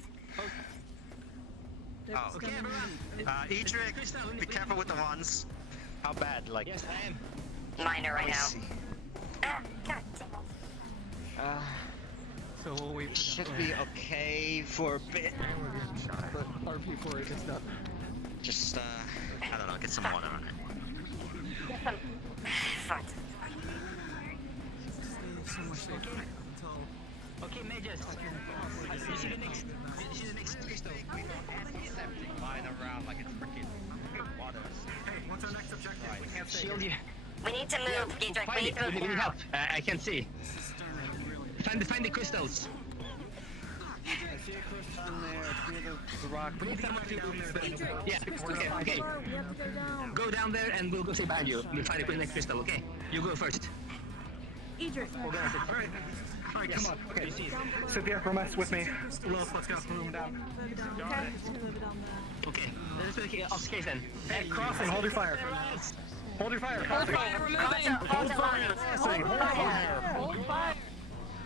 Oh. Okay, everyone. Edric, be careful with the wands. How bad? Like. Yes, I am. Minor right now. God damn it. So we'll wait for Should be okay for a bit. but RP4 is just up. Just, I don't know, get some water on it. Fuck. Stay somewhere safe until Okay, mages. You see the next crystal. Flying around like it's freaking water. Hey, what's our next objective? We can't stay Shield you. We need to move, Edric. We need to We move need now. help. I can't see. Find the crystals. I see a crystal in there, it's near the rock. We need someone to Yeah, okay. We have to go down. Go down there and we'll go stay behind you. We'll find the next crystal, okay? You go first. Edric. Alright, come on. Okay. Cynthia, Romas with me. Lilith, let's go. Move him down. Okay. Okay. Let's take it off case then. Hey, crossing, hold your fire. Hold your fire. Hold fire, we're moving. Hold fire. Hold fire. Hold fire.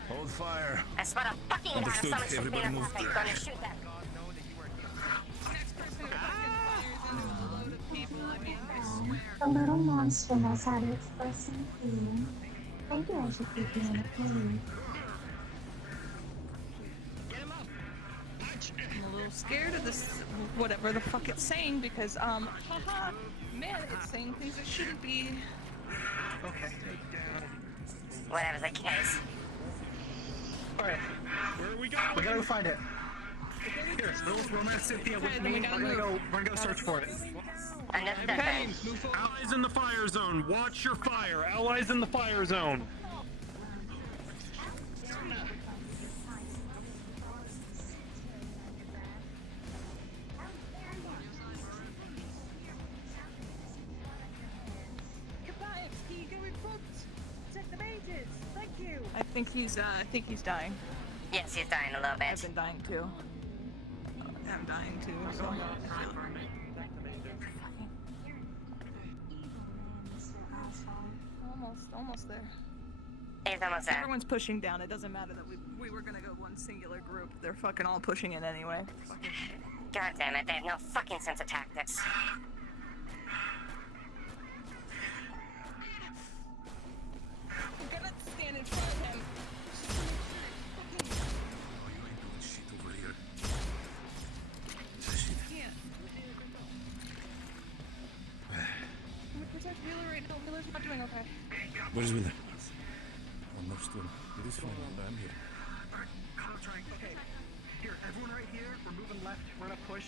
Hold fire. I spot a fucking guy with so much speed up that thing. Gonna shoot that. The little monster has had its first feeling. Maybe I should keep you in a cage. I'm a little scared of this, whatever the fuck it's saying, because, haha, man, it's saying things that shouldn't be. Okay. Whatever's the case. Alright. Where are we going? We gotta go find it. Here, Lilith, Romas, Cynthia with me. We're gonna go search for it. Okay. Allies in the fire zone. Watch your fire. Allies in the fire zone. I think he's dying. Yes, he's dying a little bit. I've been dying too. I'm dying too. So almost there. He's almost there. Everyone's pushing down. It doesn't matter that we were gonna go one singular group. They're fucking all pushing in anyway. Fucking. God damn it, they have no fucking sense of tactics. I'm gonna stand in front of him. Shit over here. Can't. I'm gonna protect Wheeler right now. Wheeler's not doing okay. Where is Wheeler? I'm not still. It is fine. I'm here. Okay. Here, everyone right here. We're moving left. We're gonna push.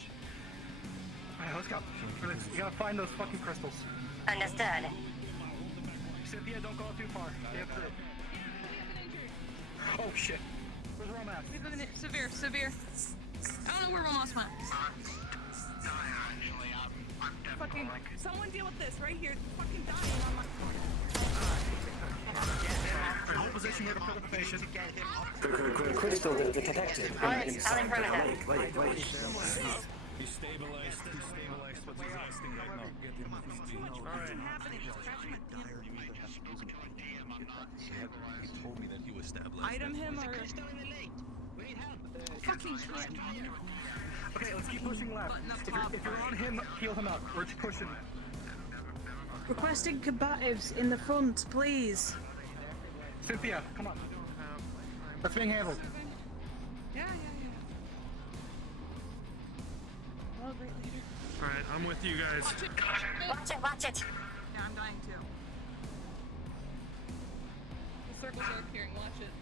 Alright, let's go. We gotta find those fucking crystals. Understood. Cynthia, don't go out too far. Stay up through. Oh shit. Where's Romas? We have a severe. I don't know where Romas went. Fucking, someone deal with this right here. Fucking dying on my Hold position here to put the patient. Crystal will be detected. I'll in front of him. Wait. He's stabilized. What's exhausting right now? Get him to his feet. He told me that he was stabilized. item him or fucking shit. Okay, let's keep pushing left. If you're on him, heal him up. We're just pushing. Requesting combatives in the front, please. Cynthia, come on. That's being handled. Yeah. Well, great leader. Alright, I'm with you guys. Watch it. Yeah, I'm dying too. The circles are appearing, watch it.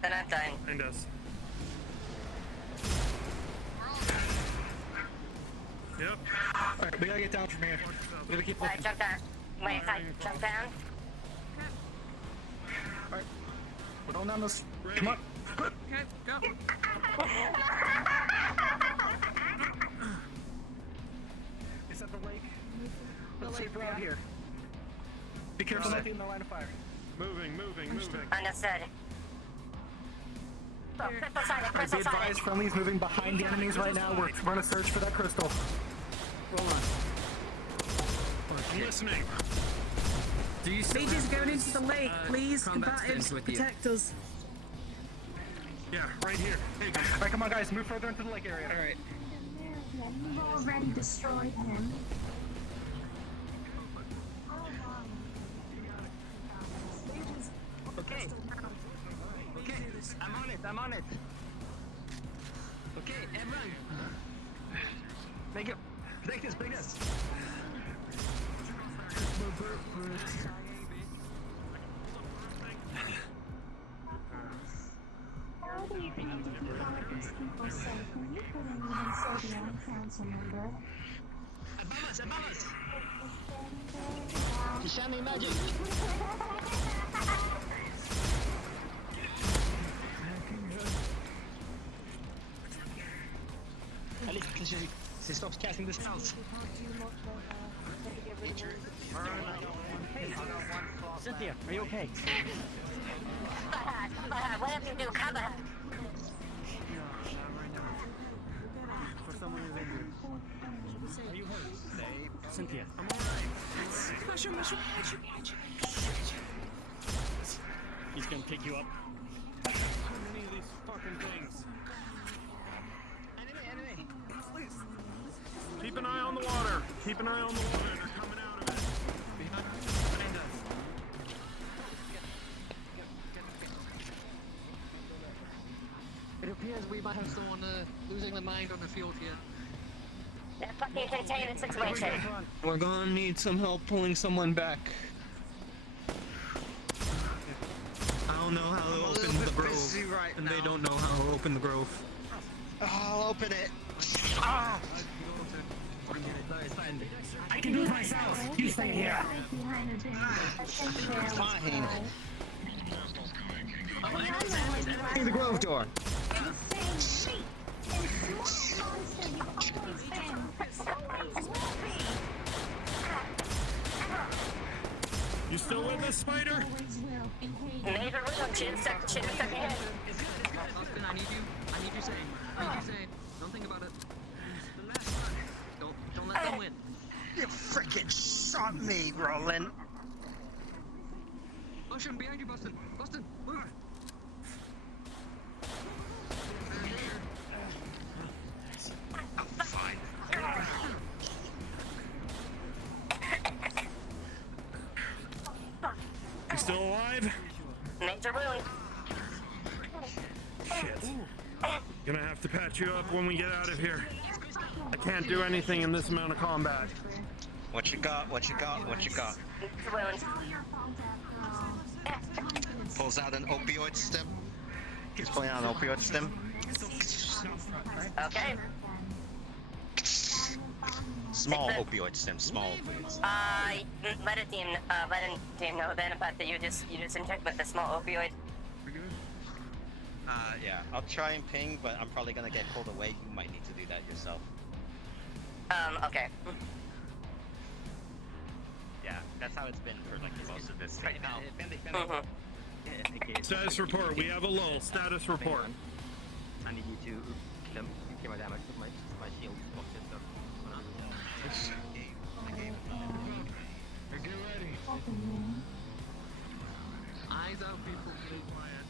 Then I'm dying. Behind us. Yep. Alright, we gotta get down from here. We gotta keep looking. Alright, jump down. Wait, if I jump down? Alright. We're going down this. Come on. Okay, go. Is that the lake? The Let's lake, safe around yeah. here. Be careful not in the line of fire. Moving. Understood. Oh, crystal side, Alright, crystal be side. advised, friendly's moving behind the enemies right now. We're gonna search for that crystal. Roll on. I'm listening. Do you still Mages have going those, into the lake, please. combat stints Combatives, with you? protect us. Yeah, right here. There you go. Alright, come on guys, move further into the lake area. Alright. You've already destroyed him. Okay. I'm on it. Okay, everyone. Take this. How do you think to keep all of these people safe when you couldn't even save your own council member? Above us. Shining magic. At least she stops casting the spells. Cynthia, are you okay? Whatever you do, cover her. For someone who's injured. Are you hurt? Cynthia. Mushroom. He's gonna pick you up. Too many of these fucking things. Enemy. Please. Keep an eye on the water. They're coming out of it. Behind us. It appears we might have someone losing their mind on the field here. That fucking containment situation. We're gonna need some help pulling someone back. I don't know how to open the grove, right and now. they don't know how to open the grove. I'll open it. Ah! No, it's fine. I can do it myself! You stay here! Fine. The grove door. You still with us, Spider? Major Will, chin stuck in your head. Austin, I need you safe. I need you safe. Don't think about it. The last one. Don't let them win. You freaking shot me, Roland. Boston, behind you, Boston. Boston, move. I'm fine. You still alive? Major wound. Shit. Gonna have to patch you up when we get out of here. I can't do anything in this amount of combat. What you got? What you got? What you got? Pulls out an opioid stem. He's pulling out an opioid stem. Okay. Small opioid stem. Small opioid stem. Let him team know then about that you just inject with the small opioid. Yeah. I'll try and ping, but I'm probably gonna get pulled away. You might need to do that yourself. Okay. Yeah, that's how it's been for like most of this right now. Status report. We have a lull. Status report. I need you to kill him. You kill my damage with my shield. Get ready. Eyes out, people. Stay quiet.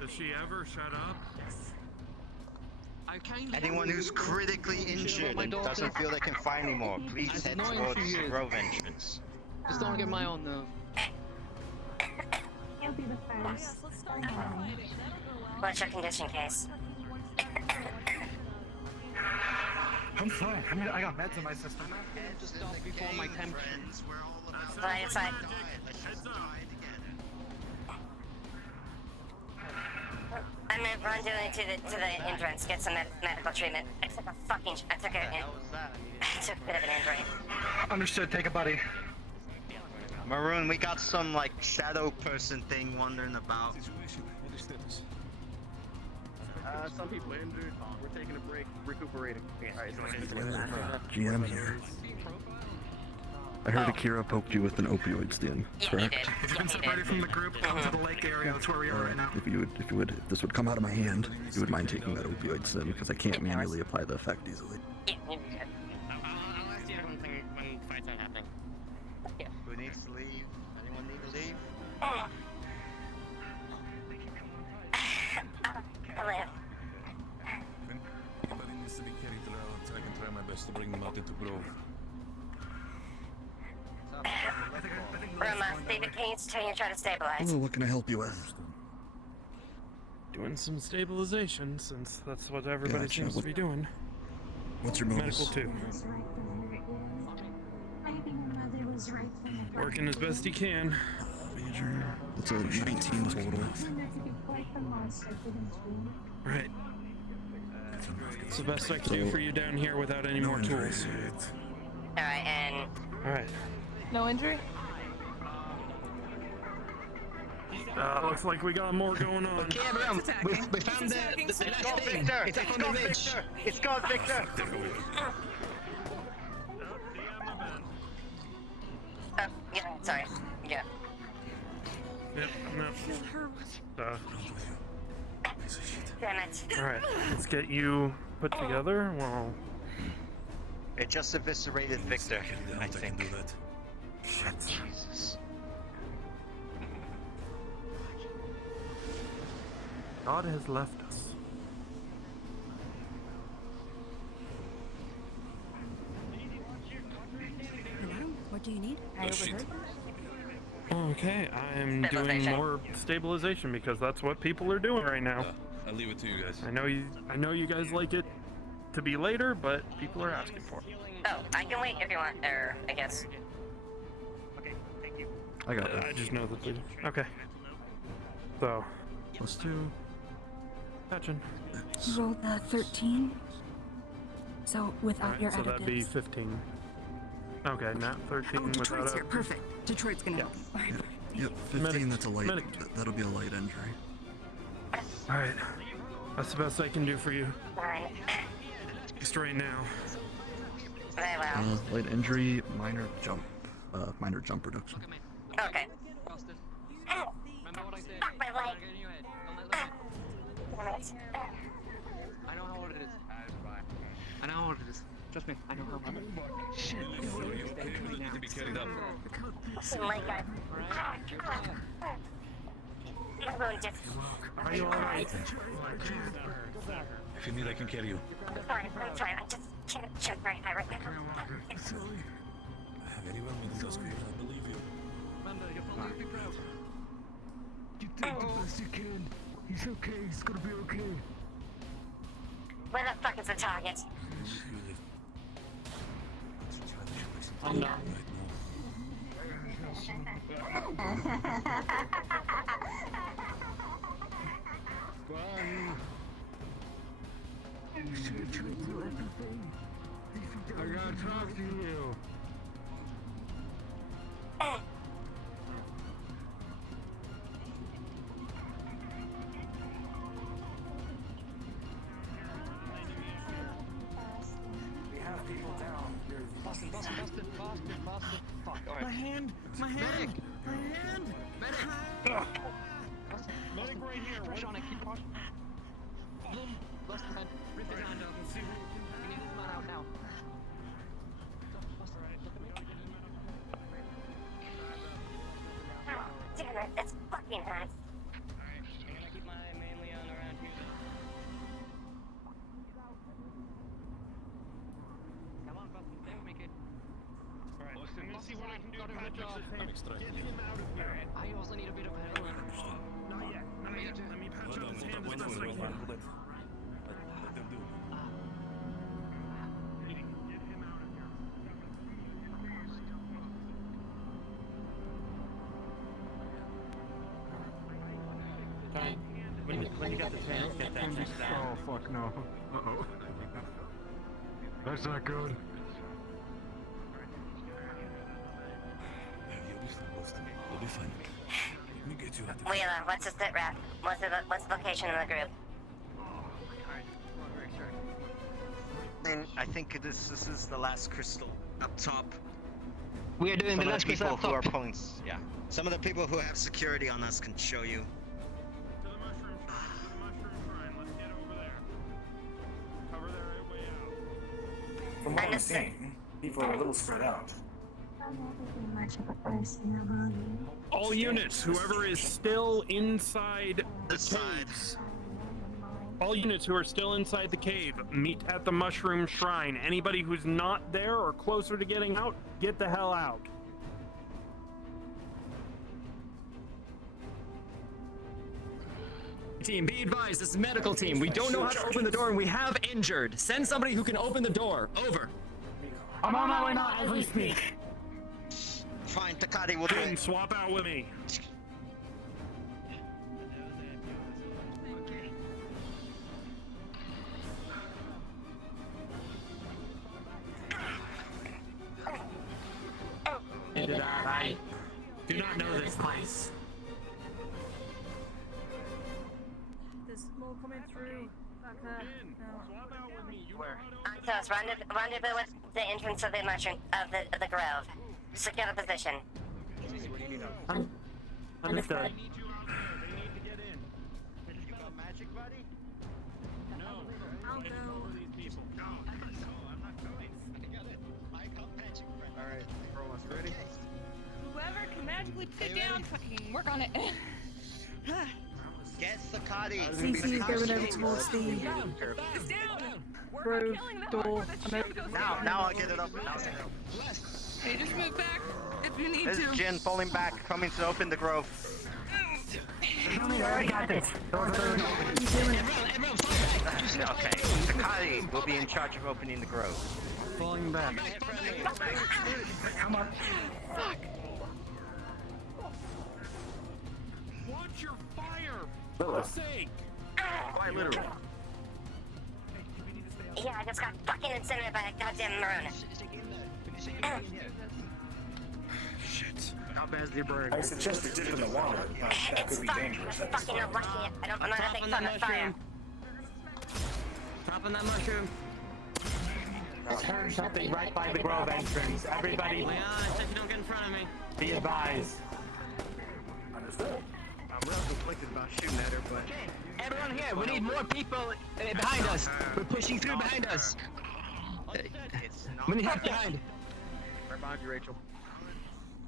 Does she ever shut up? Anyone who's critically injured and doesn't feel they can fight anymore, please head towards the Grove entrance. Just don't get my own nerve. You'll be the first. What's your condition case? I'm fine. I mean, I got meds in my system. Just stop before my temperature. Fine, it's fine. I'm gonna run down to the entrance, get some medical treatment. I took a bit of an injury. Understood. Take a buddy. Maroon, we got some like shadow person thing wandering about. Some people are injured. We're taking a break, recuperating. Alright, GM here. I heard Akira poked you with an opioid stem, correct? If you've been separated from the group, come to the lake area. That's where we are right now. If this would come out of my hand, you would mind taking that opioid stem because I can't manually apply the effect easily. Yeah, you're good. I'll ask you when fights are happening. Yeah. Who needs to leave? Anyone need to leave? Hello. Everybody needs to be carried around so I can try my best to bring them out into Grove. Roma, David Kane's telling you to try to stabilize. Oh, what can I help you with? Doing some stabilization, since that's what everybody Gotcha. seems to be doing. What's your bonus? Medical 2. Working as best he can. Major. That's a 19 total. Right. It's the best I can do for you down here without any more tools. Alright, and... Alright. No injury? Looks like we got more going on. Okay, everyone, we found the last thing. It's up on the ridge. It's gone, Victor! Yeah, sorry. Yeah. Yep, no. Damn it. Alright, let's get you put together. Well, It just eviscerated Victor, I think. Shit. Jesus. God has left us. Hello? What do you need? I overheard. Okay, I'm doing more stabilization because that's what people are doing right now. I'll leave it to you guys. I know you guys like it to be later, but people are asking for it. Oh, I can wait if you want, or I guess. Okay, thank you. I got I just know that they... Okay. So... +2. Patching. Rolled 13. So without Alright, your so that'd be additives. 15. Okay, not 13 Oh, without Detroit's here. additives. Perfect. Detroit's gonna help. Alright. Yep, 15, that's a light. That'll be a light injury. Alright. That's the best I can do for you. Alright. Just right now. Very well. Light injury, minor jump reduction. Okay. Remember what I said? Fuck my leg. Get in your head. Don't let them Damn it. I know what it is. I know what it is. Trust me, I know how much. Shit. You need to be carried up. Oh my god. My wound just... Are you alright? If you need, I can carry you. I'm fine. I just can't check very high right now. Very well, Mrs. Oscar. I believe you. Amanda, you're probably be proud. You did the best you can. He's okay. He's gonna be okay. Where the fuck is the target? I'm not. You should have tried to do everything. I gotta talk to you. We have people down. Boston. Fuck, alright. My hand. Medic! My hand. Medic! Medic right here. Pressure on it, keep pushing. Lost his hand. Rip his hand out. We need this man out now. Damn it, it's fucking hot. I'm gonna keep my eye mainly on around here. Come on, Boston. Stay with me, kid. Alright, I'm gonna see what I can do to Got patch him. up his I'm hand. extracting Get him out of here. I also need a bit of help. Not yet. Let me patch up his hand as best I can. Let them do. Get him out of here. Okay. When you got the chance, get that checked out. Oh fuck no. Uh-oh. That's not good. You'll be fine, Boston. You'll be fine. Let me get you out of here. Wheeler, what's the sit rep? What's the location of the group? I think this is the last crystal up top. We are doing Some the of last the people crystal who up are top. pulling. Yeah. Some of the people who have security on us can show you. To the mushroom shrine. Let's get over there. Cover their way out. From what I'm seeing, people are a little spread out. Much of a person, All units, whoever is still inside the caves. All units who are still inside the cave, meet at the mushroom shrine. Anybody who's not there or closer to getting out, get the hell out. Team, be advised, this is medical team. We don't know how to open the door and we have injured. Send somebody who can open the door. Over. I'm on my way now as we speak. Fine, Takati will do Jin, it. swap out with me. I do not know this place. There's more coming through. Back there. Where? Antos, rendezvous with the entrance of the mushroom of the grove. Secure the position. Understood. I'll go. Alright, everyone's ready? Whoever can magically put it down, fucking work on it. Get Sakati. CC is going over towards the It's down! Work on grove killing them door. before the shield goes down. Now I'll get it open. Now I'll get it open. Hey, just move back if you need This to. is Jin falling back, coming to open the grove. I got this. Okay, Sakati will be in charge of opening the grove. Falling back. Come on. Fuck. Watch your fire! Lilith. For sake! Quite literally. Yeah, I just got fucking incinerated by a goddamn maroon. Shit. How bad is the burn? I suggest you dip in the water, but that could be dangerous. I'm fucking not liking it. I'm not a big fan of fire. Drop on that mushroom. Turn something right by the grove entrance. Everybody, Leon, check you don't get in front of me. be advised. Understood. I'm real conflicted about shooting at her, but... Everyone here, we need more people behind us. We're pushing through behind us. We need help behind. Right behind you, Rachel.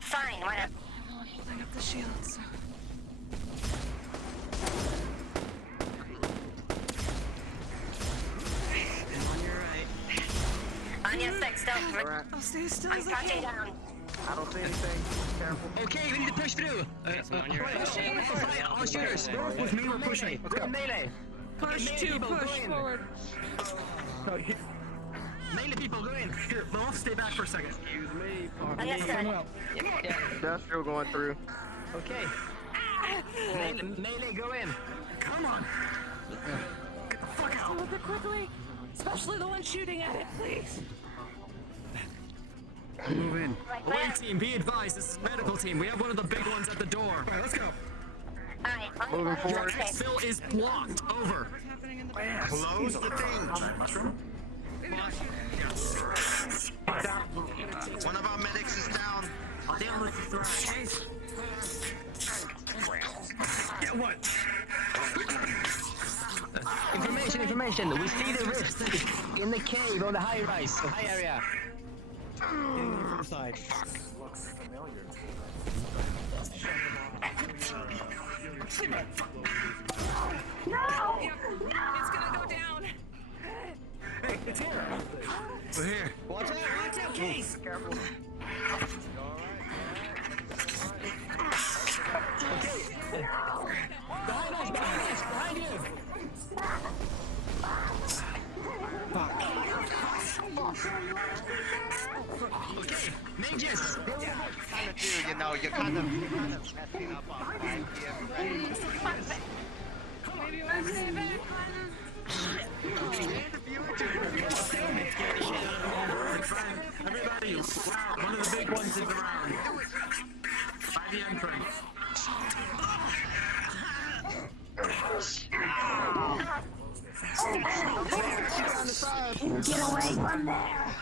Fine, whatever. Light up the shields. On your right. On your six, don't. Alright. I'll stay still I'm as I crouching can. down. I don't see anything. Careful. Okay, we need to push through. Pushing. All shooters. With me, we're pushing. Go in melee. Push to push forward. Melee people, go in. Here, I'll stay back for a second. Excuse me. Understood. Industrial going through. Okay. Melee, go in. Come on. Get the fuck out. Deal with it quickly. Especially the one shooting at it, please. Move in. Away team, be advised, this is medical team. We have one of the big ones at the door. Alright, let's go. Alright, Moving forward. Your exfil is blocked. Over. Close the thing. Mushroom. One of our medics is down. Down with the threat. Get what? Information. We see the rift in the cave on the high rise, high area. Side. Looks familiar. No! It's gonna go down. Hey, it's here. We're here. Watch out, Keith. Careful. Behind you. Okay, mages. Kind of do, you know, you're kind of messing up our plan here. Maybe you want to stay back. Everybody, wow, one of the big ones is around. By the entrance. Get away from there!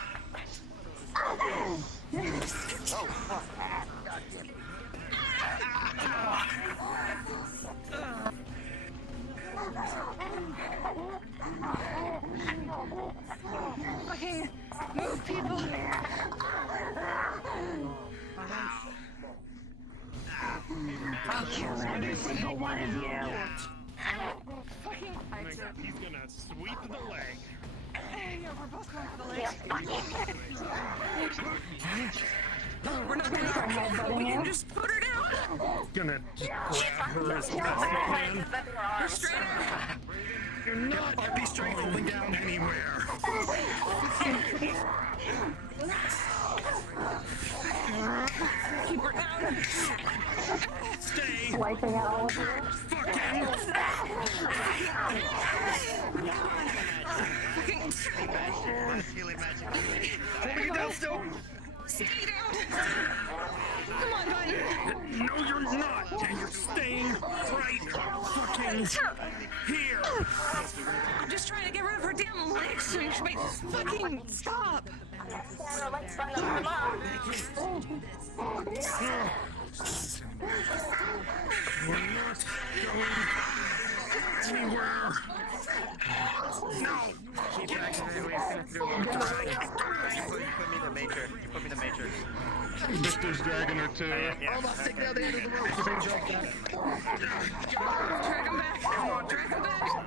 Fucking move, people. I'll kill every single one of you! Fucking He's gonna sweep the leg. yeah, we're both going for the legs. We're not gonna we can just put her down. Gonna just grab her as best I can. Restrain her. You're not gonna be straight holding down anywhere. Keep her down. Stay. Wiping out all of you. Healing magic. Holding it down still. Stay down. Come on, buddy. No, you're not. You're staying right fucking here. I'm just trying to get rid of her damn legs so you should make fucking stop. We're not going anywhere. No. Keep activating. We're gonna do a little drag. You put me in the matrix. You put me in the matrix. Victor's dragging her too. Yeah. Almost take down the end of the rope. Drag him back. Come on, drag him back.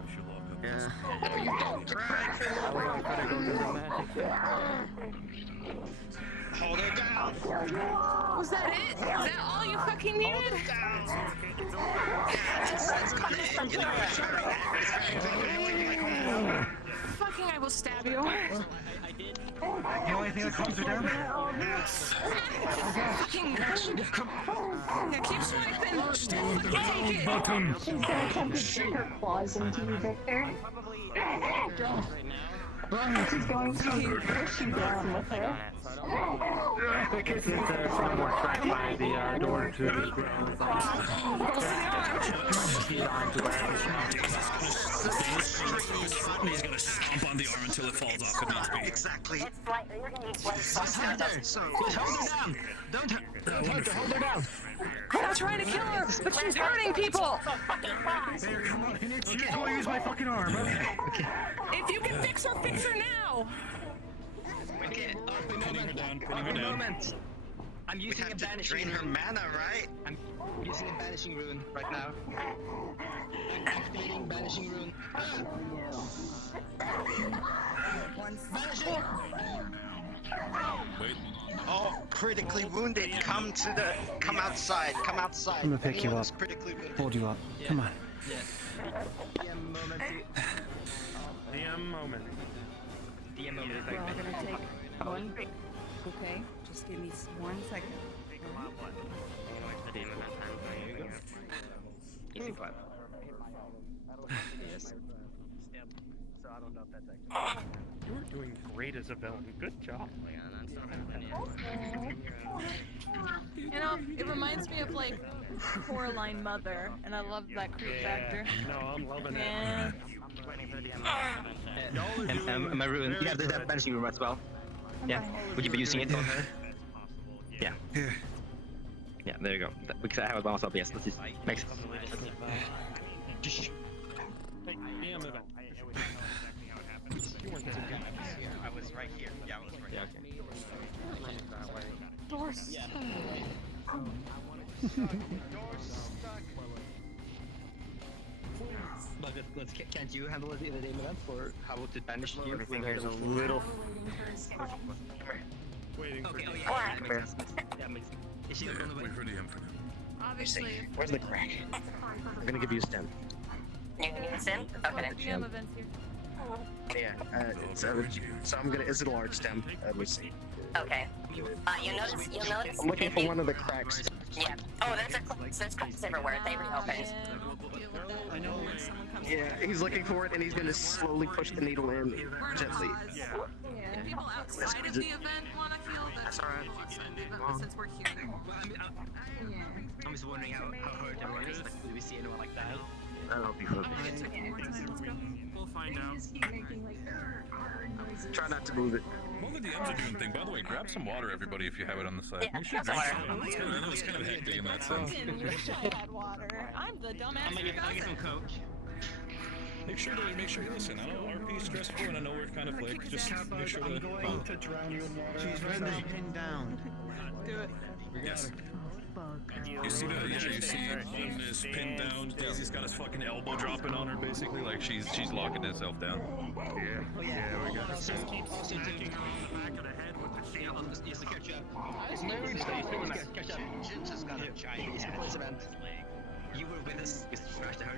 Yeah. No, you don't drag. Hold her down. Was that it? Is that all you fucking needed? Fucking, I will stab you. The only thing that calms her down? Fucking. Yeah, keep swiping. Just fucking take it. Button. She's gonna attempt to stick her claws into you, Victor. She's going to push you down with her. There's one more track by the door to the ground. He's gonna stomp on the arm until it falls off if needs be. Exactly. Hold her down! Don't hurt her, hold her down! I'm not trying to kill her, but she's hurting people! There, come on. She's going to use my fucking arm. If you can fix her now! Okay, Pinning her down, pinning her down. moment. I'm using a banishing Drain her rune. mana, right? I'm using a banishing rune right now. I'm activating banishing rune. Banishing! Wait. Oh, critically wounded. Come outside. Come outside. I'm gonna pick you Anyone up. who's critically wounded. Hold you up. Come on. DM moment. DM moment. DM moment. We're all gonna take one. Okay, just give me 1 second. Easy clap. Yes. So I don't know if that's actually. You were doing great as a villain. Good job. You know, it reminds me of like Coraline Mother, and I love that creep factor. No, I'm loving it. Yeah. My rune. You have the banishing rune as well. Yeah. Would you be using it on her? Yeah. Yeah, there you go. Because I have it by myself, yes. That is, makes sense. DM it all. I was right here. Yeah, I was right here. Doors. But can't you handle the name event for how to banish you? Everything here's a little. Waiting for Okay, you. yeah, makes sense. Yeah, makes sense. Is she on the way? Wait for DM for now. Obviously. Where's the crack? We're gonna give you a stem. You need a sim? Okay. DM events here. Yeah, it's so I'm gonna. It's a large stem. Let me see. Okay. You'll notice. I'm looking for one of the cracks. Yeah. Oh, there's cracks everywhere. They reopened. I know when someone comes. Yeah, he's looking for it, and he's gonna slowly push the needle in gently. Yeah. If people outside of the event want to feel that, That's alright. outside the event, but since we're here. I'm just wondering how hurt everyone is. Like, do we see anyone like that? That'll be focused. We'll find out. Try not to move it. While the DMs are doing thing, by the way, grab some water, everybody, if you have it on the side. Yeah, Make sure you grab drink some some. I know it's kind of hectic in that sense. I wish I had water. I'm the dumbass. I'm gonna get some coach. Make sure you listen. I know RP is stressful and I know we're kind of like just make sure I'm to. going to drown you in water. She's ready. Pinned down. Do it. Yes. You see that? Yeah, you see Boone is pinned down. Daisy's got his fucking elbow dropping on her, basically, like she's locking herself down. Yeah, we got it. Just keep also taking back of the head with the shield. Just to catch up. Catch up. Just got a giant. It's a event. You were with us.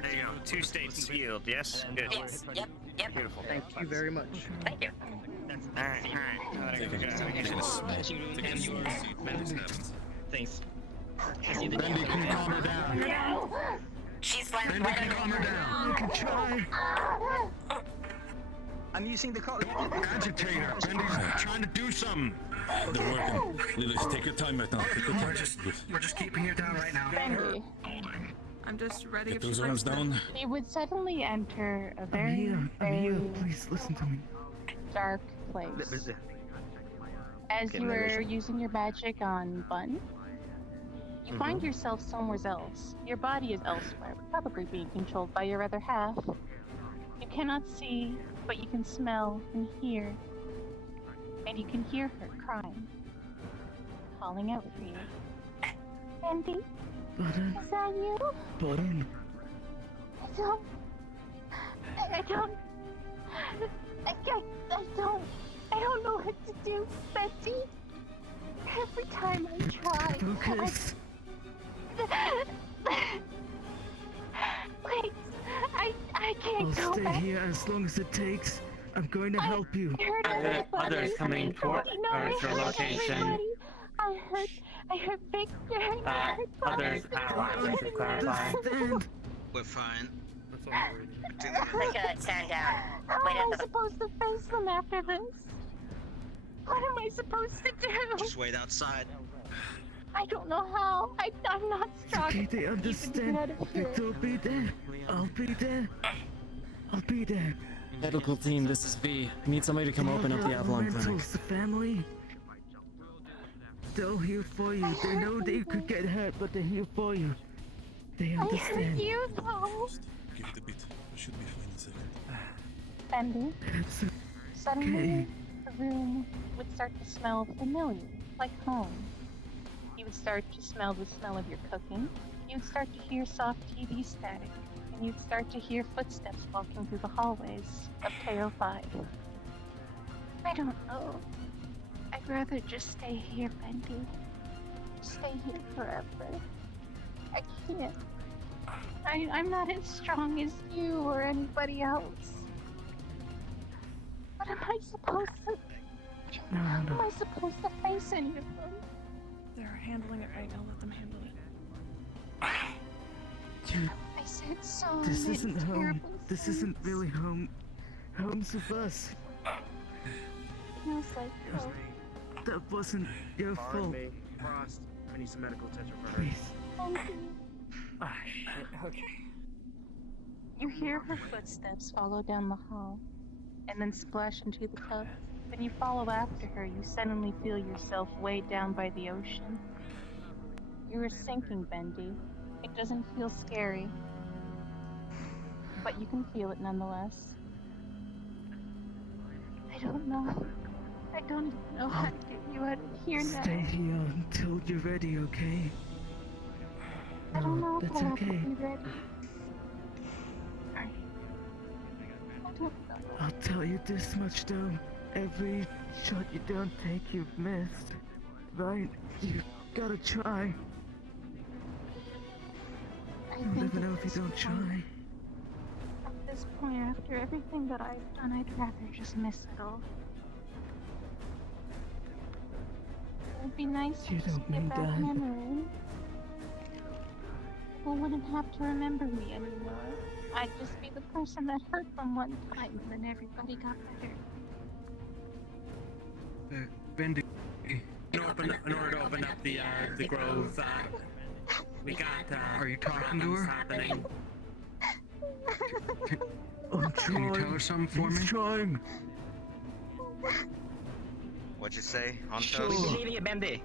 There you go. 2 states healed. Yes. Good. Yes. Yep. Beautiful. Thank you very much. Thank you. All right. Thanks. Bendy, can you calm her down? No. She's like. Bendy, can you calm her down? You can try. I'm using the call. Agitator. Bendy's trying to do something. They're working. Lilith, take your time right now. Take your time. We're just keeping you down right now. Bendy, I'm just ready. Get If she those likes arms down. you would suddenly enter a very, I'm here. Please listen to me. dark place. As you were using your magic on Bun, you find yourself somewhere else. Your body is elsewhere, probably being controlled by your other half. You cannot see, but you can smell and hear. And you can hear her crying, calling out for you. Andy? Button. Is that you? Button. I don't know what to do, Betty. Every time I try, Focus. Wait, I can't I'll go stay back. here as long as it takes. I'm going to help you. I heard everybody. Others coming toward your location. I heard Victor. I heard Others allies, to clarify. We're fine. That's all I'm worried Good, stand down. How Wait am at I supposed to face them after this? What am I supposed to do? Just wait outside. I don't know how. I'm not strong. Okay, they enough to even understand. get out of here. Victor, be there. I'll be there. I'll be there. Medical team, this is V. We need somebody to come open up the Avalon Clinic. Rentals, family. They're here for you. They know that you could get hurt, but they're here for you. They I understand. hurt you though. Give it a bit. We should be fine in a second. Bendy. Suddenly, the room would start to smell familiar, like home. You would start to smell the smell of your cooking. You would start to hear soft TV static, and you'd start to hear footsteps walking through the hallways of KO5. I don't know. I'd rather just stay here, Bendy. Stay here forever. I can't. I'm not as strong as you or anybody else. What am I supposed to... How am I supposed to face any of them? They're handling it right now. Let them handle it. I said so This many isn't home. terrible This isn't really home. Home's with us. Feels like home. That wasn't your Pardon fault. me. Frost, I need some medical attention for her. Please. Ah, shit. Okay. You hear her footsteps follow down the hall, and then splash into the tub. When you follow after her, you suddenly feel yourself weighed down by the ocean. You are sinking, Bendy. It doesn't feel scary, but you can feel it nonetheless. I don't know. I don't even know how to get you out of here now. Stay here until you're ready, okay? I don't know if That's I'll okay. ever be ready. I don't know. I'll tell you this much though. Every shot you don't take, you've missed. Right? You gotta try. You'll never know if you don't try. At this point, after everything that I've done, I'd rather just miss it all. It would be nice to You just don't get mean back that. memory. People wouldn't have to remember me anymore. I'd just be the person that hurt them one time, and then everybody got better. Bendy. In order to open up the grove, we got. Are you talking to her? Happening. I'm Can you tell her something for me? Trying. What'd you say, Hontos? Sure. We believe in you, Bendy.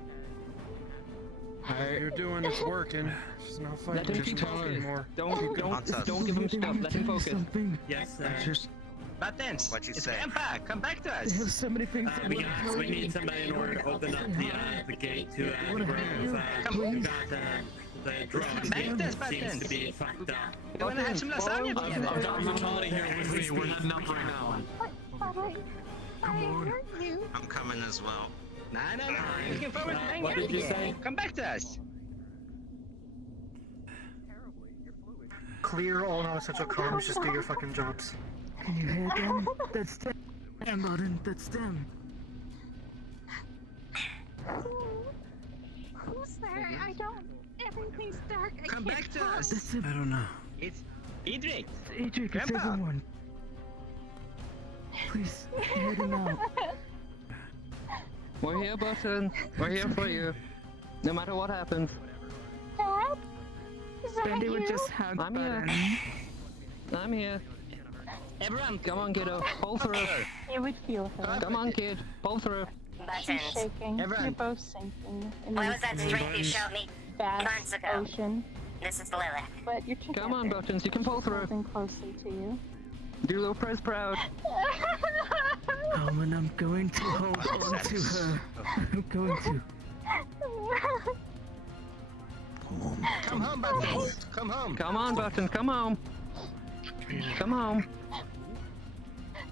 You're doing it's working. Just not Let fighting. him Just keep tell her focused. more. Don't give him stuff. Let him focus. Yes, Buttons. What'd you It's say? Grandpa. Come back to They us. have so many things to We need somebody in order to open up the gate to the grove. We got the drone seems to be fucked up. You wanna have some lasagna together? Dr. Tony here with me. We're heading up right now. But I hurt you. I'm coming as well. No. Looking forward to hanging What out did you again. say? Come back to us. Clear all non-essential comms, just do your fucking jobs. Can you hear them? That's them. Martin, that's them. Who's there? I don't. Everything's dark. I Come can't back to talk. us. That's it. I don't know. It's Edric. Adric, it's Grandpa. everyone. Please, hear them out. We're here, Button. We're here for you. No matter what happens. Dad? Is that Bendy you? would just hug I'm here. I'm here. Everyone, Come on, kiddo. Pull through. You would feel her. Come on, kid. Pull through. She's shaking. Everyone. You're both sinking. In Why this was that strength you showed me vast months ago? ocean. This is Lilith. But you're together. Come on, Buttons. You can pull through. Holding closely to you. Do little Prez proud. And I'm going to hold on to her. I'm going to. come home, Buttons. Come home. Come on, Buttons. Come home. Come home.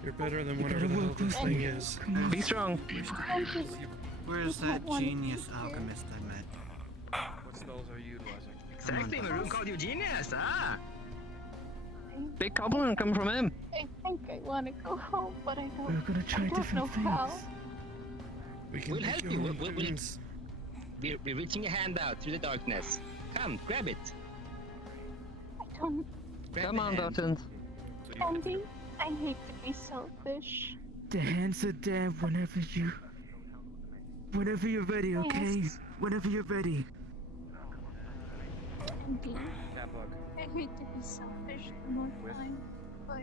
You're better than whatever the hell this thing is. Be strong. Where's that genius alchemist I met? What spells are you utilizing? Exactly, in a room called Eugenius. Ah. Big compliment come from him. I think I want to go home, but I don't. We're gonna try I don't know different how. things. We can We'll make help your you. own tunes. We're reaching a hand out through the darkness. Come, grab it. I don't. Come on, Buttons. Andy, I hate to be selfish. The hands are there whenever you're ready, okay? Yes. Whenever you're ready. Andy, I hate to be selfish one more time, but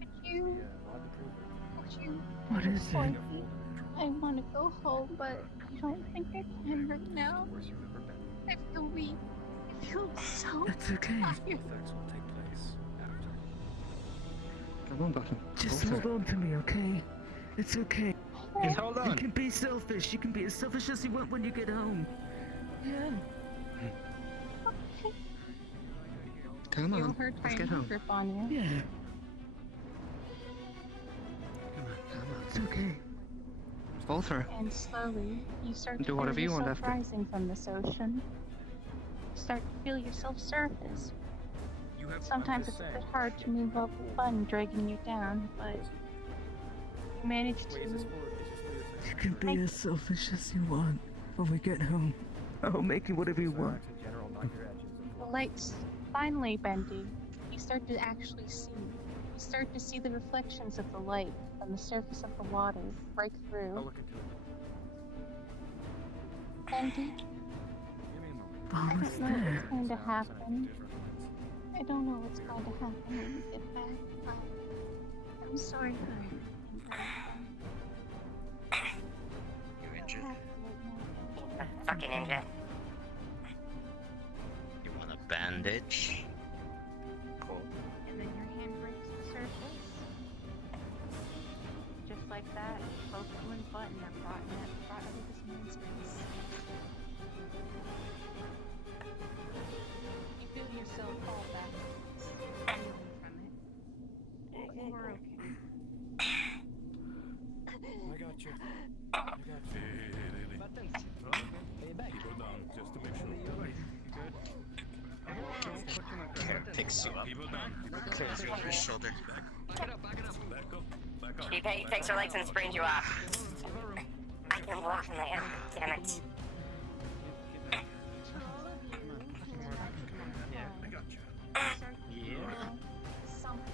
could you What is it? point me? I want to go home, but I don't think I can right now. I feel weak. I feel so That's okay. tired. Come on, Button. Just hold on to me, okay? It's okay. Just hold on. You can be selfish. You can be as selfish as you want when you get home. Yeah. Come Feel on, her let's trying get to home. grip on you. Yeah. Come on. It's okay. Fall through. And slowly, you start to Do feel whatever you want yourself after. rising from this ocean. You start to feel yourself surface. Sometimes it's a bit hard to move up the button dragging you down, but you manage to. You can be as selfish as you want when we get home. I'll make you whatever you want. The lights finally, Bendy. You start to actually see. You start to see the reflections of the light on the surface of the water break through. Bendy, I don't know what's going to happen. I don't know what's going to happen when we get back. I'm sorry, You're injured. Fucking injured. You want a bandage? Cool. And then your hand breaks the surface. Just like that, both you and Button are brought out of this man's face. You feel yourself fall backwards, reeling from it. You are okay. I got you. I got you. Keep her down, just to make sure. Here, picks you up. Clears you over his shoulder. Back up. He takes her legs and springs you off. I can walk from there. Damn it. Something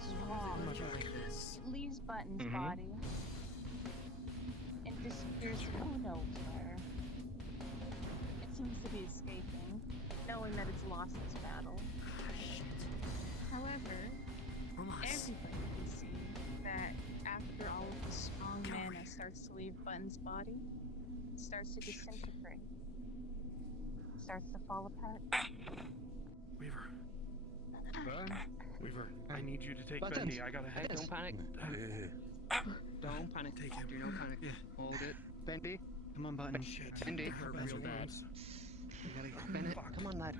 strong. It leaves Button's body and disappears who knows where. It seems to be escaping, knowing that it's lost its battle. However, everybody can see that after all of the strong mana starts to leave Button's body, it starts to disintegrate. It starts to fall apart. Weaver. Weaver, I need you to take Buttons. Bendy. I gotta head. Don't panic. Don't panic. Take him. Do no panic. Yeah. Hold it. Bendy. Come on, Button. Bendy. Bennett, come on, lad.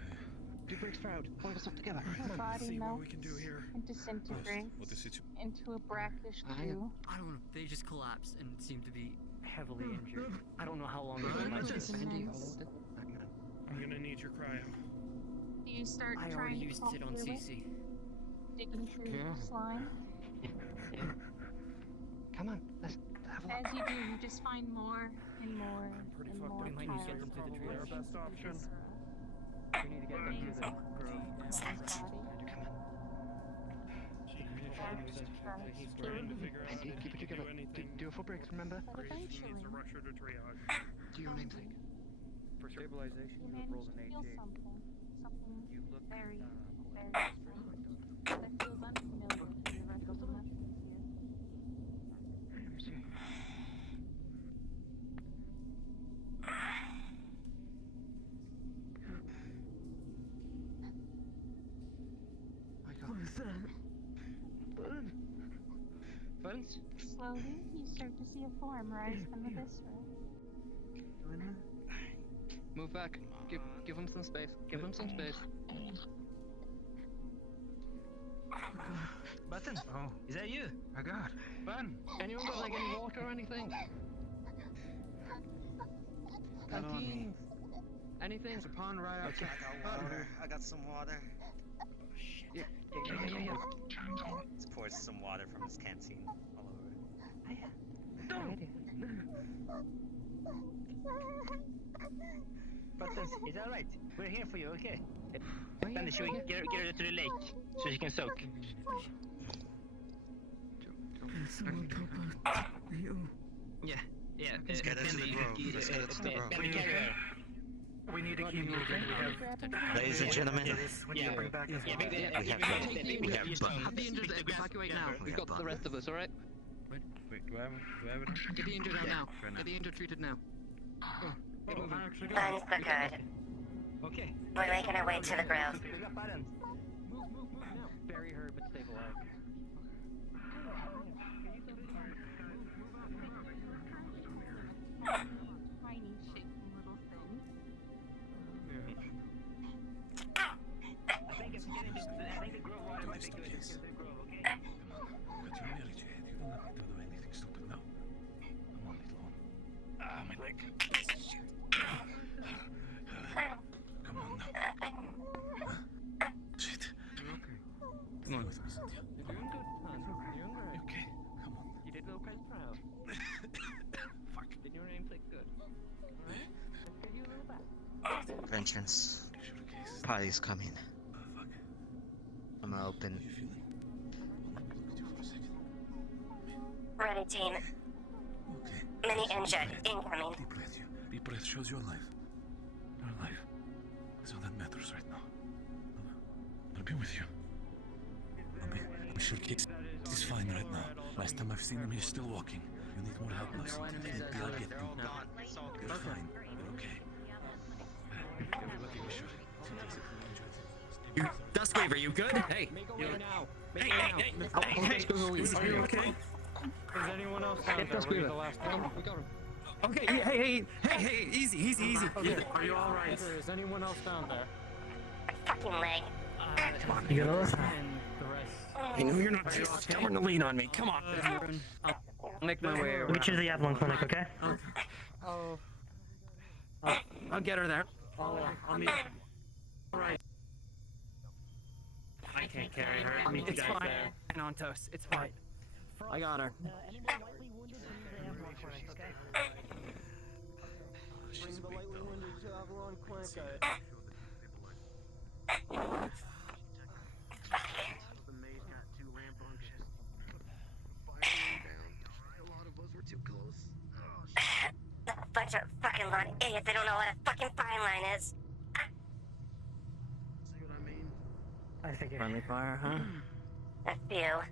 Do breaks proud. Pull yourself together. Her body See what melts we can do here. and disintegrates into a brackish goo. I don't know. They just collapsed and seem to be heavily injured. I don't know how long they might be. Bendy, hold it. I'm gonna need your cryo. You start I trying already to used crawl it on through CC. digging through Yeah. slime. Come on, let's have a look. As you do, you just find more and more and more We might need to piles get them to the of tree. Our best option. We need to get them to the grove. Button's body. He's trying to figure out Bendy, if keep he it can together. do anything. Do a full breaks, remember? But He needs eventually, to rush her to triage. Do your namesake. For stabilization, you you have rolled manage an to feel 88. something You look very, very cold. strange that feels unfamiliar to the rest of the mushrooms here. What is that? Button. Buttons? Slowly, you start to see a form rise from the viscera. Move back. Give him some space. Give him some space. Button? Oh, is that you? I got. Button, anyone got like any water or anything? Canteen. Anything? There's a pond right outside. I got water. I got some water. Yeah. Let's pour some water from his canteen all over it. Buttons, is that right? We're here for you, okay? Sandy, should we get her to the lake so she can soak? Yeah. Let's get her to the grove. Let's get her to the grove. We need to keep moving. Ladies and gentlemen, We have have the injured, evacuate now. We've got the rest of us, alright? Wait, do I have it? Get the injured out now. Get the injured treated now. Get moving. Buns for good. Okay. We're making our way to the grove. Bury her, but stay alive. Tiny, shaky little thing. I think the grove water might be good. Let's get to the grove, okay? Got your marriage ahead. You don't have to do anything stupid now. Come on, little one. Ah, my leg. Shit. Come on now. Shit. Come on. With me, Cynthia. You're doing good, man. You're doing great. Okay, come on. You did well, quite proud. Fuck. Did your name click good? Alright? Let's give you a little back. vengeance. Party's coming. I'm gonna open. Ready, team. Okay. Many injured. Incoming. Deep breath. Deep breath shows your life. Your life. That's all that matters right now. I'll be with you. I'm sure Case is fine right now. Last time I've seen him, he's still walking. You need more help, Listen. I'll get you. You're fine. You're okay. You, Dustweaver, you good? Hey. Hey, are you okay? Is anyone else down there? Were you the last one? We got him. Okay, hey, easy. Okay, are you alright? Is anyone else down there? Fucking leg. You got Lilith? The rest. I know you're not too stubborn to lean on me. Come on. I'll make my way We'll get you to the Avalon Clinic, okay? Oh. I'll get her there. I'll meet. Alright. I can't carry her. I'll meet you It's guys fine. there. And on toast. It's fine. I got her. She's the lightly wounded to Avalon Clinic. The maze got too rambunctious. Fire down. A lot of us were too close. Oh, shit. A bunch of fucking lot of idiots. They don't know what a fucking fine line is. See what I mean? I figure. Friendly fire, huh? A few.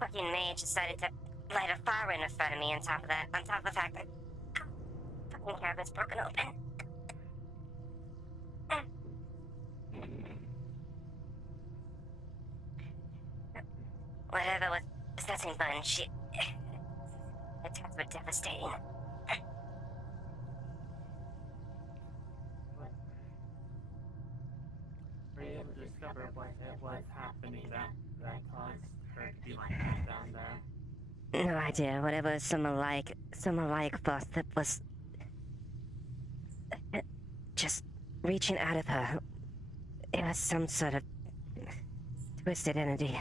Fucking mage decided to light a fire in front of me on top of the fact that fucking cabin's broken open. Whatever was possessing Bun, the attacks were devastating. Were you able to discover what it was happening that caused her to be down there? No idea. Whatever some alike thought that was just reaching out of her. It was some sort of twisted entity.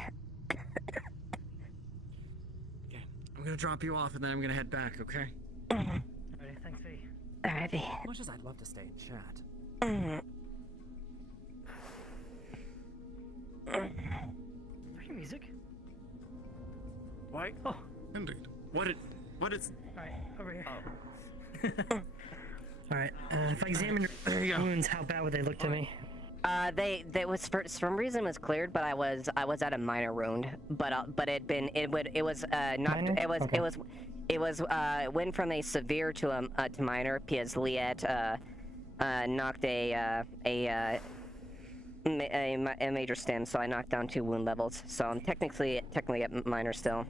I'm gonna drop you off and then I'm gonna head back, okay? Alrighty, thanks, V. Alrighty. As much as I'd love to stay and chat. Pretty music. Why? Oh. Indeed. What is... Alright, over here. Alright, if I examine your wounds, how bad would they look to me? They was for some reason was cleared, but I was at a minor wound, but it went from a severe to minor because Liette knocked a major stem, so I knocked down 2 wound levels, so I'm technically at minor still.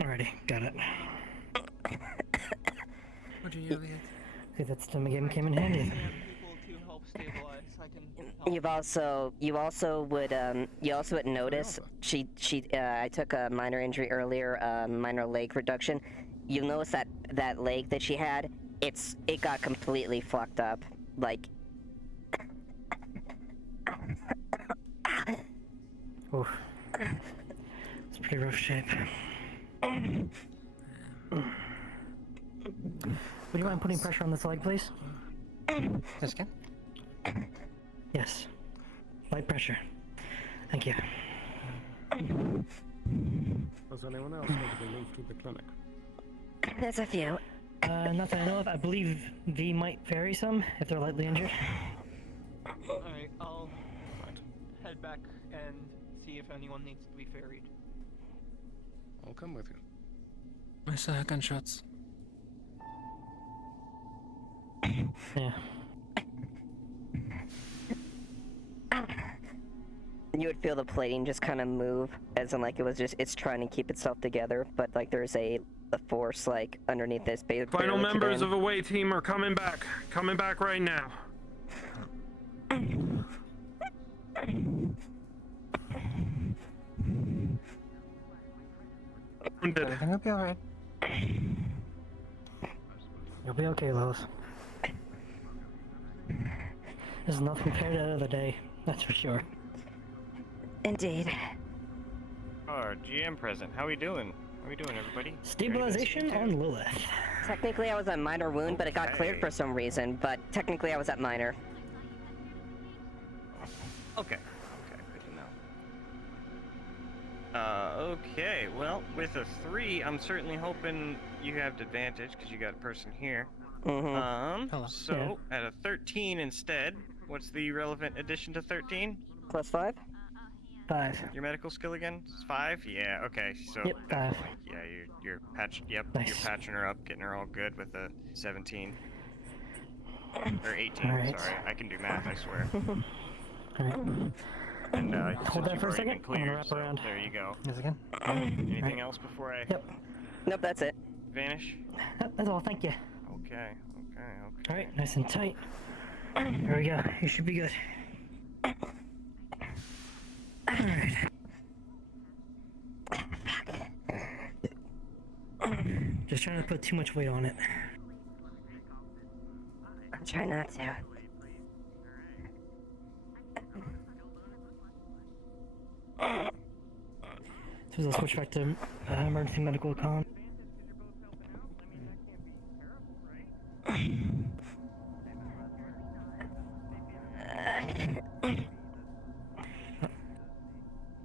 Alrighty, got it. What'd you yell at? See, that stem again came in handy. You also would notice I took a minor injury earlier, minor leg reduction. You'll notice that leg that she had, it got completely fucked up, like. Oof. It's pretty rough shape. Would you mind putting pressure on this leg, please? This again? Yes. Light pressure. Thank you. Has anyone else had to be moved to the clinic? There's a few. Not that I know of. I believe V might vary some if they're lightly injured. Alright, I'll head back and see if anyone needs to be ferried. I'll come with you. I saw gunshots. Yeah. You would feel the plating just kind of move, as in like it's trying to keep itself together, but like there's a force like underneath this. Final members of away team are coming back right now. Everything will be alright. You'll be okay, Lois. There's nothing compared to the other day, that's for sure. Indeed. Oh, GM present. How we doing? How we doing, everybody? Stabilization on Lilith. Technically, I was at minor wound, but it got cleared for some reason. But technically, I was at minor. Okay. Okay, good to know. Okay, well, with a 3, I'm certainly hoping you have the advantage, because you got a person here. So, at a 13 instead, what's the relevant addition to 13? +5? 5. Your medical skill again? 5? Yeah, okay, so... Yep, 5. Yeah, you're patching her up, getting her all good with a 17. Or 18, Alright. sorry. I can do math, I swear. Alright. And, Hold that for a second. I'm gonna wrap so around. there you go. Yes, again. Anything else before I... Yep. Nope, that's it. Vanish? That's all, thank you. Okay. Alright, nice and tight. There we go. You should be good. Alright. Just trying to put too much weight on it. I'm trying not to. So I'll switch back to emergency medical con.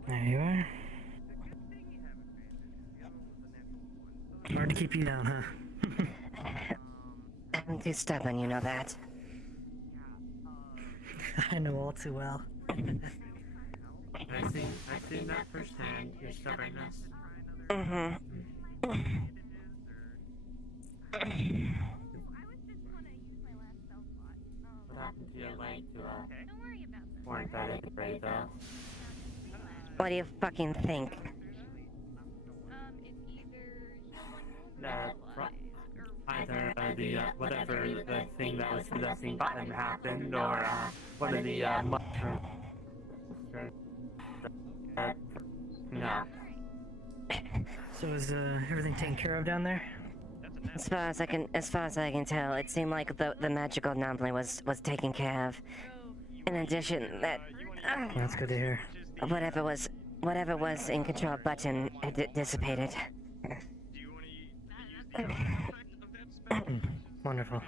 There you are. Hard to keep you down, huh? I'm too stubborn, you know that. I know all too well. I've seen that firsthand, your stubbornness. What happened to your leg to weren't that integrated though? What do you fucking think? Either the whatever the thing that was possessing Button happened, or one of the mushrooms. No. So is everything taken care of down there? As far as I can tell, it seemed like the magical anomaly was taken care of. In addition, that That's good to hear. whatever was in control of Button had dissipated. Wonderful.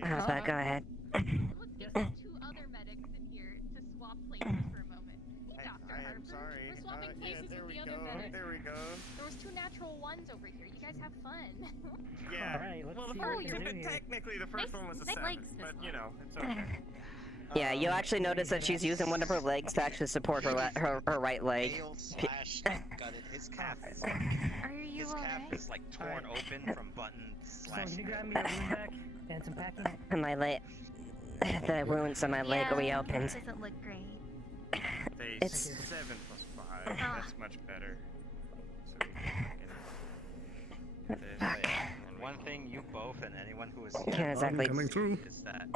How's that? Go ahead. Just 2 other medics in here to swap places for a moment. Hey, Dr. Harper, sorry. we're swapping places with the other medics. There we go. There was 2 natural ones over here. You guys have fun. Yeah. Alright, let's Well, see what we can do here. technically the first one was a 7, but you know, it's okay. Yeah, you actually notice that she's using one of her legs to actually support her right leg. His calf is his calf is like torn open from Button slashing. Can you grab me your wound back and some packing? My leg, the wounds on my leg reopened. Doesn't look great. They 7 + 5. That's much better. So And one thing you both and anyone who is Can't exactly. Coming through. is that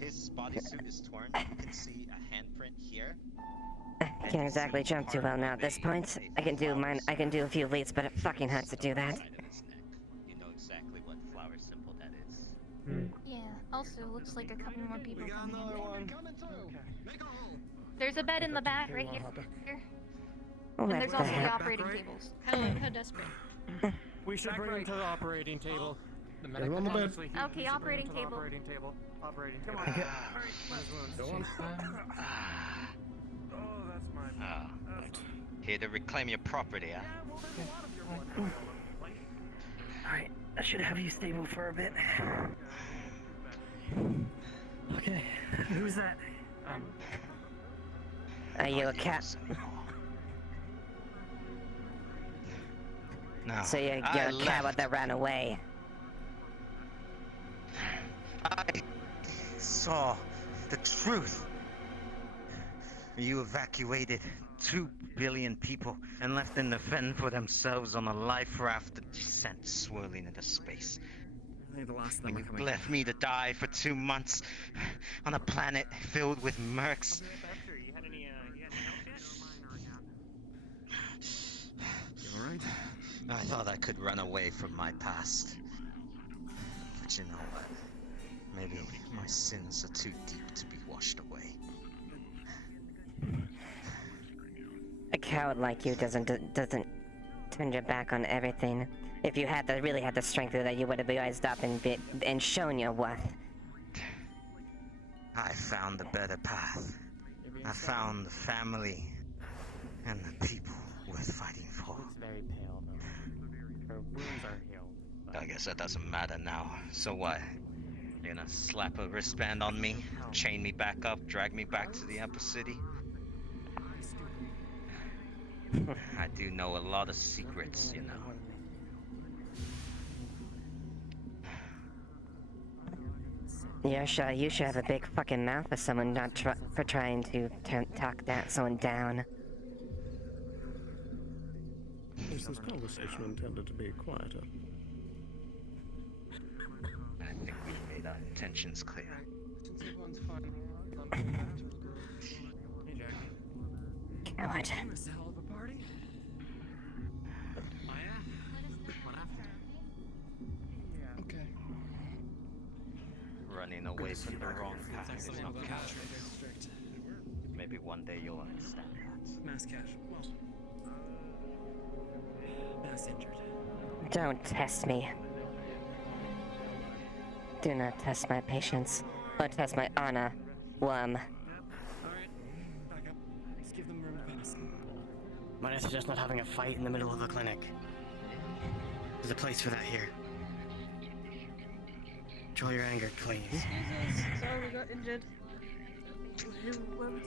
his bodysuit is torn. You can see a handprint here. Can't exactly jump too well now at this point. I can do a few leaps, but it fucking hurts to do that. You know exactly exactly what flower symbol that is. Yeah. Also, looks like a couple more people coming in. There's a bed in the back right here. What And there's the also the heck? operating tables. How desperate? We should bring him to the operating table. The medic on the bed. Okay, operating table. Operating table. Operating table. Okay. Go on. Oh, that's mine. Here to reclaim your property, huh? Alright, I should have you stable for a bit. Okay, who's that? Are you a cat? No. So you're a coward that ran away. I saw the truth. You evacuated 2 billion people and left them to fend for themselves on a life raft of descent swirling into space. The last And you left me to die for 2 months on a planet filled with mercs. You alright? I thought I could run away from my past. But you know what? Maybe my sins are too deep to be washed away. A coward like you doesn't turn your back on everything. If you really had the strength of that, you would have rised up and shown your worth. I found the better path. I found the family and the people worth fighting for. Looks very pale though. Her wounds are healed. I guess that doesn't matter now. So what? You're gonna slap a wristband on me, chain me back up, drag me back to the Upper City? I do know a lot of secrets, you know. Yeah, sure. You should have a big fucking mouth for someone for trying to talk someone down. Is this conversation intended to be quieter? I think we've made our intentions clear. Since everyone's fine, Coward. It's a hell of a party. Oh yeah? What after? Okay. Running away from the wrong path is not cowardly. Maybe one day you'll understand that. Mass casual. Mass injured. Don't test me. Do not test my patience, or test my honor, worm. Alright, back up. Let's give them room to venison. Might I suggest not having a fight in the middle of the clinic? There's a place for that here. Control your anger, please. Jesus, sorry we got injured.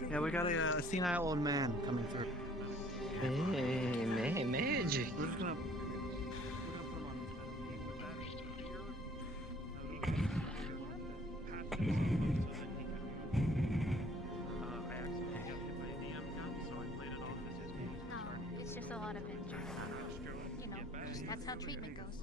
Yeah, we got a senile old man coming through. Hey, Mage. We're just gonna. It's just a lot of injury. You know, that's how treatment goes.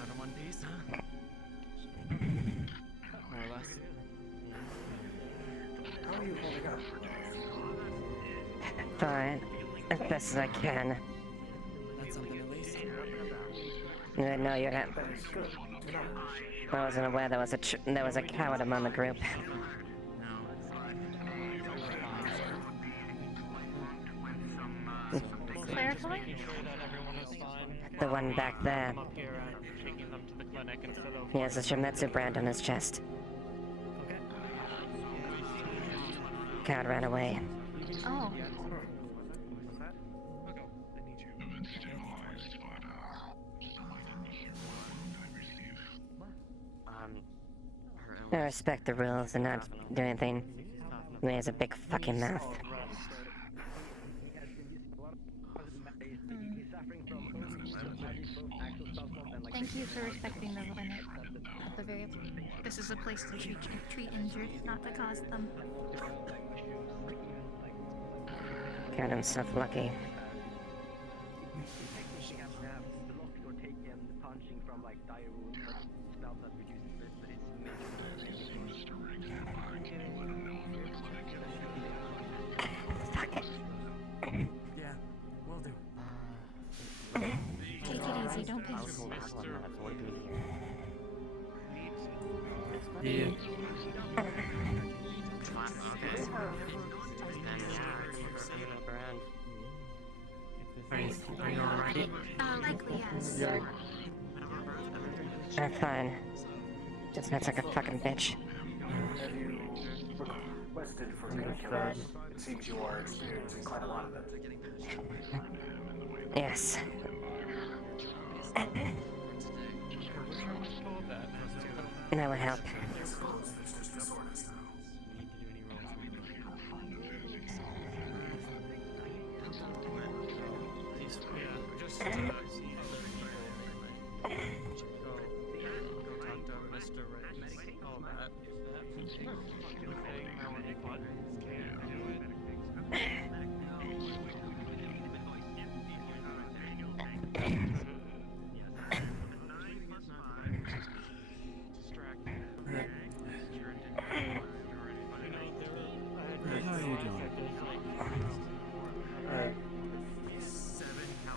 Out of one piece, huh? More or less. How are you holding up? Fine. As best as I can. That's something at least. No, you're not. I wasn't aware there was a coward among the group. Clarify? The one back there. I'm up here taking them to the clinic instead of... He has a Shimetsu brand on his chest. Coward ran away. Oh. I respect the rules and not do anything. He has a big fucking mouth. Thank you for respecting the limit. At the very least, this is a place to treat injured, not to cause them. Count himself lucky. Council asshole not would be here. Yeah. Are you alright? Likely, yes. Yeah. I'm fine. Just met like a fucking bitch. Requested for painkillers. It seems you are experiencing quite a lot of it. Yes. That would help.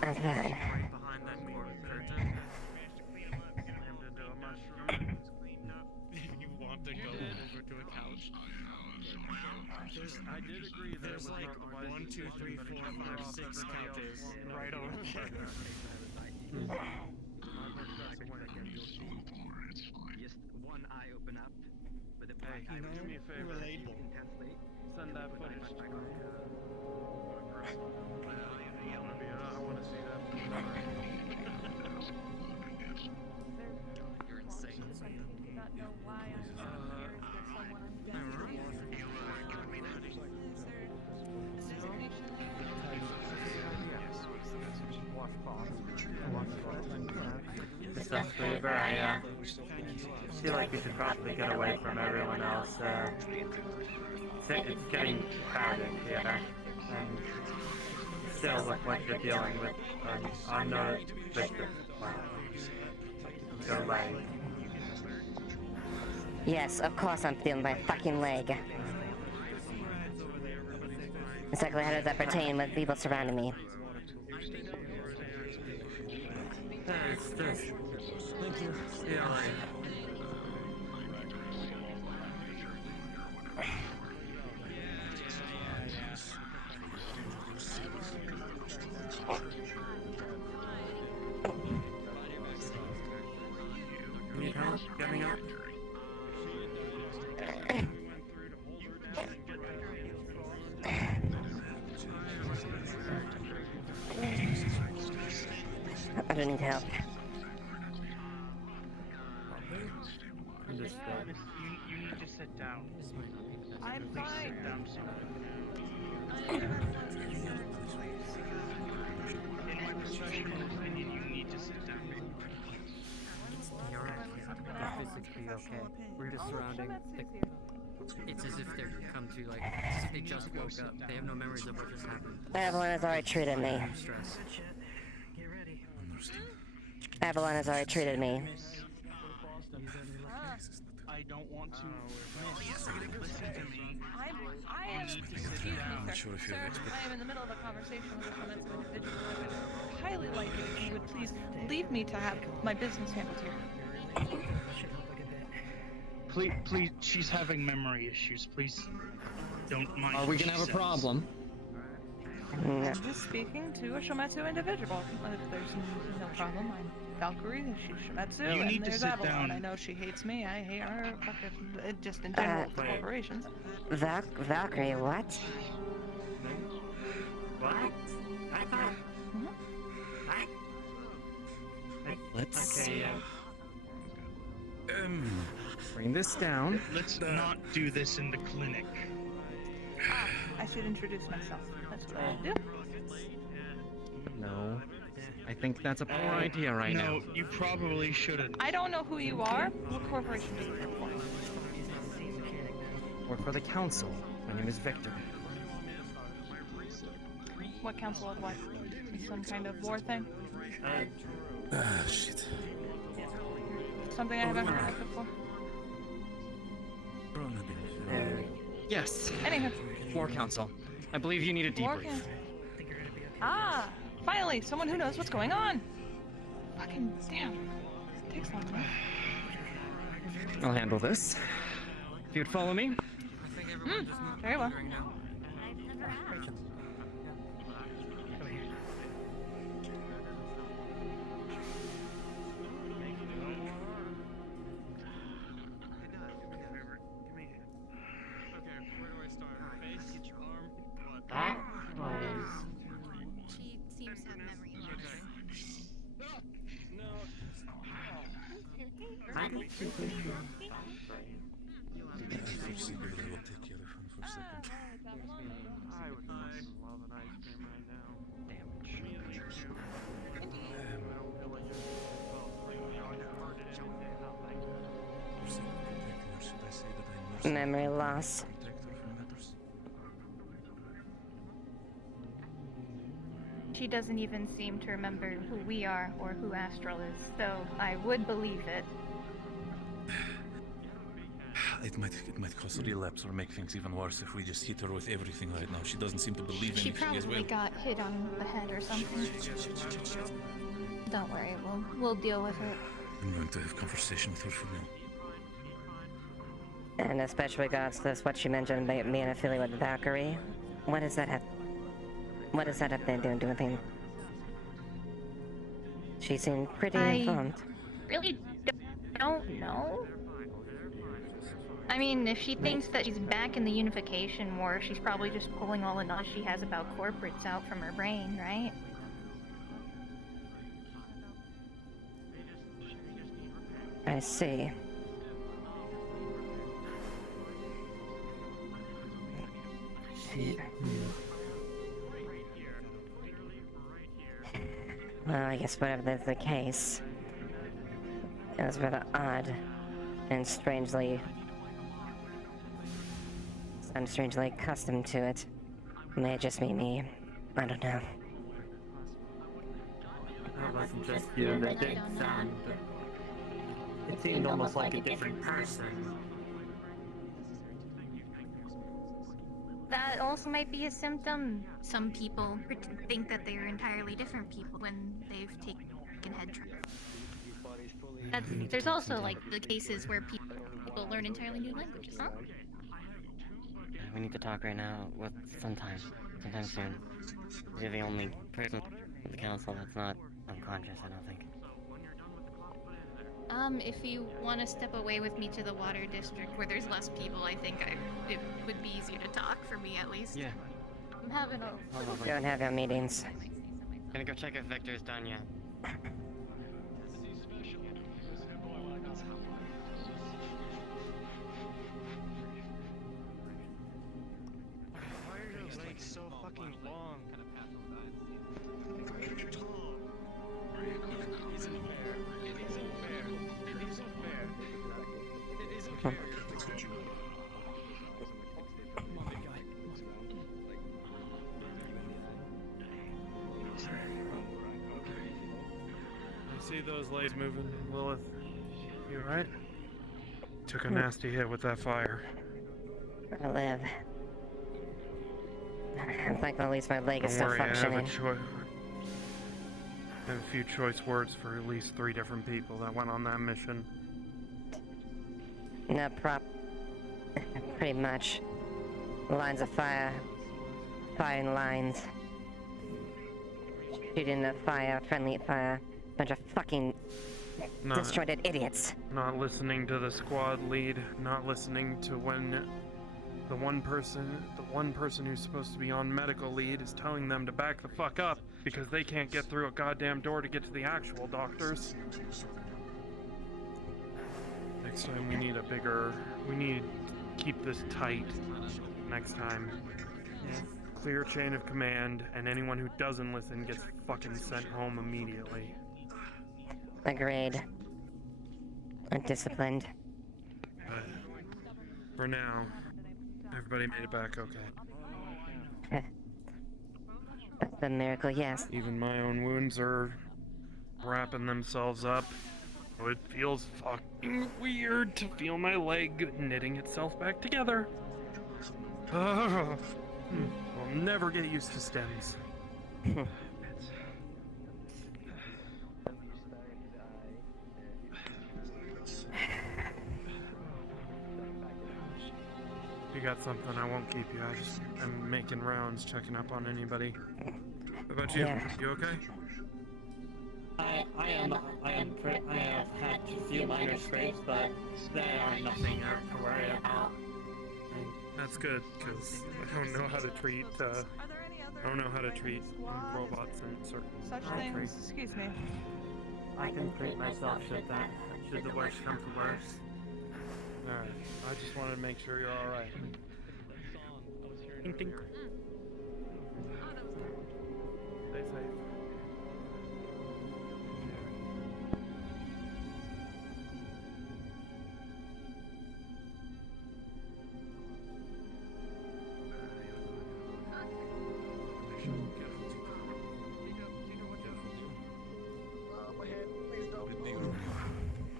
I'm fine. You want to go over to a couch? I did agree there's like 1, 2, 3, 4, 5, 6 couches right over there. Just one eye open up with a black eye. Do me a favor. Send that footage to me. I want to see that. You're insane. I do not know why I'm here. Is there someone I'm Mr. Weaver, I feel like we should probably get away from everyone else. It's getting crowded here, and you still look like you're dealing with an unknown victim. Your leg. Yes, of course I'm feeling my fucking leg. Exactly how does that pertain with people surrounding me? It's just... Thank you. Yeah, need help getting up? I don't need help. You need to sit down. I'm Please fine. sit down soon. In my professional opinion, you need to sit down. You're right. They're physically okay. We're just surrounding. It's as if they're come to like. It's as if they just woke up. They have no memories of what just happened. Avalon has already treated me. Stress. Avalon has already treated me. I don't want to listen to me. I am. Excuse me, sir. Sir, I am in the middle of a conversation with a commencement individual. I would highly like it if you would please leave me to have my business handled here. Please, she's having memory issues. Please, don't mind. Are we gonna have a problem? I'm just speaking to a Shometsu individual. If there's no problem, I'm Valkyrie, she's Shometsu, You and need to there's sit Avalon. down. I know she hates me, I hate her, fucking, just in general, with corporations. Valkyrie, what? What? I thought... Let's Okay, bring this down. Let's not do this in the clinic. Ah, I should introduce myself. That's what I do. No. I think that's a poor idea right now. No, you probably shouldn't. I don't know who you are. What corporation do you work for? Work for the council. My name is Victor. What council of what? Some kind of war thing? Shit. Something I haven't heard of before? Yes. Anywho. War council. I believe you need a War debrief. camp. Ah! Finally! Someone who knows what's going on! Fucking damn. Takes long enough. I'll handle this. If you'd follow me. Very well. That was... She seems to have memory issues. I would love an ice cream right now. Memory loss. She doesn't even seem to remember who we are or who Astral is, so I would believe it. It might cause a relapse or make things even worse if we just hit her with everything right now. She doesn't seem to believe She anything as well. probably got hit on the head or something. Don't worry, we'll deal with it. I'm going to have a conversation with her for now. And especially regards to this, what she mentioned about being affiliated with Valkyrie. What does that have to do with anything? She seemed pretty informed. Really don't know. I mean, if she thinks that she's back in the Unification War, she's probably just pulling all the knowledge she has about corporates out from her brain, right? I see. Well, I guess whatever that's the case, it was rather odd and strangely... I'm strangely accustomed to it. May it just be me. I don't know. It wasn't just you that didn't sound... It seemed almost like a different person. That also might be a symptom. Some people think that they are entirely different people when they've taken head trauma. There's also like the cases where people learn entirely new languages, huh? We need to talk right now, sometime soon. You're the only person in the council that's not unconscious, I don't think. If you want to step away with me to the water district where there's less people, I think it would be easier to talk, for me at least. Yeah. I'm having a... Don't have your meetings. Gonna go check if Victor's done yet. Why are your legs so fucking long? It isn't fair. It isn't fair. It isn't fair. It isn't fair. You see those lights moving, Lilith? You alright? Took a nasty hit with that fire. I live. I'm thankful at least my leg is Don't still worry, functioning. I have a few choice words for at least 3 different people that went on that mission. No pretty much. Lines of fire. Firing lines. Shooting the fire, friendly fire. Bunch of fucking disjointed idiots. Not listening to the squad lead, not listening to when the one person who's supposed to be on medical lead is telling them to back the fuck up because they can't get through a goddamn door to get to the actual doctors. Next time we need to keep this tight next time. Clear chain of command, and anyone who doesn't listen gets fucking sent home immediately. Agreed. Undisciplined. But for now, everybody made it back okay. That's a miracle, yes. Even my own wounds are wrapping themselves up. It feels fucking weird to feel my leg knitting itself back together. I'll never get used to stems. got something, I won't keep you. I just am making rounds, checking up on anybody. What about you? Yeah. You okay? I have had a few minor scrapes, but they are nothing to worry about. That's good, because I don't know how to treat, I don't know how to treat robots in certain Such things. Excuse me. I can treat myself should the worst come to worst. Alright, I just wanted to make sure you're alright. Tink, tink. Stay safe.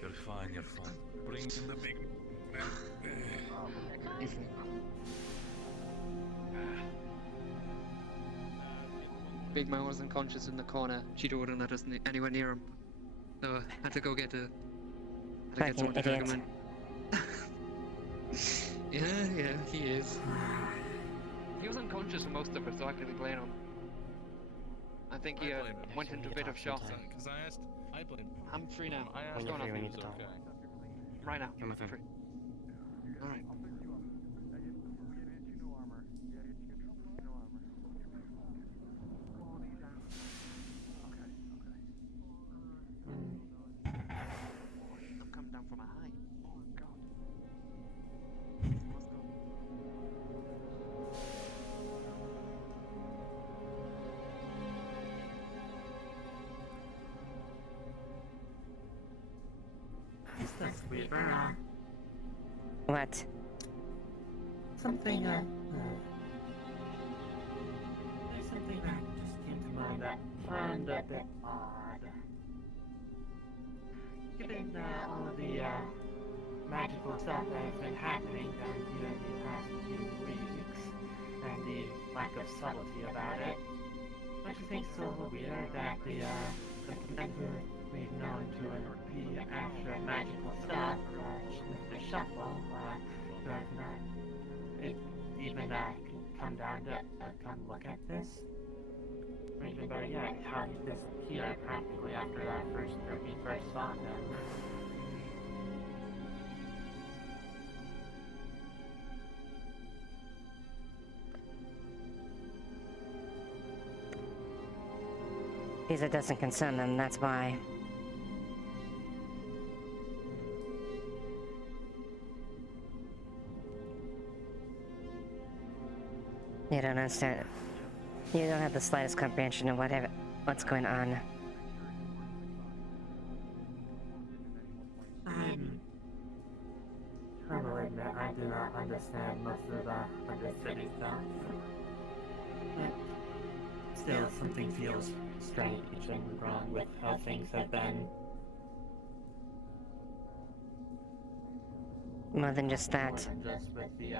You're fine, you're fine. Bring in the big man. Big man was unconscious in the corner. Cheeto wouldn't let us anywhere near him. So I had to go get someone to drag him in. Yeah, he is. He was unconscious for most of it, so I can blame him. I think he went into a bit of shock. Because I blame. I'm free now. When you're free, we need to talk. Right now. Come with him. Free. Alright. I'm coming down from a high. Oh god. Let's go. That's weird. What? Something, there's something that just came to mind that sounded a bit odd. Given all of the magical stuff that has been happening down here in the past few weeks, and the lack of subtlety about it, don't you think it's a little weird that the commander we've known to be after magical stuff, the shuffle, it even come down to come look at this? Or even better yet, how he disappeared practically after that we first saw him. Because it doesn't concern them, that's why. You don't understand. You don't have the slightest comprehension of what's going on. I will admit I do not understand most of the undercity stuff. But still, something feels strange and wrong with how things have been. More than just that. More than just with the,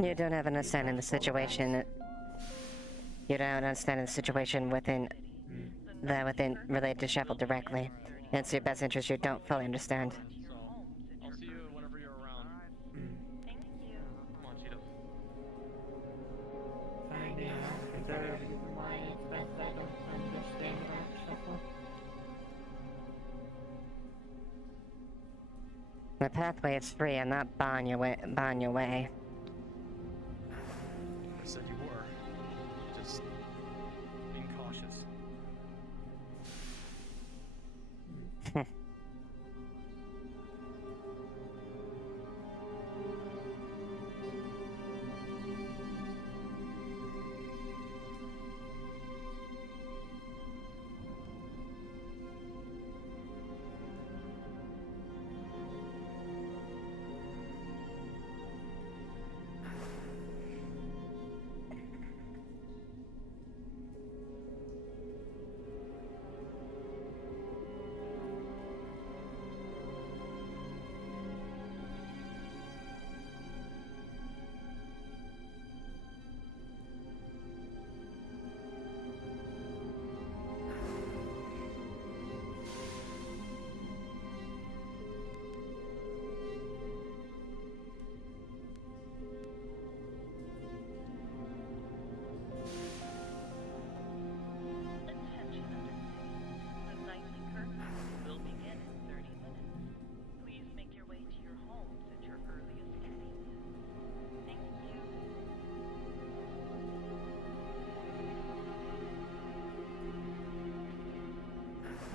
You don't have an understanding of the situation. You don't understand the situation within related to Shuffle directly. It's your best interest you don't fully understand. I'll see you whenever you're around. Thank you. Come on, Cheeto. Is there a reason why it's best I don't understand about Shuffle? The pathway is free. I'm not barring your way. I said you were. Just being cautious.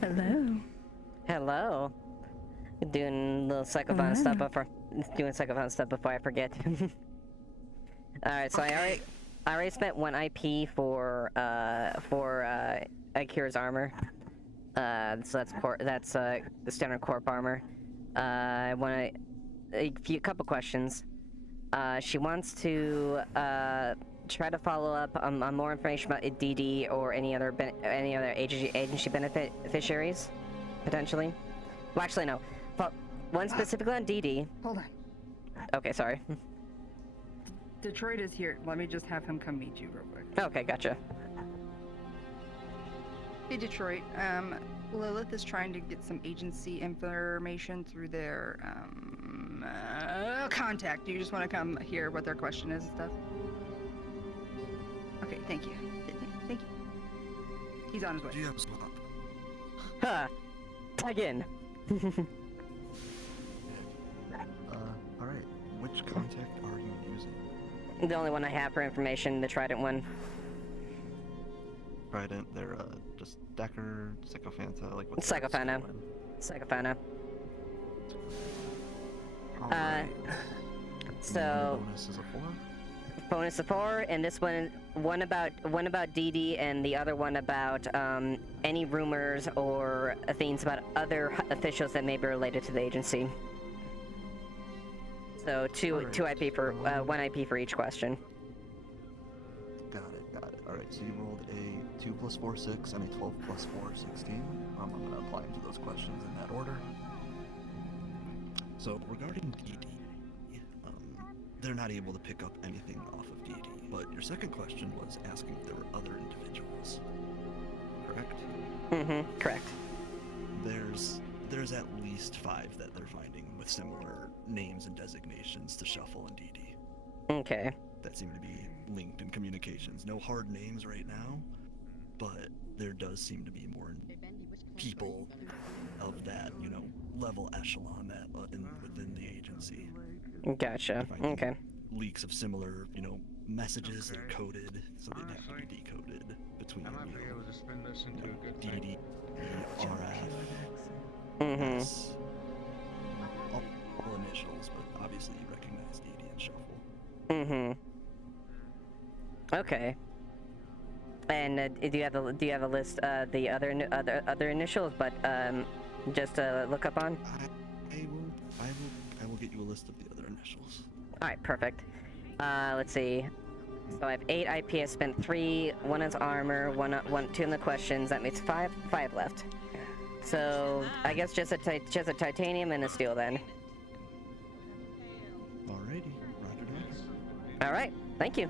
Hello. Hello. Doing a little psychophone stuff before I forget. Alright, so I already spent 1 IP for Akira's armor. So that's the standard corp armor. I want a couple questions. She wants to try to follow up on more information about DD or any other agency beneficiaries, potentially. Well, actually, no. One specifically on DD. Hold on. Okay, sorry. Detroit is here. Let me just have him come meet you real quick. Okay, gotcha. Hey, Detroit. Lilith is trying to get some agency information through their contact. Do you just want to come hear what their question is and stuff? Okay, thank you. Thank you. He's on his way. Ha! Tag in. Alright. Which contact are you using? The only one I have for information, the Trident one. Trident, they're just Decker, Sycophanta, like what's Sycophanta. Sycophanta. So bonus is a 4? Bonus of 4, and this one about DD, and the other one about any rumors or things about other officials that may be related to the agency. So two IP for 1 IP for each question. Got it. Alright, so you rolled a 2 + 4, 6, and a 12 + 4, 16. I'm going to apply them to those questions in that order. So, regarding DD, they're not able to pick up anything off of DD, but your second question was asking if there were other individuals, correct? Mm-hmm, correct. There's at least 5 that they're finding with similar names and designations to Shuffle and DD. Okay. That seem to be linked in communications. No hard names right now, but there does seem to be more people of that, level echelon that within the agency. Gotcha. Okay. Leaks of similar, messages that are coded, so they'd have to be decoded between DD, RF. Mm-hmm. All initials, but obviously you recognize DD and Shuffle. Mm-hmm. Okay. And do you have a list the other initials, but just to look up on? I will get you a list of the other initials. All right, perfect. Let's see. So I have 8 IP. I spent 3. 1 is armor. 2 in the questions. That makes 5 left. So I guess just a titanium and a steel then. Alrighty, roger that. All right, thank you.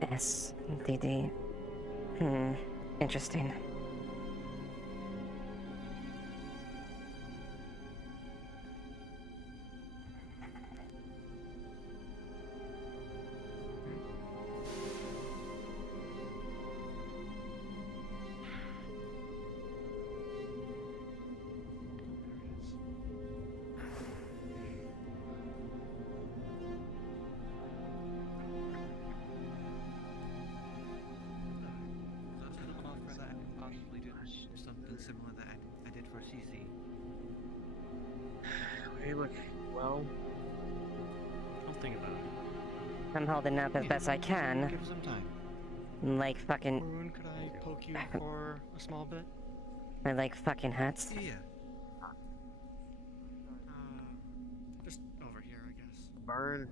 SDD. Interesting. Similar that I did for CC. Hey, look, well, I'll think about it. I'm holding up as best I can. Give it some time. Like fucking. Maroon, could I poke you for a small bit? I like fucking hats. Yeah. Just over here, I guess. burn.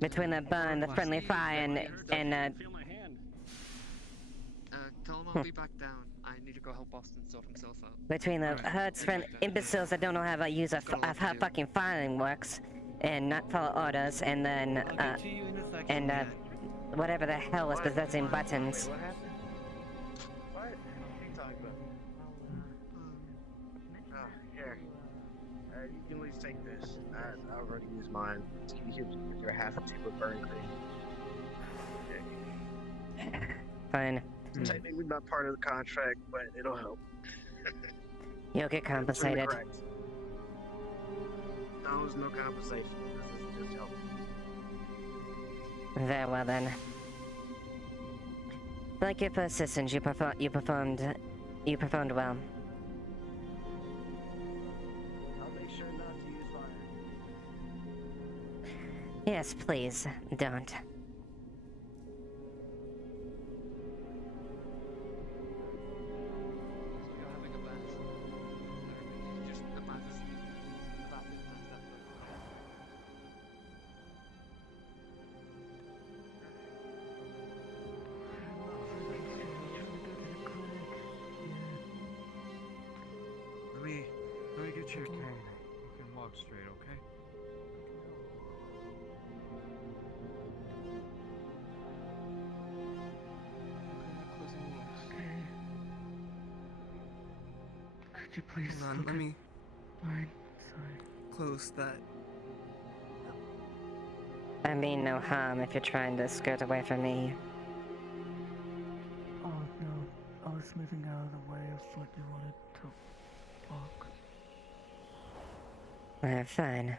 Between the bun, the friendly fire, and Tell him I'll be back down. I need to go help Boston sort himself out. between the herds friend imbeciles that don't know how to use of how fucking filing works and not follow orders, and then whatever the hell is possessing buttons. What happened? What? What are you talking about? Here. You can at least take this. I already used mine. You're half a tube of burn cream. Fine. Technically not part of the contract, but it'll help. You'll get compensated. those, no compensation. This is just help. Very well then. Like your persistence, you performed well. I'll make sure not to use fire. Yes, please, don't. Let me get your cane. You can walk straight, okay? Could you please Hold on, look let at me mine side? close that. I mean no harm if you're trying to skirt away from me. Oh no, I was moving out of the way of what you wanted to walk. Fine.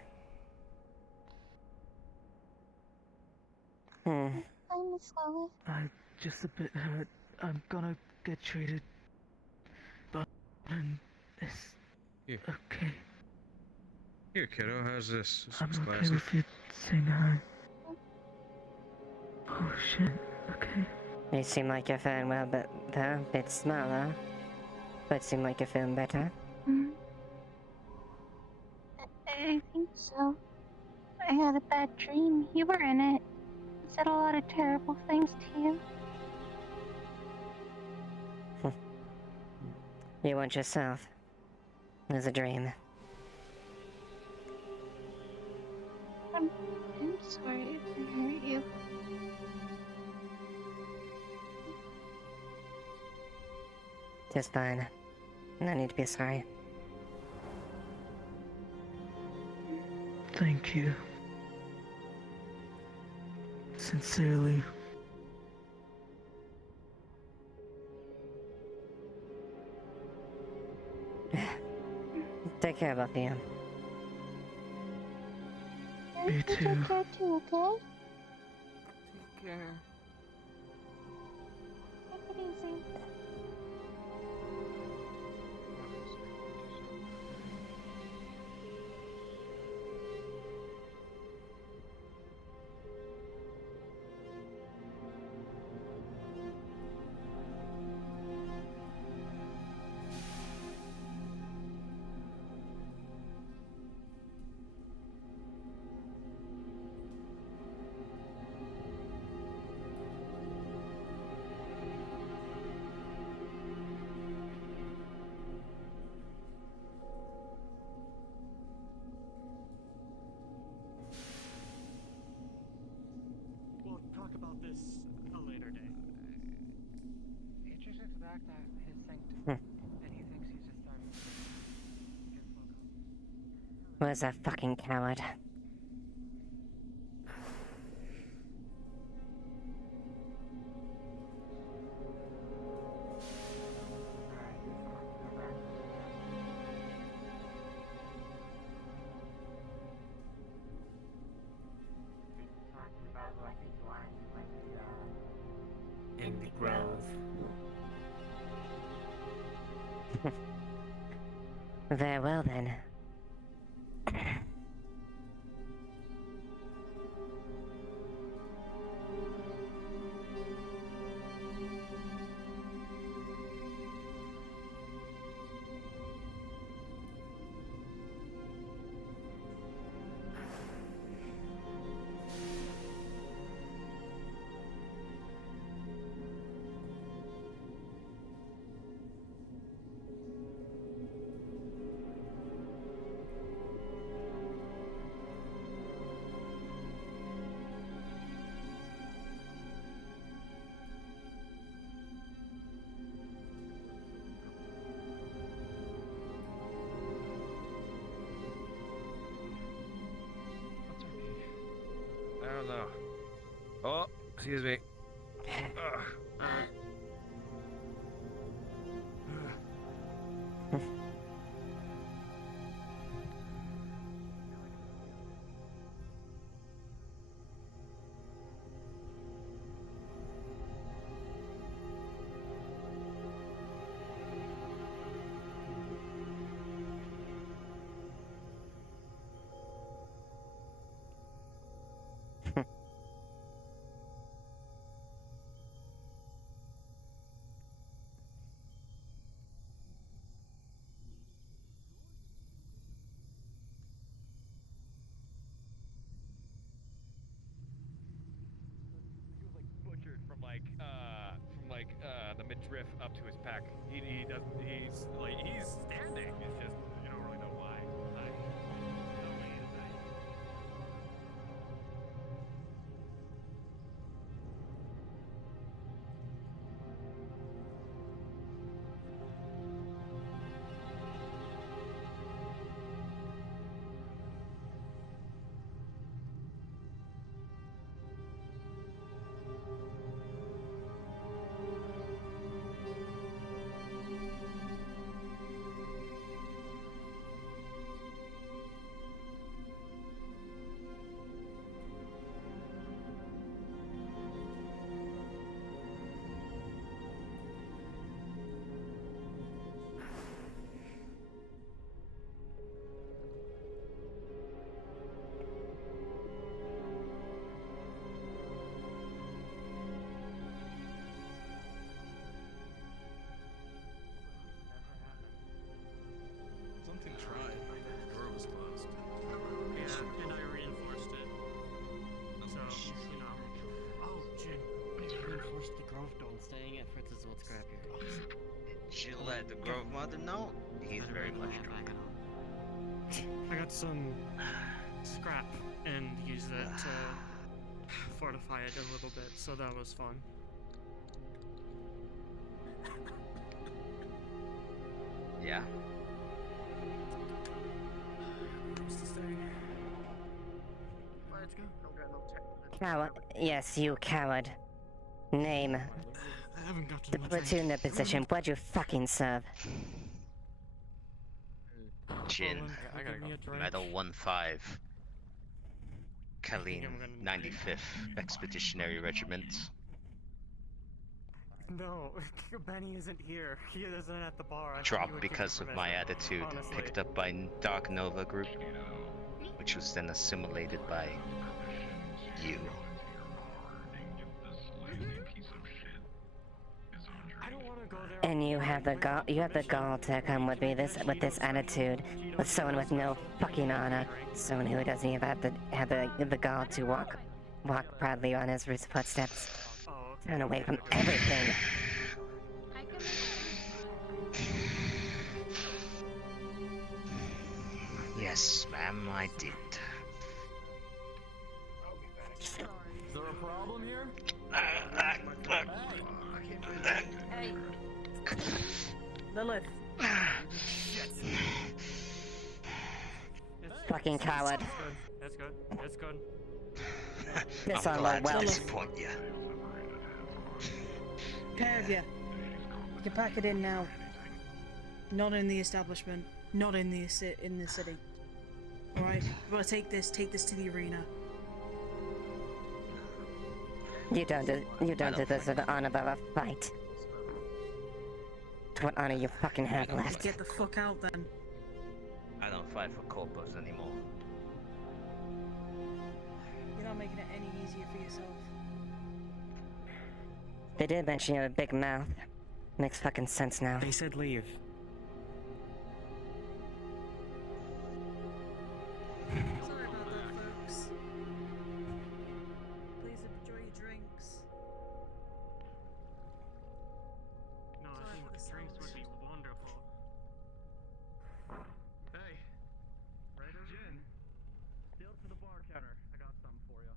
Hi, Miss Lilith. I'm just a bit hurt. I'm gonna get treated. But it's Here. okay. Here, kiddo, how's this? This I'm looks okay classy. with you saying hi. Oh shit, okay. You seem like you're feeling well, but though, a bit smaller. But seem like you're feeling better. I think so. I had a bad dream. You were in it. I said a lot of terrible things to you. You want yourself. As a dream. I'm sorry if I hurt you. Just fine. No need to be sorry. Thank you. Sincerely. Take care, both of you. Me Take too. care too, okay? Take care. Take it easy. We'll talk about this a later day. He just looks back at his sanctum, and he thinks he's just starting to get fuck up. Where's that fucking coward? In the grove. Very well then. I don't know. Oh, excuse me. the midriff up to his pack. He doesn't. He's standing. It's just you don't really know why. Something tried. The door was closed. Yeah, and I reinforced it. So, you know. Oh, Jin. Reinforce the Grove door. Staying at Fritz's old scrapyard. Did you let the Grove Mother know? He's very much drunk. I got some scrap and used it to fortify it a little bit, so that was fun. Yeah. Coward. Yes, you coward. Name. I haven't got The platoon in position. What'd you fucking serve? Jin. Medal 1-5. Kalin 95th Expeditionary Regiment. No, Benny isn't here. He isn't at the bar. Dropped because of my attitude. Honestly. Picked up by Dark Nova Group, which was then assimilated by you. And you have the gall to come with me with this attitude, with someone with no fucking honor, someone who doesn't even have the gall to walk proudly on his footsteps, turn away from everything. Yes, ma'am, I did. Is there a problem here? Hey. Lilith. Fucking coward. That's good. That's good. Piss I'm on my glad to wealth. disappoint you. Pair of you. You can pack it in now. Not in the establishment. Not in the city. Alright? We're gonna take this to the arena. You don't deserve the honor of a fight. What honor you fucking have left? Get the fuck out then. I don't fight for corpos anymore. You're not making it any easier for yourself. They did mention you have a big mouth. Makes fucking sense now. They said leave. Sorry about that, folks. Please enjoy your drinks. No, I think the drinks would be wonderful. Hey, right over Jin. Still to the bar counter. I got something for you.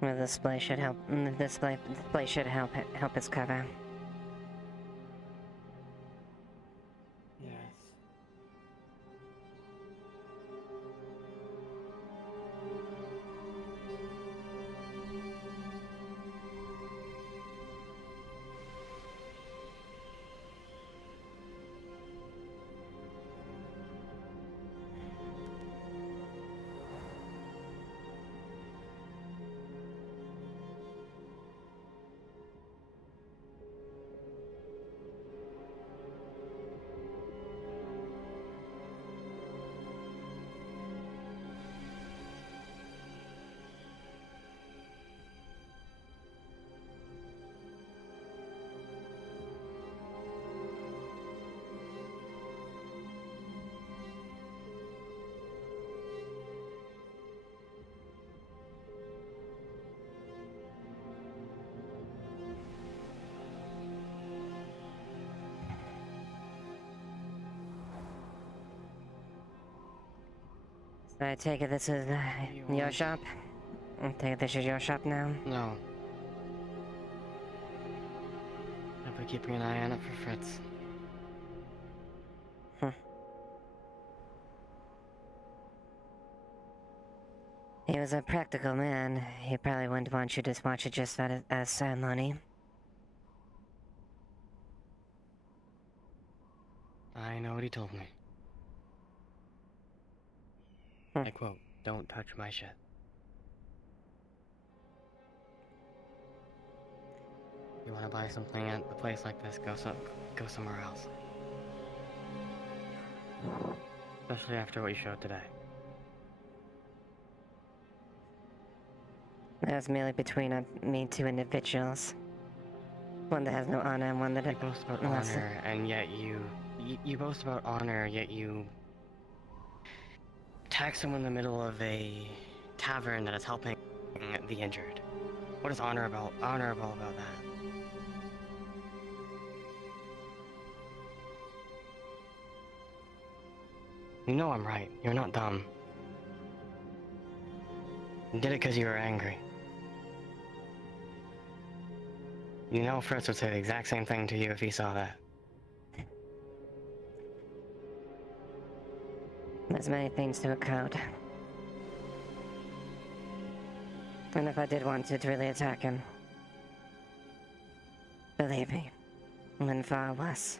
The display should help. The display should help us cover. Yes. So I take it this is your shop? I take it this is your shop now? No. I've been keeping an eye on it for Fritz. He was a practical man. He probably wouldn't want you to watch it just at a ceremony. I know what he told me. I quote, "Don't touch my shit." You wanna buy something at a place like this, go somewhere else. Especially after what you showed today. That's merely between me two individuals. One that has no honor and one that... You boast about honor, and yet you boast about honor, yet you attack someone in the middle of a tavern that is helping the injured. What is honorable about that? You know I'm right. You're not dumb. You did it because you were angry. You know Fritz would say the exact same thing to you if he saw that. There's many things to a code. And if I did want to really attack him, believe me, it went far worse.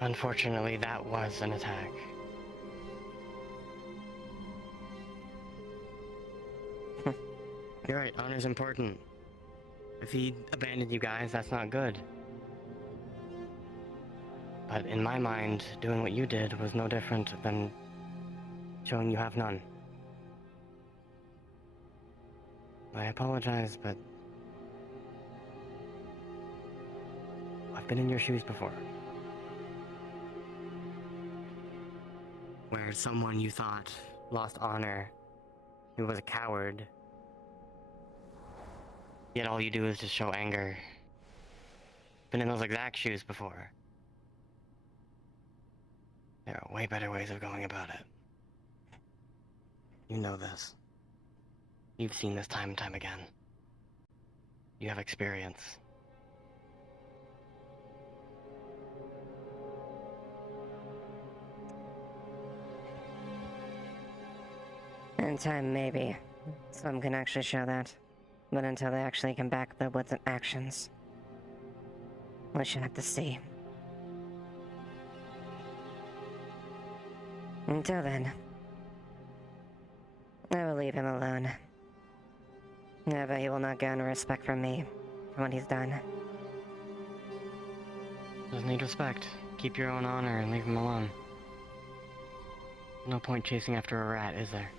Unfortunately, that was an attack. You're right, honor's important. If he abandoned you guys, that's not good. But in my mind, doing what you did was no different than showing you have none. I apologize, but I've been in your shoes before. Where someone you thought lost honor, who was a coward, yet all you do is just show anger. Been in those exact shoes before. There are way better ways of going about it. You know this. You've seen this time and time again. You have experience. In time, maybe. Some can actually show that. But until they actually can back their words and actions, we should have to see. Until then, I will leave him alone. However, he will not garner respect from me for what he's done. Doesn't need respect. Keep your own honor and leave him alone. No point chasing after a rat, is there?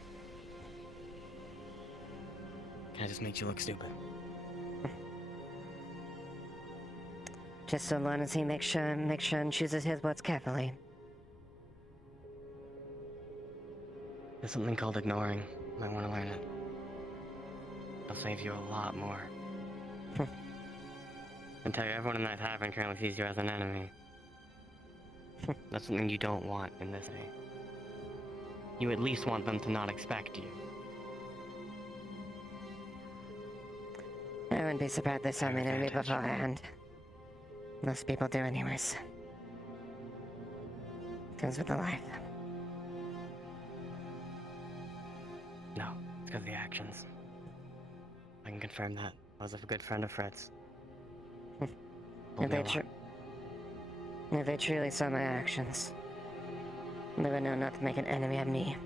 That just makes you look stupid. Just so long as he makes sure and chooses his words carefully. There's something called ignoring. Might want to learn it. It'll save you a lot more. I tell you, everyone in that tavern currently sees you as an enemy. That's something you don't want in this city. You at least want them to not expect you. wouldn't be surprised they saw me enemy beforehand. Most people do anyways. Comes with the life. No, it's because of the actions. I can confirm that. I was a good friend of Fred's. If they truly saw my actions, they would know not to make an enemy of me.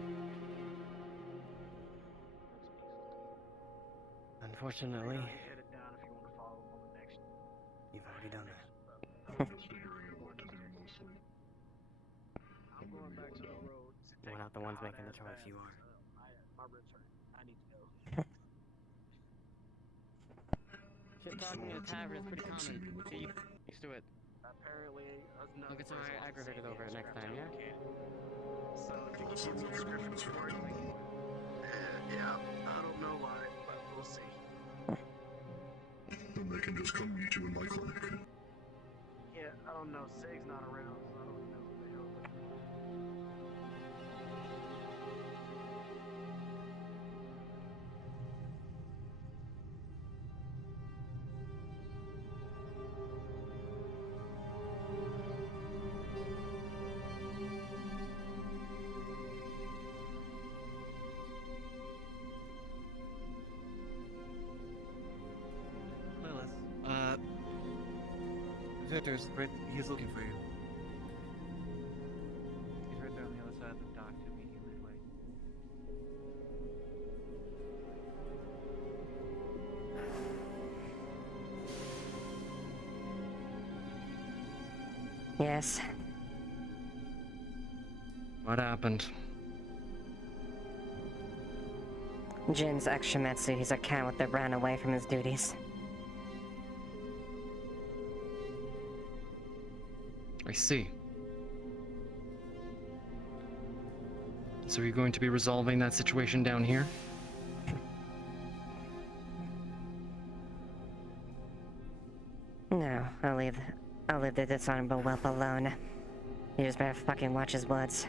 Unfortunately, you've already done that. We're not the ones making the choice, you are. My ribs hurt. I need to go. Shit talking in a tavern is pretty common. Get used to it. Apparently, Don't get so aggravated over it next time, yeah? So, if you keep the descriptions for it, yeah, I don't know why, but we'll see. Then they can just come meet you in my clinic. Yeah, I don't know. Sig's not around, so I don't know what the hell. Lilith, Victor's right. He's looking for you. He's right there on the other side of the dock to meet you midway. Yes. What happened? Jin's Extrametsu, he's a coward that ran away from his duties. I see. So are you going to be resolving that situation down here? No, I'll leave the dishonorable whelp alone. He just better fucking watch his words.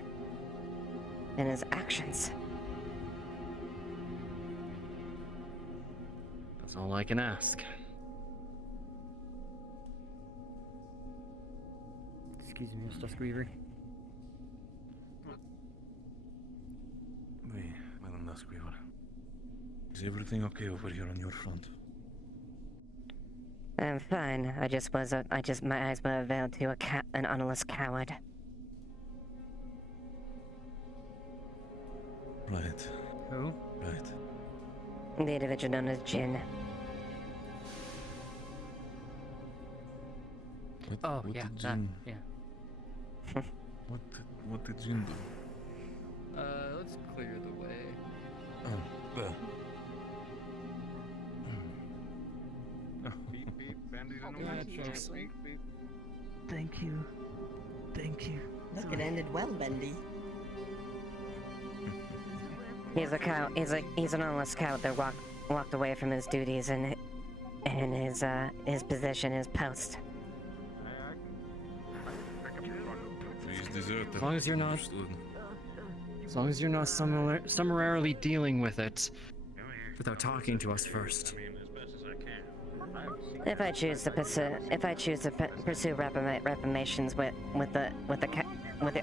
And his actions. That's all I can ask. Excuse me, Mr. Squeaver. Wait, Madam Duskweaver. Is everything okay over here on your front? I'm fine. My eyes were veiled to an honest coward. Right. Who? Right. The individual known as Jin. What yeah, did that, Jin... yeah. What did Jin do? Let's clear the way. Oh, there. Thank you. Thank you. Look, it ended well, Bendy. He's a cow. He's an honest coward that walked away from his duties and his position, his post. He's deserted. As long as you're not, Understood. as long as you're not summarily dealing with it without talking to us first. If I choose to pursue reprimations with the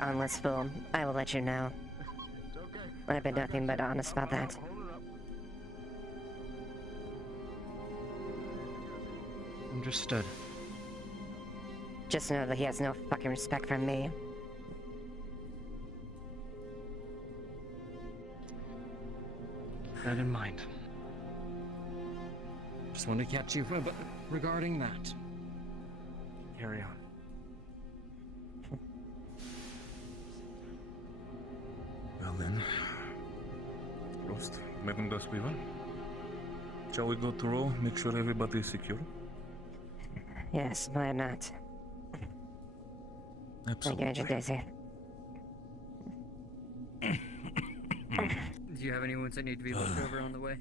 honest fool, I will let you know. I've been nothing but honest about that. Understood. Just know that he has no fucking respect for me. Keep that in mind. Just wanted to catch you regarding that. Carry on. Well then. Prost, Madam Duskweaver. Shall we go to row? Make sure everybody is secure? Yes, why not? Absolutely. Thank you, Daisy. Do you have any wounds that need to be looked over on the way?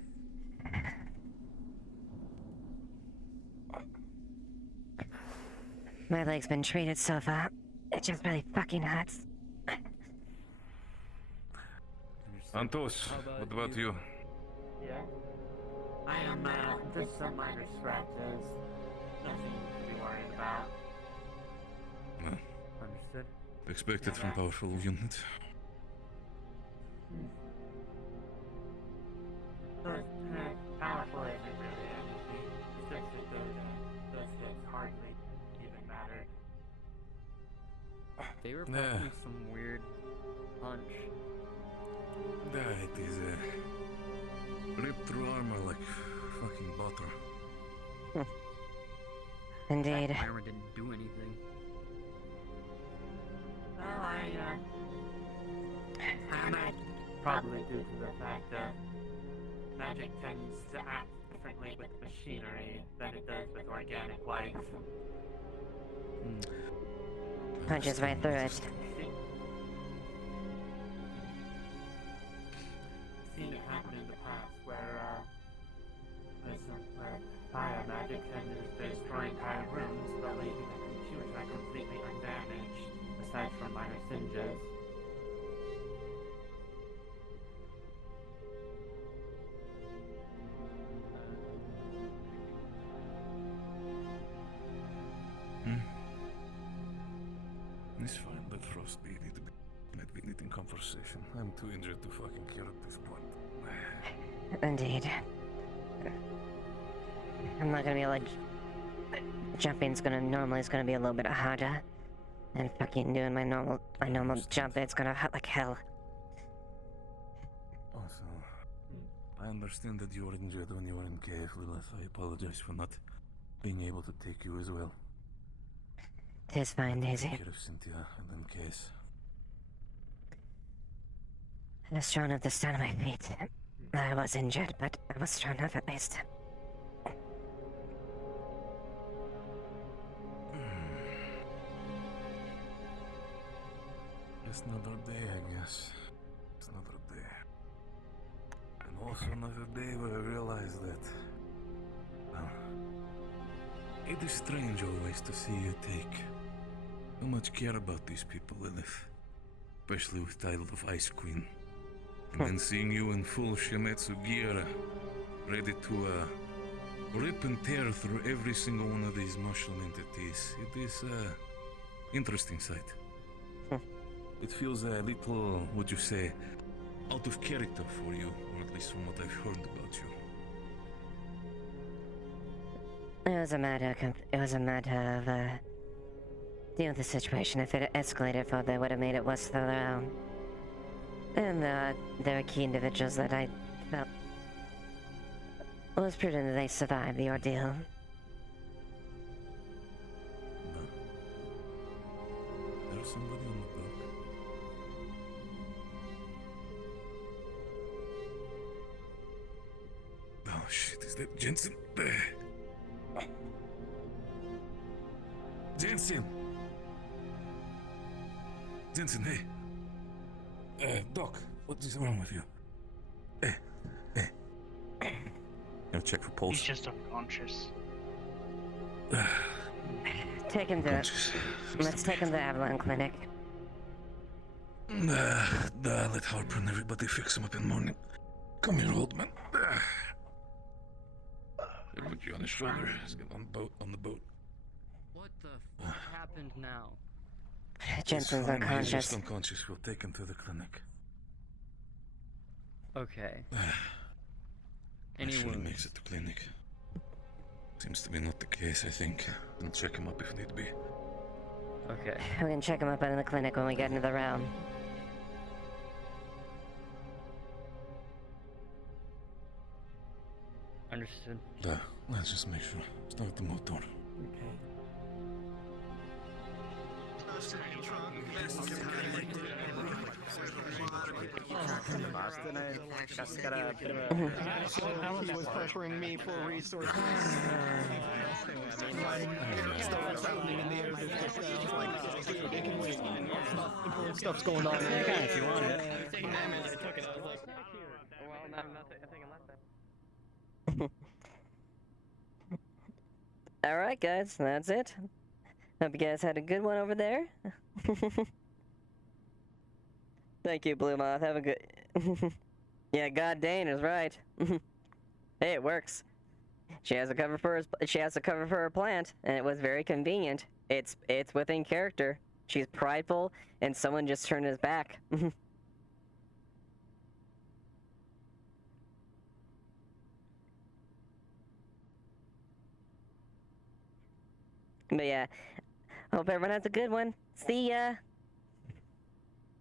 My leg's been treated so far. It just really fucking hurts. Antos, what about you? Yeah. I am, just some minor scratches. Nothing to be worried about. Well, Understood. expected from powerful units. But, powerful isn't really anything. It's just that those hits hardly even mattered. They were Yeah. packing some weird punch. Yeah, it is ripped through armor like fucking butter. Indeed. That armor didn't do anything. Well, I might probably due to the fact that magic tends to act differently with machinery than it does with organic life. Punches right through it. Seen it happen in the past where fire magic tends to destroy entire rooms but leaving the computer completely undamaged, aside from minor singes. It's fine, let Frost be. Might be needing conversation. I'm too injured to fucking care at this point. Indeed. I'm not gonna be able to... Jumping's normally is gonna be a little bit harder. And fucking doing my normal jump, it's gonna hurt like hell. Also, I understand that you were injured when you were in cave, Lilith. I apologize for not being able to take you as well. It's fine, Daisy. Take care of Cynthia and then Case. I was strong enough to stand on my feet. I was injured, but I was strong enough at least. It's another day, I guess. It's another day. And also another day where I realize that... Well... It is strange always to see you take so much care about these people, Lilith. Especially with title of Ice Queen. And then seeing you in full Shimetsu gear, ready to rip and tear through every single one of these mushroom entities. It is interesting sight. It feels a little, would you say, out of character for you, or at least from what I've heard about you. It was a matter of dealing with the situation. If it had escalated further, it would have made it worse for their own. And there are key individuals that I felt it was prudent that they survived the ordeal. There's somebody on the boat. Oh shit, is that Jensen? Jensen! Jensen, hey! Doc, what is wrong with you? Hey. I'll check for pulse. He's just unconscious. Take him to... Let's take him to the Avalon Clinic. Let Harper and everybody fix him up in the morning. Come here, old man. They'll put you on his shoulder. Let's get on the boat. What the fuck happened now? Jensen's He's unconscious. just unconscious. We'll take him to the clinic. Okay. Make sure he makes it to clinic. Seems to be not the case, I think. I'll check him up if need be. Okay. We can check him up in the clinic when we get into the realm. Understood. Let's just make sure. Start the motor. Okay. He was pressuring me for resources. Important stuff's going on. If you want it. Alright guys, that's it. Hope you guys had a good one over there. Thank you, Blue Moth. Have a good... Yeah, God Dane is right. Hey, it works. She has a cover for her plant, and it was very convenient. It's within character. She's prideful, and someone just turned his back. But yeah, hope everyone has a good one. See ya.